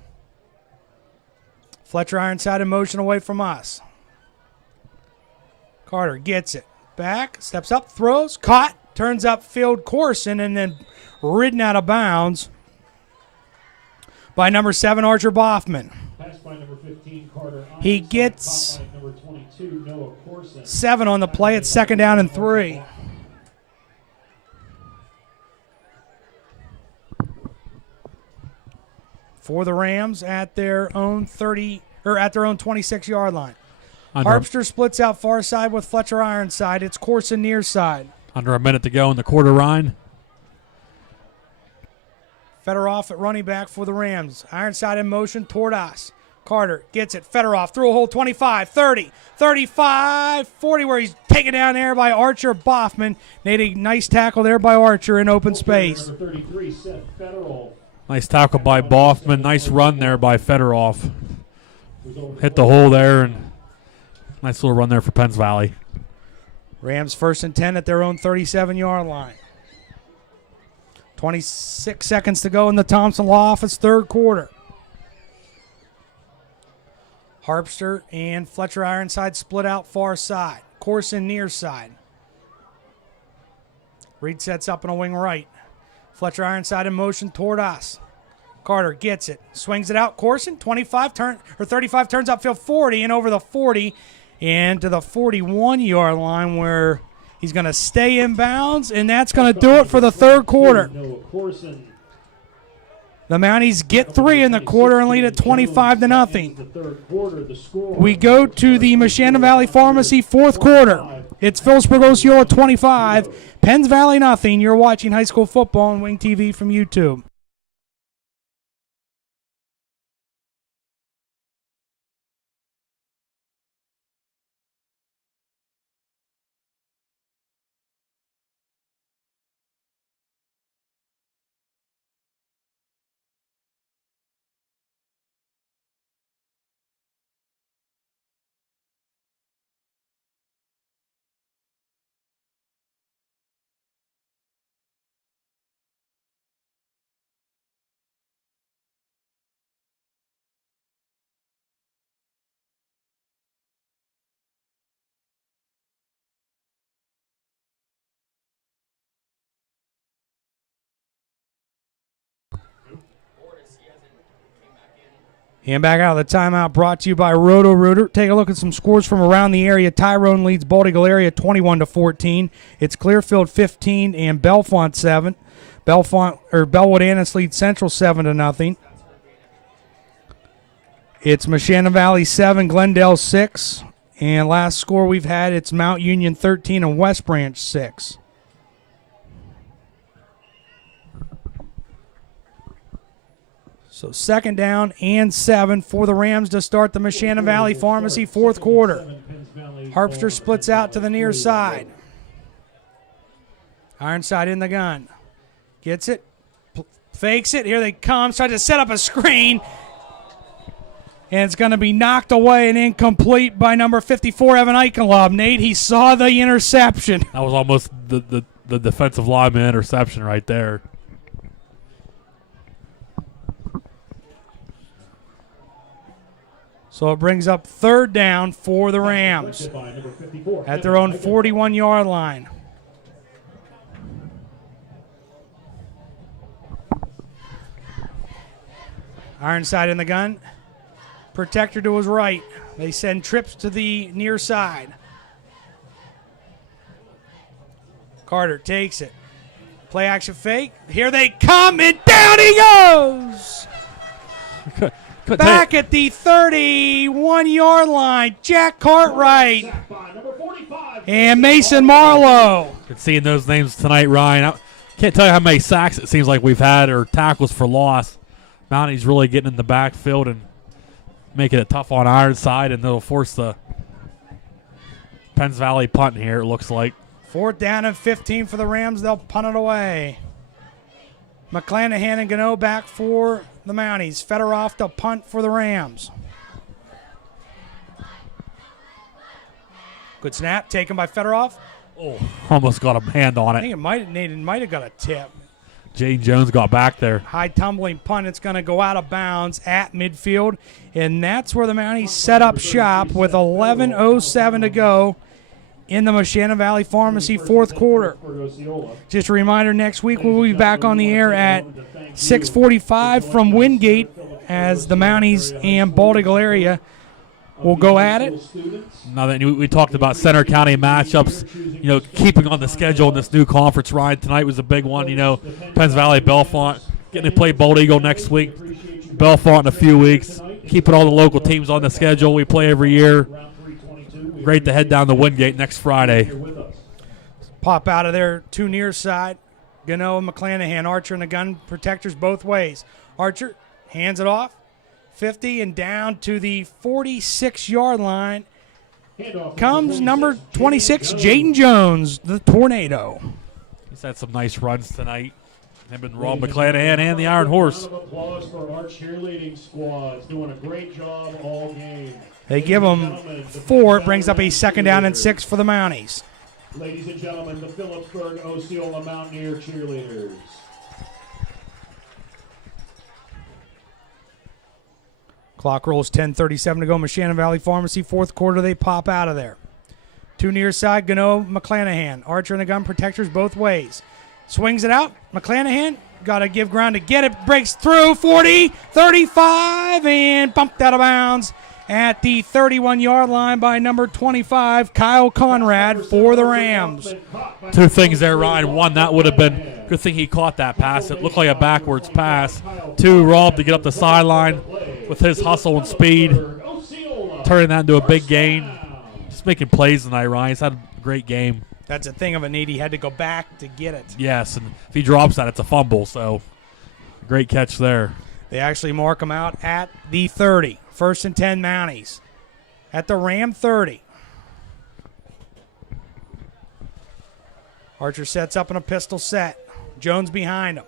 Fletcher Ironside in motion away from us. Carter gets it. Back, steps up, throws, caught, turns upfield Corson, and then ridden out of bounds by number 7, Archer Boffman. Pass by number 15, Carter. He gets Caught by number 22, Noah Corson. 7 on the play. It's 2nd down and 3. For the Rams at their own 26-yard line. Harpster splits out far side with Fletcher Ironside. It's Corson near side. Under a minute to go in the quarter, Ryan. Fedorov at running back for the Rams. Ironside in motion toward us. Carter gets it. Fedorov through a hole 25, 30, 35, 40, where he's taken down there by Archer Boffman. Made a nice tackle there by Archer in open space. Number 33, Seth Federal. Nice tackle by Boffman. Nice run there by Fedorov. Hit the hole there, and nice little run there for Penns Valley. Rams 1st and 10 at their own 37-yard line. 26 seconds to go in the Thompson Law Office 3rd quarter. Harpster and Fletcher Ironside split out far side. Corson near side. Reed sets up in a wing right. Fletcher Ironside in motion toward us. Carter gets it. Swings it out. Corson, 35, 35, turns upfield 40 and over the 40 and to the 41-yard line where he's going to stay in bounds, and that's going to do it for the 3rd quarter. The Mounties get 3 in the quarter and lead at 25-0. We go to the Meshannon Valley Pharmacy 4th quarter. It's Philipsburg-Osceola 25, Penns Valley 0. You're watching high school football on Wing TV from YouTube. And back out of the timeout brought to you by Roto-Rooter. Take a look at some scores from around the area. Tyrone leads Bald Eagle area 21-14. It's Clearfield 15 and Bellefonte 7. Bellwood Annis leads Central 7-0. It's Meshannon Valley 7, Glendale 6. And last score we've had, it's Mount Union 13 and West Branch 6. So 2nd down and 7 for the Rams to start the Meshannon Valley Pharmacy 4th quarter. Harpster splits out to the near side. Ironside in the gun. Gets it. Fakes it. Here they come. Tries to set up a screen. And it's going to be knocked away and incomplete by number 54, Evan Eichenlob. Nate, he saw the interception. That was almost the defensive lineman interception right there. So it brings up 3rd down for the Rams at their own 41-yard line. Ironside in the gun. Protector to his right. They send trips to the near side. Carter takes it. Play action fake. Here they come, and down he goes! Back at the 31-yard line, Jack Cartwright and Mason Marlowe. Been seeing those names tonight, Ryan. I can't tell you how many sacks it seems like we've had or tackles for loss. Mounties really getting in the backfield and making it tough on Ironside, and they'll force the Penns Valley punt here, it looks like. 4th down and 15 for the Rams. They'll punt it away. McClanahan and Gano back for the Mounties. Fedorov to punt for the Rams. Good snap taken by Fedorov. Oh, almost got a hand on I it. think Nate might have got a tip. Jane Jones got back there. High tumbling punt. It's going to go out of bounds at midfield, and that's where the Mounties set up shop with 11:07 to go in the Moshannon Valley Pharmacy fourth quarter. Just a reminder, next week we'll be back on the air at 6:45 from Wingate as the Mounties and Bald Eagle area will go at it. Now that we talked about Center County matchups, keeping on the schedule in this new conference, Ryan, tonight was a big one. Penns Valley, Bellefonte, getting to play Bald Eagle next week, Bellefonte in a few weeks, keeping all the local teams on the schedule we play every year. Great to head down to Wingate next Friday. Pop out of there, two near side. Gano and McClanahan, Archer and the gun protectors both ways. Archer hands it off, 50 and down to the 46-yard line. Comes number 26, Jaden Jones, the Tornado. He's had some nice runs tonight. Him and Rob McClanahan and the Iron Horse. Applause for our cheerleading squads doing a great job all game. They give them 4. It brings up a 2nd down and 6 for the Mounties. Ladies and gentlemen, the Philipsburg-Osceola Mountaineer cheerleaders. Clock rolls, 10:37 to go. Moshannon Valley Pharmacy, fourth quarter. They pop out of there. Two near side, Gano, McClanahan. Archer and the gun protectors both ways. Swings it out. McClanahan got to give ground to get it. Breaks through, 40, 35, and bumped out of bounds at the 31-yard line by number 25, Kyle Conrad for the Rams. Two things there, Ryan. One, that would have been good thing he caught that pass. It looked like a backwards pass. Two, Rob to get up the sideline with his hustle and speed, turning that into a big gain. Just making plays tonight, Ryan. He's had a great game. That's a thing of a need. He had to go back to get it. Yes, and if he drops that, it's a fumble. So, great catch there. They actually mark him out at the 30. 1st and 10 Mounties at the Ram 30. Archer sets up in a pistol set. Jones behind him.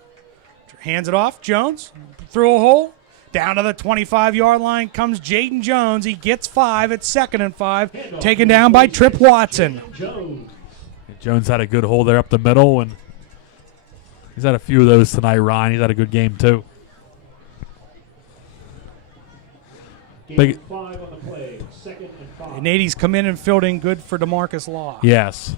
Hands it off. Jones through a hole. Down to the 25-yard line comes Jaden Jones. He gets 5 at 2nd and 5. Taken down by Trip Watson. Jones had a good hole there up the middle, and he's had a few of those tonight, Ryan. He's had a good game, too. Big 5 on the play, 2nd and 5. Nady's come in and filled in good for DeMarcus Law. Yes.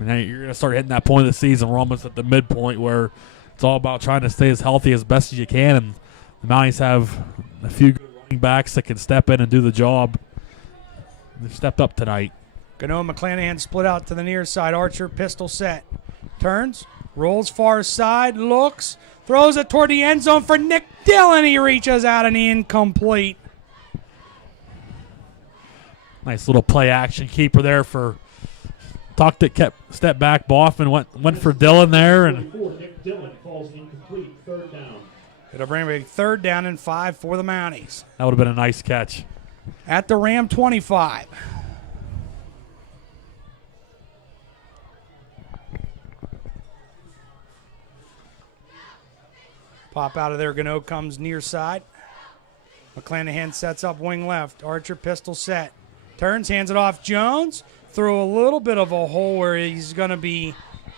Now you're going to start hitting that point of the season. We're almost at the midpoint where it's all about trying to stay as healthy as best as you can, and the Mounties have a few good running backs that can step in and do the job. They've stepped up tonight. Gano and McClanahan split out to the near side. Archer pistol set. Turns, rolls far side, looks, throws it toward the end zone for Nick Dillon. He reaches out and incomplete. Nice little play action keeper there for Tuck that kept step back. Boffman went for Dillon there, and Nick Dillon falls incomplete, 3rd down. It'll bring a 3rd down and 5 for the Mounties. that would have been a nice catch. At the Ram 25. Pop out of there. Gano comes near side. McClanahan sets up wing left. Archer pistol set. Turns, hands it off. Jones through a little bit of a hole where he's going to be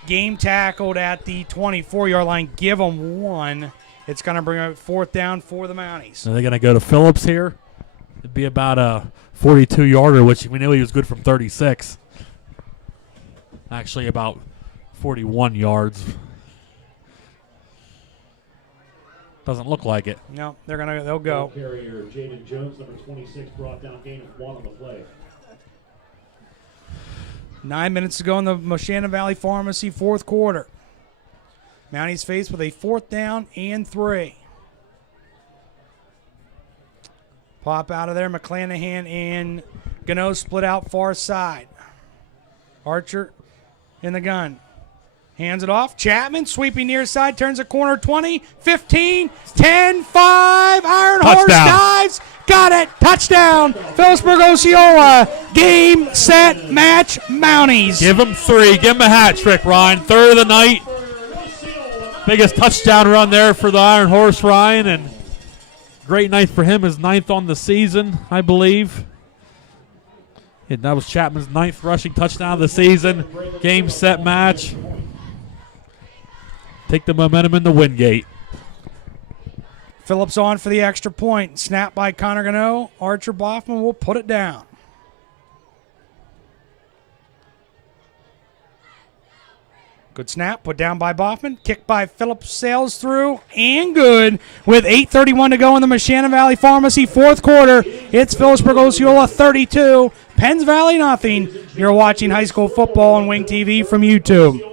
game tackled at the 24-yard line. Give him 1. It's going to bring up 4th down for the Mounties. Are they going to go to Phillips here? It'd be about a 42-yarder, which we knew he was good from 36. Actually, about 41 yards. Doesn't look like it. No, they'll go. Carrier Jaden Jones, number 26, brought down gain of 1 on the play. 9 minutes to go in the Moshannon Valley Pharmacy fourth quarter. Mounties faced with a 4th down and 3. Pop out of there. McClanahan and Gano split out far side. Archer in the gun. Hands it off. Chapman sweeping near side. Turns a corner. 20, 15, 10, 5. Iron Horse dives. Got it. Touchdown. Philipsburg-Osceola. Game, set, match, Mounties. Give him 3. Give him a hat trick, Ryan. 3rd of the night. Biggest touchdown run there for the Iron Horse, Ryan. And great night for him. His 9th on the season, I believe. And that was Chapman's 9th rushing touchdown of the season. Game, set, match. take the momentum in the Wingate. Phillips on for the extra point. Snap by Connor Gano. Archer Boffman will put it down. Good snap, put down by Boffman. Kick by Phillips, sails through, and good. With 8:31 to go in the Moshannon Valley Pharmacy fourth quarter, it's Philipsburg-Osceola 32, Penns Valley nothing. You're watching high school football on Wing TV from YouTube.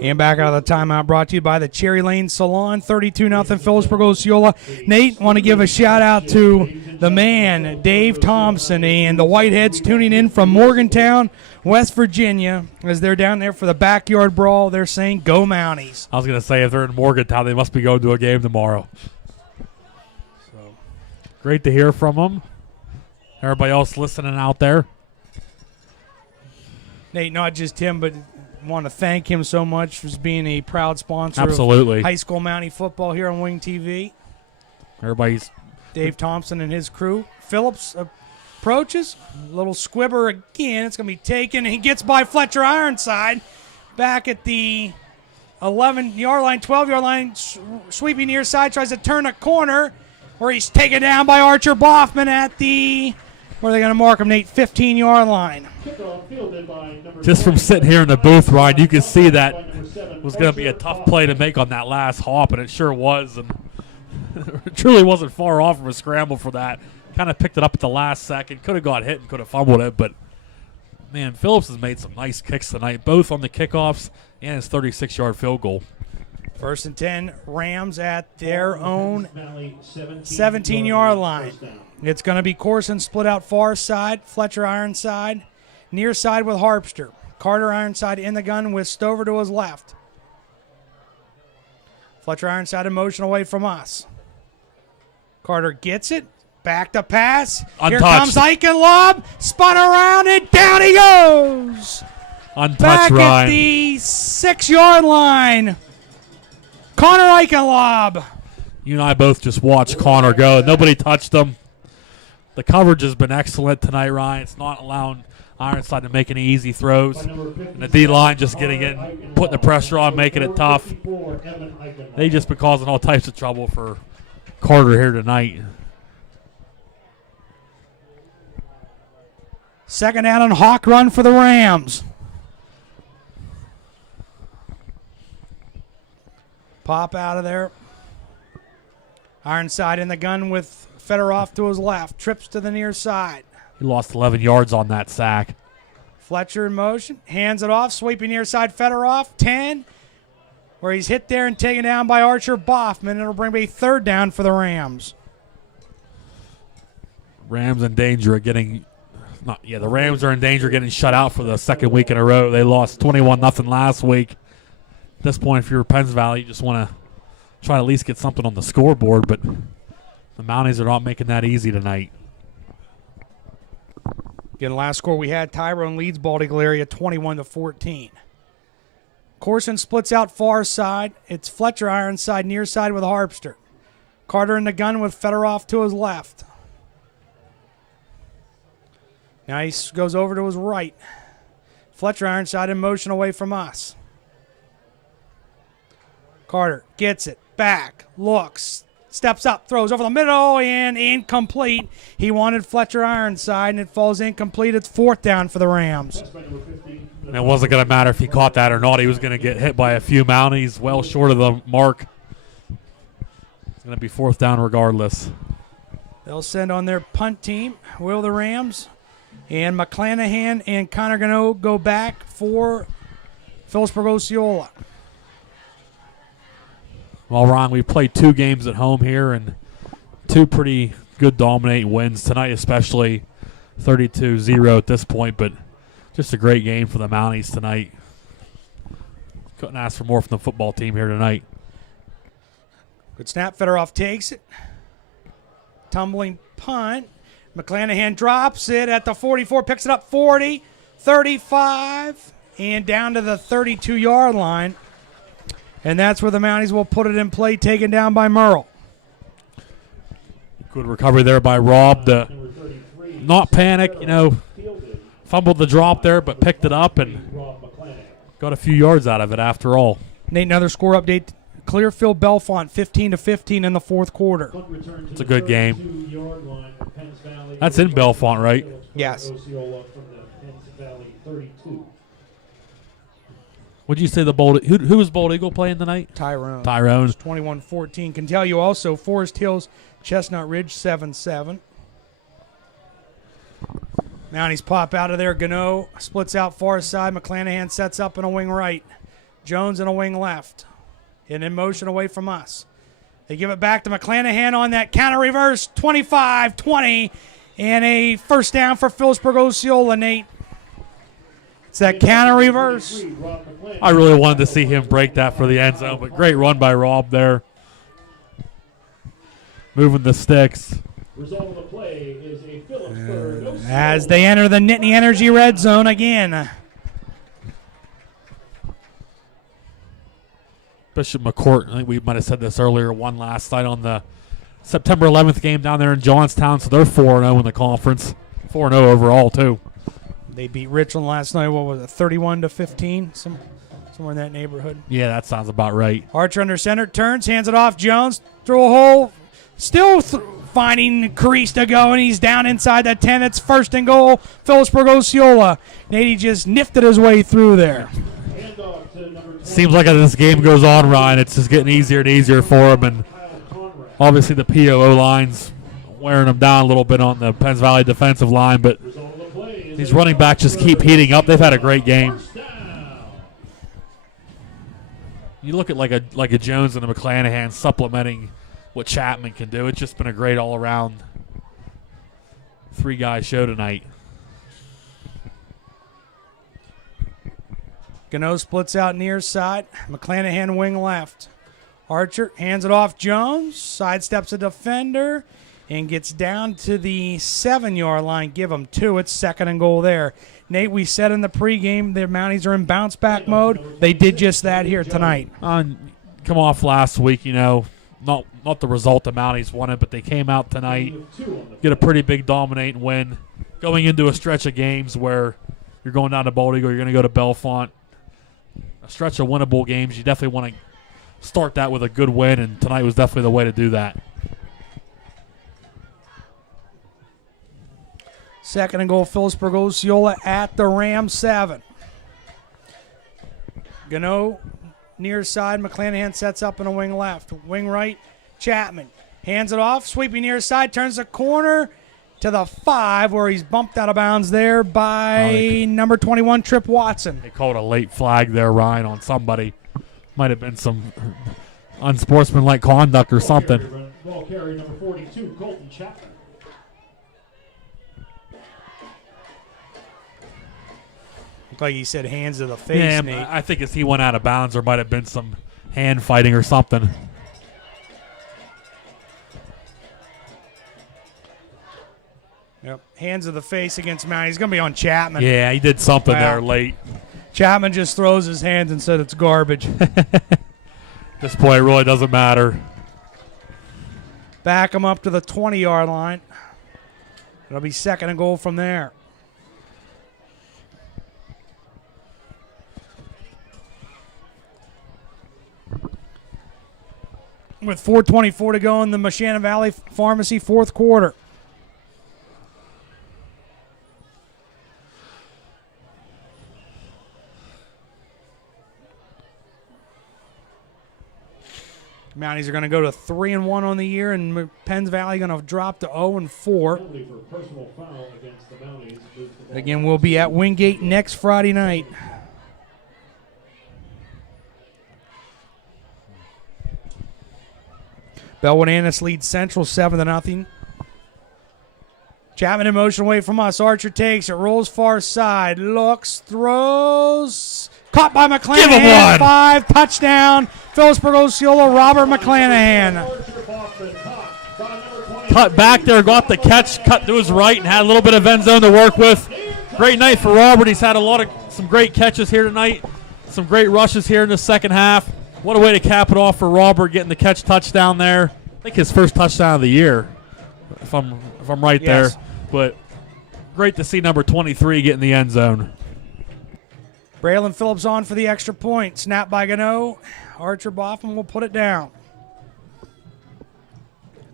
And back out of the timeout, brought to you by the Cherry Lane Salon, 32-0 Philipsburg-Osceola. Nate, want to give a shout-out to the man, Dave Thompson, and the Whiteheads tuning in from Morgantown, West Virginia, as they're down there for the backyard brawl. They're saying, go Mounties. I was going to say, if they're in Morgantown, they must be going to a game tomorrow. So great to hear from them. Everybody else listening out there. Nate, not just him, but want to thank him so much for being a proud sponsor Absolutely. of high school Mountie football here on Wing TV. Everybody's Dave Thompson and his crew. Phillips approaches. Little squibber again. It's going to be taken. He gets by Fletcher Ironside. Back at the 11-yard line, 12-yard line. Sweeping near side. Tries to turn a corner where he's taken down by Archer Boffman at the, where are they going to mark him, Nate? 15-yard line. just from sitting here in the booth, Ryan, you can see that it was going to be a tough play to make on that last hop, and it sure was. And it truly wasn't far off from a scramble for that. Kind of picked it up at the last second. Could have got hit and could have fumbled it, but man, Phillips has made some nice kicks tonight, both on the kickoffs and his 36-yard field goal. 1st and 10, Rams at their own 17-yard line. It's going to be Corson split out far side, Fletcher Ironside, near side with Harpster. Carter Ironside in the gun with Stover to his left. Fletcher Ironside in motion away from us. Carter gets it. Back to pass. Untouched. Here comes Eichenlob. Spun around and down he goes. Untouched, Back Ryan. at the 6-yard line. Connor Eichenlob. You and I both just watched Connor go. Nobody touched him. The coverage has been excellent tonight, Ryan. It's not allowing Ironside to make any easy throws. And the D-line just getting in, putting the pressure on, making it tough. They just been causing all types of trouble for Carter here tonight. Second down and hawk run for the Rams. Pop out of there. Ironside in the gun with Fedorov to his left. Trips to the near side. He lost 11 yards on that sack. Fletcher in motion. Hands it off. Sweeping near side. Fedorov. 10. Where he's hit there and taken down by Archer Boffman. It'll bring a third down for the Rams. Rams in danger of getting... the Rams are in danger of getting shut out for the second week in a row. They lost 21-0 last week. At this point, if you're Penns Valley, you just want to try to at least get something on the scoreboard, but the Mounties are not making that easy tonight. Again, last score we had, Tyrone leads Bald Eagle area 21-14. Corson splits out far side. It's Fletcher Ironside near side with Harpster. Carter in the gun with Fedorov to his left. Now he goes over to his right. Fletcher Ironside in motion away from us. Carter gets it, back, looks, steps up, throws over the middle, and incomplete. He wanted Fletcher Ironside, and it falls incomplete. It's fourth down for the Rams. And it wasn't going to matter if he caught that or not. He was going to get hit by a few Mounties well short of the mark. It's going to be fourth down regardless. They'll send on their punt team, will the Rams. And McClanahan and Connor Gano go back for Philipsburg-Osceola. Well, Ron, we played 2 games at home here and 2 pretty good dominating wins tonight, especially 32-0 at this point, but just a great game for the Mounties tonight. Couldn't ask for more from the football team here tonight. Good snap. Fedorov takes it. Tumbling punt. McClanahan drops it at the 44, picks it up 40, 35, and down to the 32-yard line. And that's where the Mounties will put it in play, taken down by Merle. Good recovery there by Rob to not panic, fumbled the drop there, but picked it up and got a few yards out of it after all. Nate, another score update. Clearfield Bellefonte 15-15 in the fourth quarter. It's a good game. That's in Bellefonte, right? Yes. Would you say the Bold? Who was Bold Eagle playing tonight? Tyrone. 21-14. Can tell you also Forest Hills, Chestnut Ridge 7-7. Mounties pop out of there. Gano splits out far side. McClanahan sets up in a wing right. Jones in a wing left. And in motion away from us. They give it back to McClanahan on that counter reverse. 25-20. And a first down for Philipsburg-Osceola, Nate. It's that counter reverse. I really wanted to see him break that for the end zone, but great run by Rob there. Moving the sticks. Result of the play is a Philipsburg. As they enter the Nittany Energy red zone again. Bishop McCourt, I think we might have said this earlier, won last night on the September 11th game down there in Johnstown, so they're 4-0 in the conference. 4-0 overall, too. They beat Richland last night, what was it, 31-15? Somewhere in that neighborhood. Yeah, that sounds about right. Archer under center, turns, hands it off. Jones, through a hole. Still finding Carice to go, and he's down inside that 10. It's first and goal, Philipsburg-Osceola. Nady just nifted his way through there. Seems like as this game goes on, Ryan, it's just getting easier and easier for him, and obviously the POO line's wearing them down a little bit on the Penns Valley defensive line, but these running backs just keep heating up. They've had a great game. You look at like a Jones and a McClanahan supplementing what Chapman can do. It's just been a great all-around 3-guy show tonight. Gano splits out near side. McClanahan wing left. Archer hands it off Jones. Sidesteps a defender and gets down to the 7-yard line. Give them 2. It's second and goal there. Nate, we said in the pregame the Mounties are in bounce-back mode. They did just that here tonight. Come off last week, not the result the Mounties wanted, but they came out tonight, get a pretty big dominating win. Going into a stretch of games where you're going down to Bold Eagle, you're going to go to Bellefonte. A stretch of winnable games, you definitely want to start that with a good win, and tonight was definitely the way to do that. Second and goal, Philipsburg-Osceola at the Ram 7. Gano near side. McClanahan sets up in a wing left. Wing right, Chapman. Hands it off, sweeping near side, turns the corner to the 5 where he's bumped out of bounds there by number 21, Trip Watson. They called a late flag there, Ryan, on somebody. Might have been some unsportsmanlike conduct or something. Ball carrier number 42, Colton Chapman. Looked like he said hands to the face, Yeah, Nate. I think as he went out of bounds, there might have been some hand fighting or something. Yep. Hands to the face against Mount. He's going to be on Chapman. Yeah, he did something there late. Chapman just throws his hands and said it's garbage. This play really doesn't matter. Back him up to the 20-yard line. It'll be second and goal from there. With 4:24 to go in the Moshannon Valley Pharmacy fourth quarter. Mounties are going to go to 3-1 on the year, and Penns Valley going to drop to 0-4. Again, we'll be at Wingate next Friday night. Bellwood Annis leads Central 7-0. Chapman in motion away from us. Archer takes it, rolls far side, looks, throws. Caught by McClanahan. Give him one. 5, touchdown. Philipsburg-Osceola, Robert McClanahan. Cut back there, got the catch, cut to his right, and had a little bit of end zone to work with. Great night for Robert. He's had some great catches here tonight, some great rushes here in the second half. What a way to cap it off for Robert, getting the catch touchdown there. I think his first touchdown of the year, if I'm right Yes. there. But great to see number 23 get in the end zone. Braylon Phillips on for the extra point. Snap by Gano. Archer Boffin will put it down.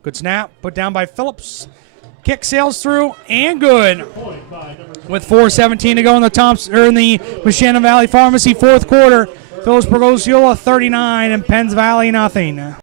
Good snap. Put down by Phillips. Kick sails through and good. With 4:17 to go in the Machana Valley Pharmacy fourth quarter. Philipsburg-Osceola 39 and Penns Valley nothing.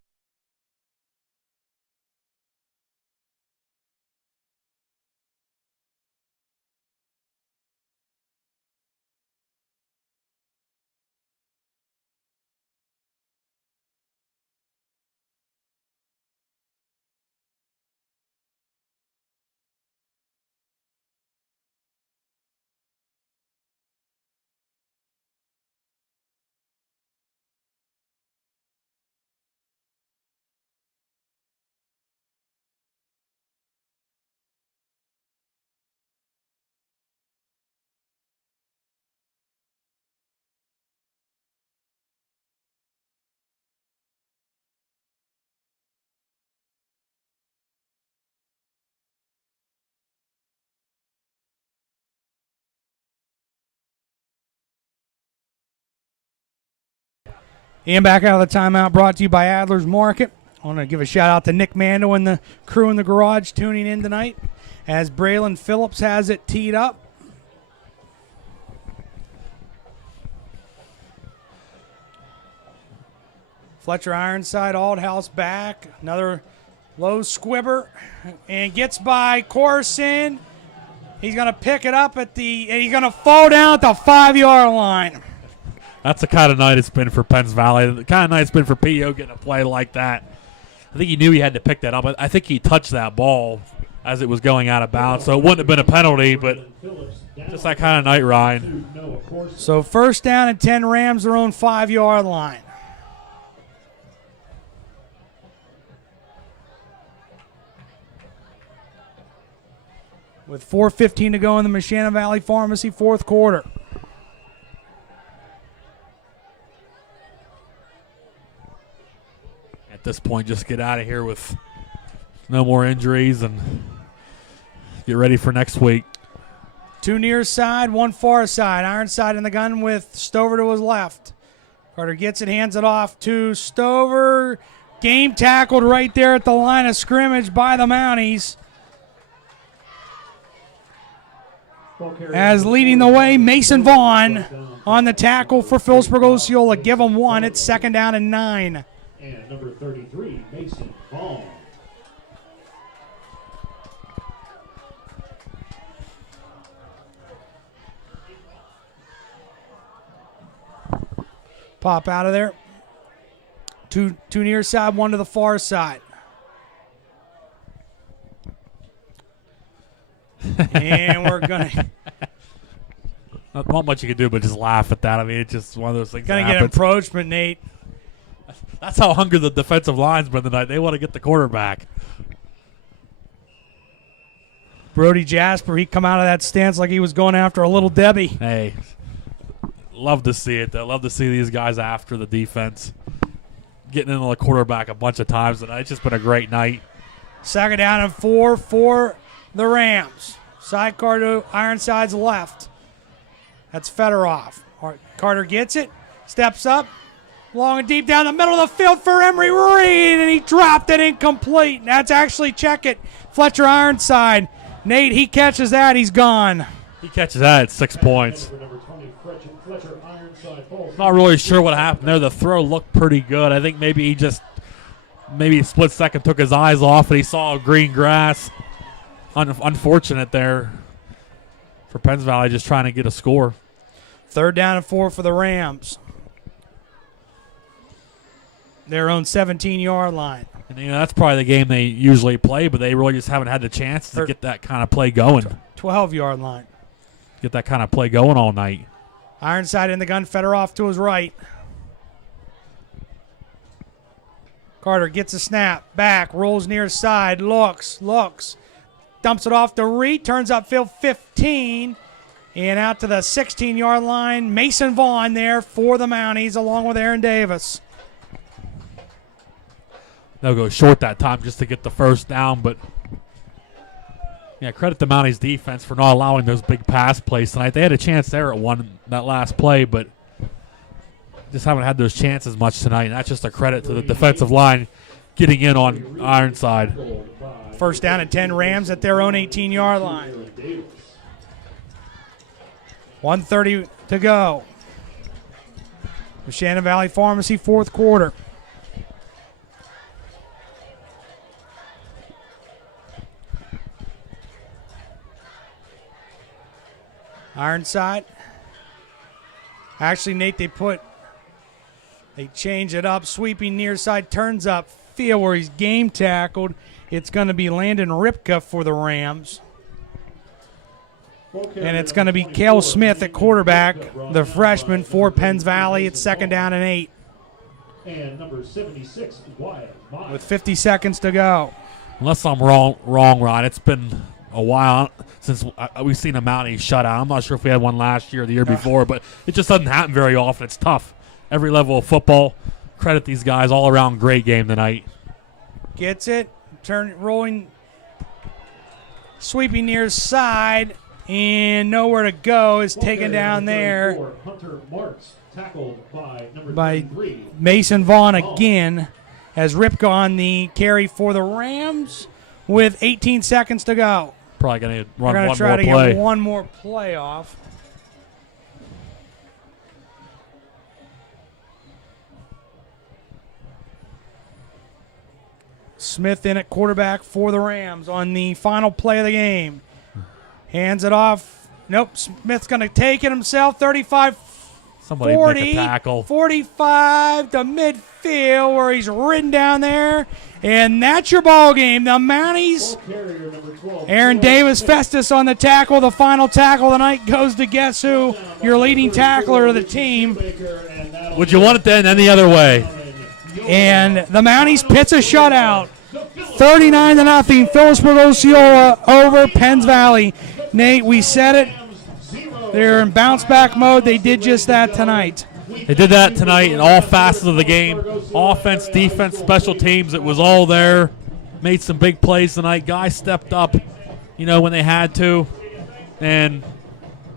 And back out of the timeout, brought to you by Adler's Market. I want to give a shout out to Nick Mando and the crew in the garage tuning in tonight as Braylon Phillips has it teed up. Fletcher Ironside, Aldhouse back. Another low squibber. And gets by Corson. He's going to pick it up and he's going to fall down at the 5-yard line. That's the kind of night it's been for Penns Valley. The kind of night it's been for P.O. getting a play like that. I think he knew he had to pick that up. I think he touched that ball as it was going out of bounds, so it wouldn't have been a penalty, but just that kind of night, Ryan. So first down and 10, Rams their own 5-yard line. With 4:15 to go in the Machana Valley Pharmacy fourth quarter. At this point, just get out of here with no more injuries and get ready for next week. 2 near side, 1 far side. Ironside in the gun with Stover to his left. Carter gets it, hands it off to Stover. Game tackled right there at the line of scrimmage by the Mounties. As leading the way, Mason Vaughn on the tackle for Philipsburg-Osceola. Give them 1. It's second down and 9. And number 33, Mason Vaughn. Pop out of there. Two near side, 1 to the far side. And we're going to... Not much you can do but just laugh at that. I mean, it's just one of those things Going that to get happens. approachment, Nate. That's how hungry the defensive line's been tonight. They want to get the quarterback. Brody Jasper, he come out of that stance like he was going after a little Debbie. Hey, love to see it, though. Love to see these guys after the defense. Getting into the quarterback a bunch of times tonight. It's just been a great night. Second down and 4 for the Rams. Sidecar to Ironside's left. That's Fedorov. Carter gets it, steps up, long and deep down the middle of the field for Emery Reed, and he dropped it incomplete. That's actually check it. Fletcher Ironside. Nate, he catches that, he's gone. He catches that at 6 points. Not really sure what happened there. The throw looked pretty good. I think maybe a split second took his eyes off and he saw green grass. Unfortunate there for Penns Valley, just trying to get a score. Third down and 4 for the Rams. Their own 17-yard line. And that's probably the game they usually play, but they really just haven't had the chance to get that kind of play going. 12-yard line. Get that kind of play going all night. Ironside in the gun, Fedorov to his right. Carter gets a snap, back, rolls near side, looks, dumps it off to Reed, turns upfield 15, and out to the 16-yard line. Mason Vaughn there for the Mounties, along with Aaron Davis. They'll go short that time just to get the first down, but credit the Mounties defense for not allowing those big pass plays tonight. They had a chance there at that last play, but just haven't had those chances much tonight. And that's just a credit to the defensive line getting in on Ironside. First down and 10 Rams at their own 18-yard line. 1:30 to go. The Shannon Valley Pharmacy fourth quarter. Ironside. Actually, Nate, they change it up. Sweeping near side, turns up field where he's game tackled. It's going to be Landon Ripka for the Rams. And it's going to be Cale Smith at quarterback, the freshman for Penns Valley. It's second down and 8. And number 76, Wyatt Miles. With 50 seconds to go. Unless I'm wrong, Ron, it's been a while since we've seen a Mountie shutout. I'm not sure if we had one last year or the year before, but it just doesn't happen very often. It's tough. Every level of football. Credit these guys. All around great game tonight. Gets it. Rolling. Sweeping near side. And nowhere to go. Is taken down there Hunter Marks, tackled by number by 33. Mason Vaughn again. As Ripka on the carry for the Rams with 18 seconds to go. Probably going to We're run going one to try more to play. get one more play off. Smith in at quarterback for the Rams on the final play of the game. Hands it off. Nope, Smith's going to take it himself. 35, Somebody 40, make a tackle. 45 to midfield where he's ridden down there. And that's your ball game. The Mounties, Carrier, number 12, Aaron Davis Festus on the tackle. The final tackle of the night goes to guess who? Your leading tackler of the team. Would you want it then any other way? And the Mounties pitch a shutout. 39-0. Philipsburg-Osceola over Penns Valley. Nate, we said it. They're in bounce-back mode. They did just that tonight. They did that tonight in all facets of the game. Offense, defense, special teams. It was all there. Made some big plays tonight. Guys stepped up, when they had to. And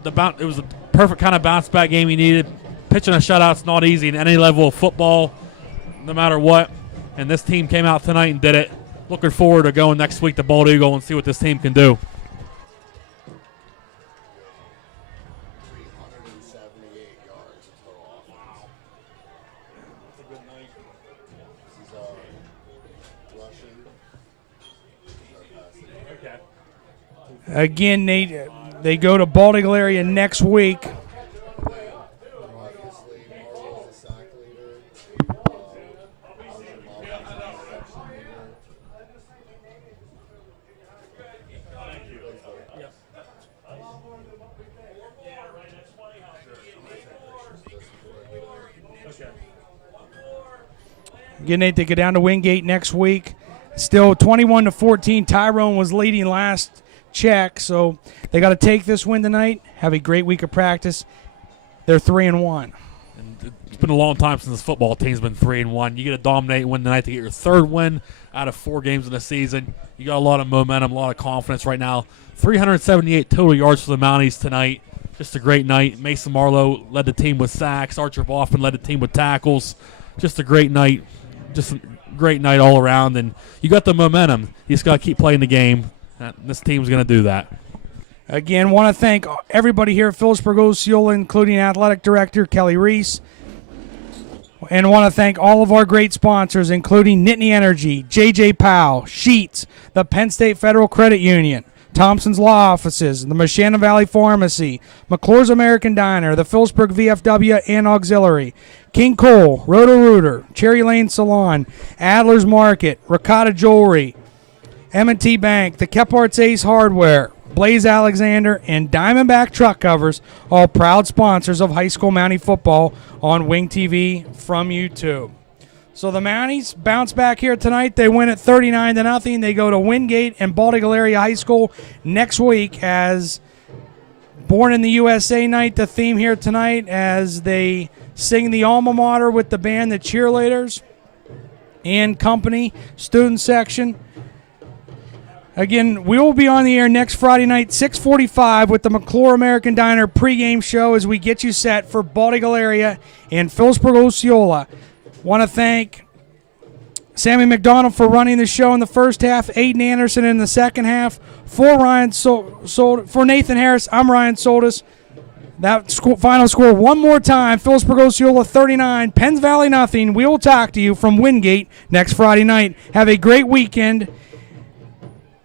it was a perfect kind of bounce-back game you needed. Pitching a shutout's not easy in any level of football, no matter what. And this team came out tonight and did it. Looking forward to going next week to Bald Eagle and see what this team can do. Again, Nate, they go to Bald Eagle area next week. Again, Nate, they go down to Wingate next week. Still 21-14. Tyrone was leading last check, so they got to take this win tonight. Have a great week of practice. They're 3-1. And it's been a long time since this football team's been 3-1. You get a dominate win tonight to get your third win out of 4 games in the season. You got a lot of momentum, a lot of confidence right now. 378 total yards for the Mounties tonight. Just a great night. Mason Marlowe led the team with sacks. Archer Boffin led the team with tackles. Just a great night. Just a great night all around. And you got the momentum. You just got to keep playing the game. This team's going to do that. Again, want to thank everybody here at Philipsburg-Osceola, including Athletic Director Kelly Reese. And want to thank all of our great sponsors, including Nittany Energy, JJ Powell, Sheets, the Penn State Federal Credit Union, Thompson's Law Offices, the Moshannon Valley Pharmacy, McClure's American Diner, the Philipsburg VFW and Auxiliary, King Cole, Roto-Rooter, Cherry Lane Salon, Adler's Market, Ricotta Jewelry, M&T Bank, the Kepart's Ace Hardware, Blaze Alexander, and Diamondback Truck Covers, all proud sponsors of high school Mountie football on Wing TV from YouTube. So the Mounties bounce back here tonight. They win at 39-0. They go to Wingate and Baldwin Area High School next week as Born in the USA night, the theme here tonight, as they sing the alma mater with the band, the Cheerleaders and company, student section. Again, we will be on the air next Friday night, 6:45, with the McClure American Diner pregame show as we get you set for Baldwin Area and Philipsburg-Osceola. Want to thank Sammy McDonald for running the show in the first half, Aiden Anderson in the second half. For Nathan Harris, I'm Ryan Soldis. That final score one more time, Philipsburg-Osceola 39, Penns Valley nothing. We will talk to you from Wingate next Friday night. Have a great weekend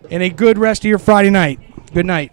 and a good rest of your Friday night. Good night.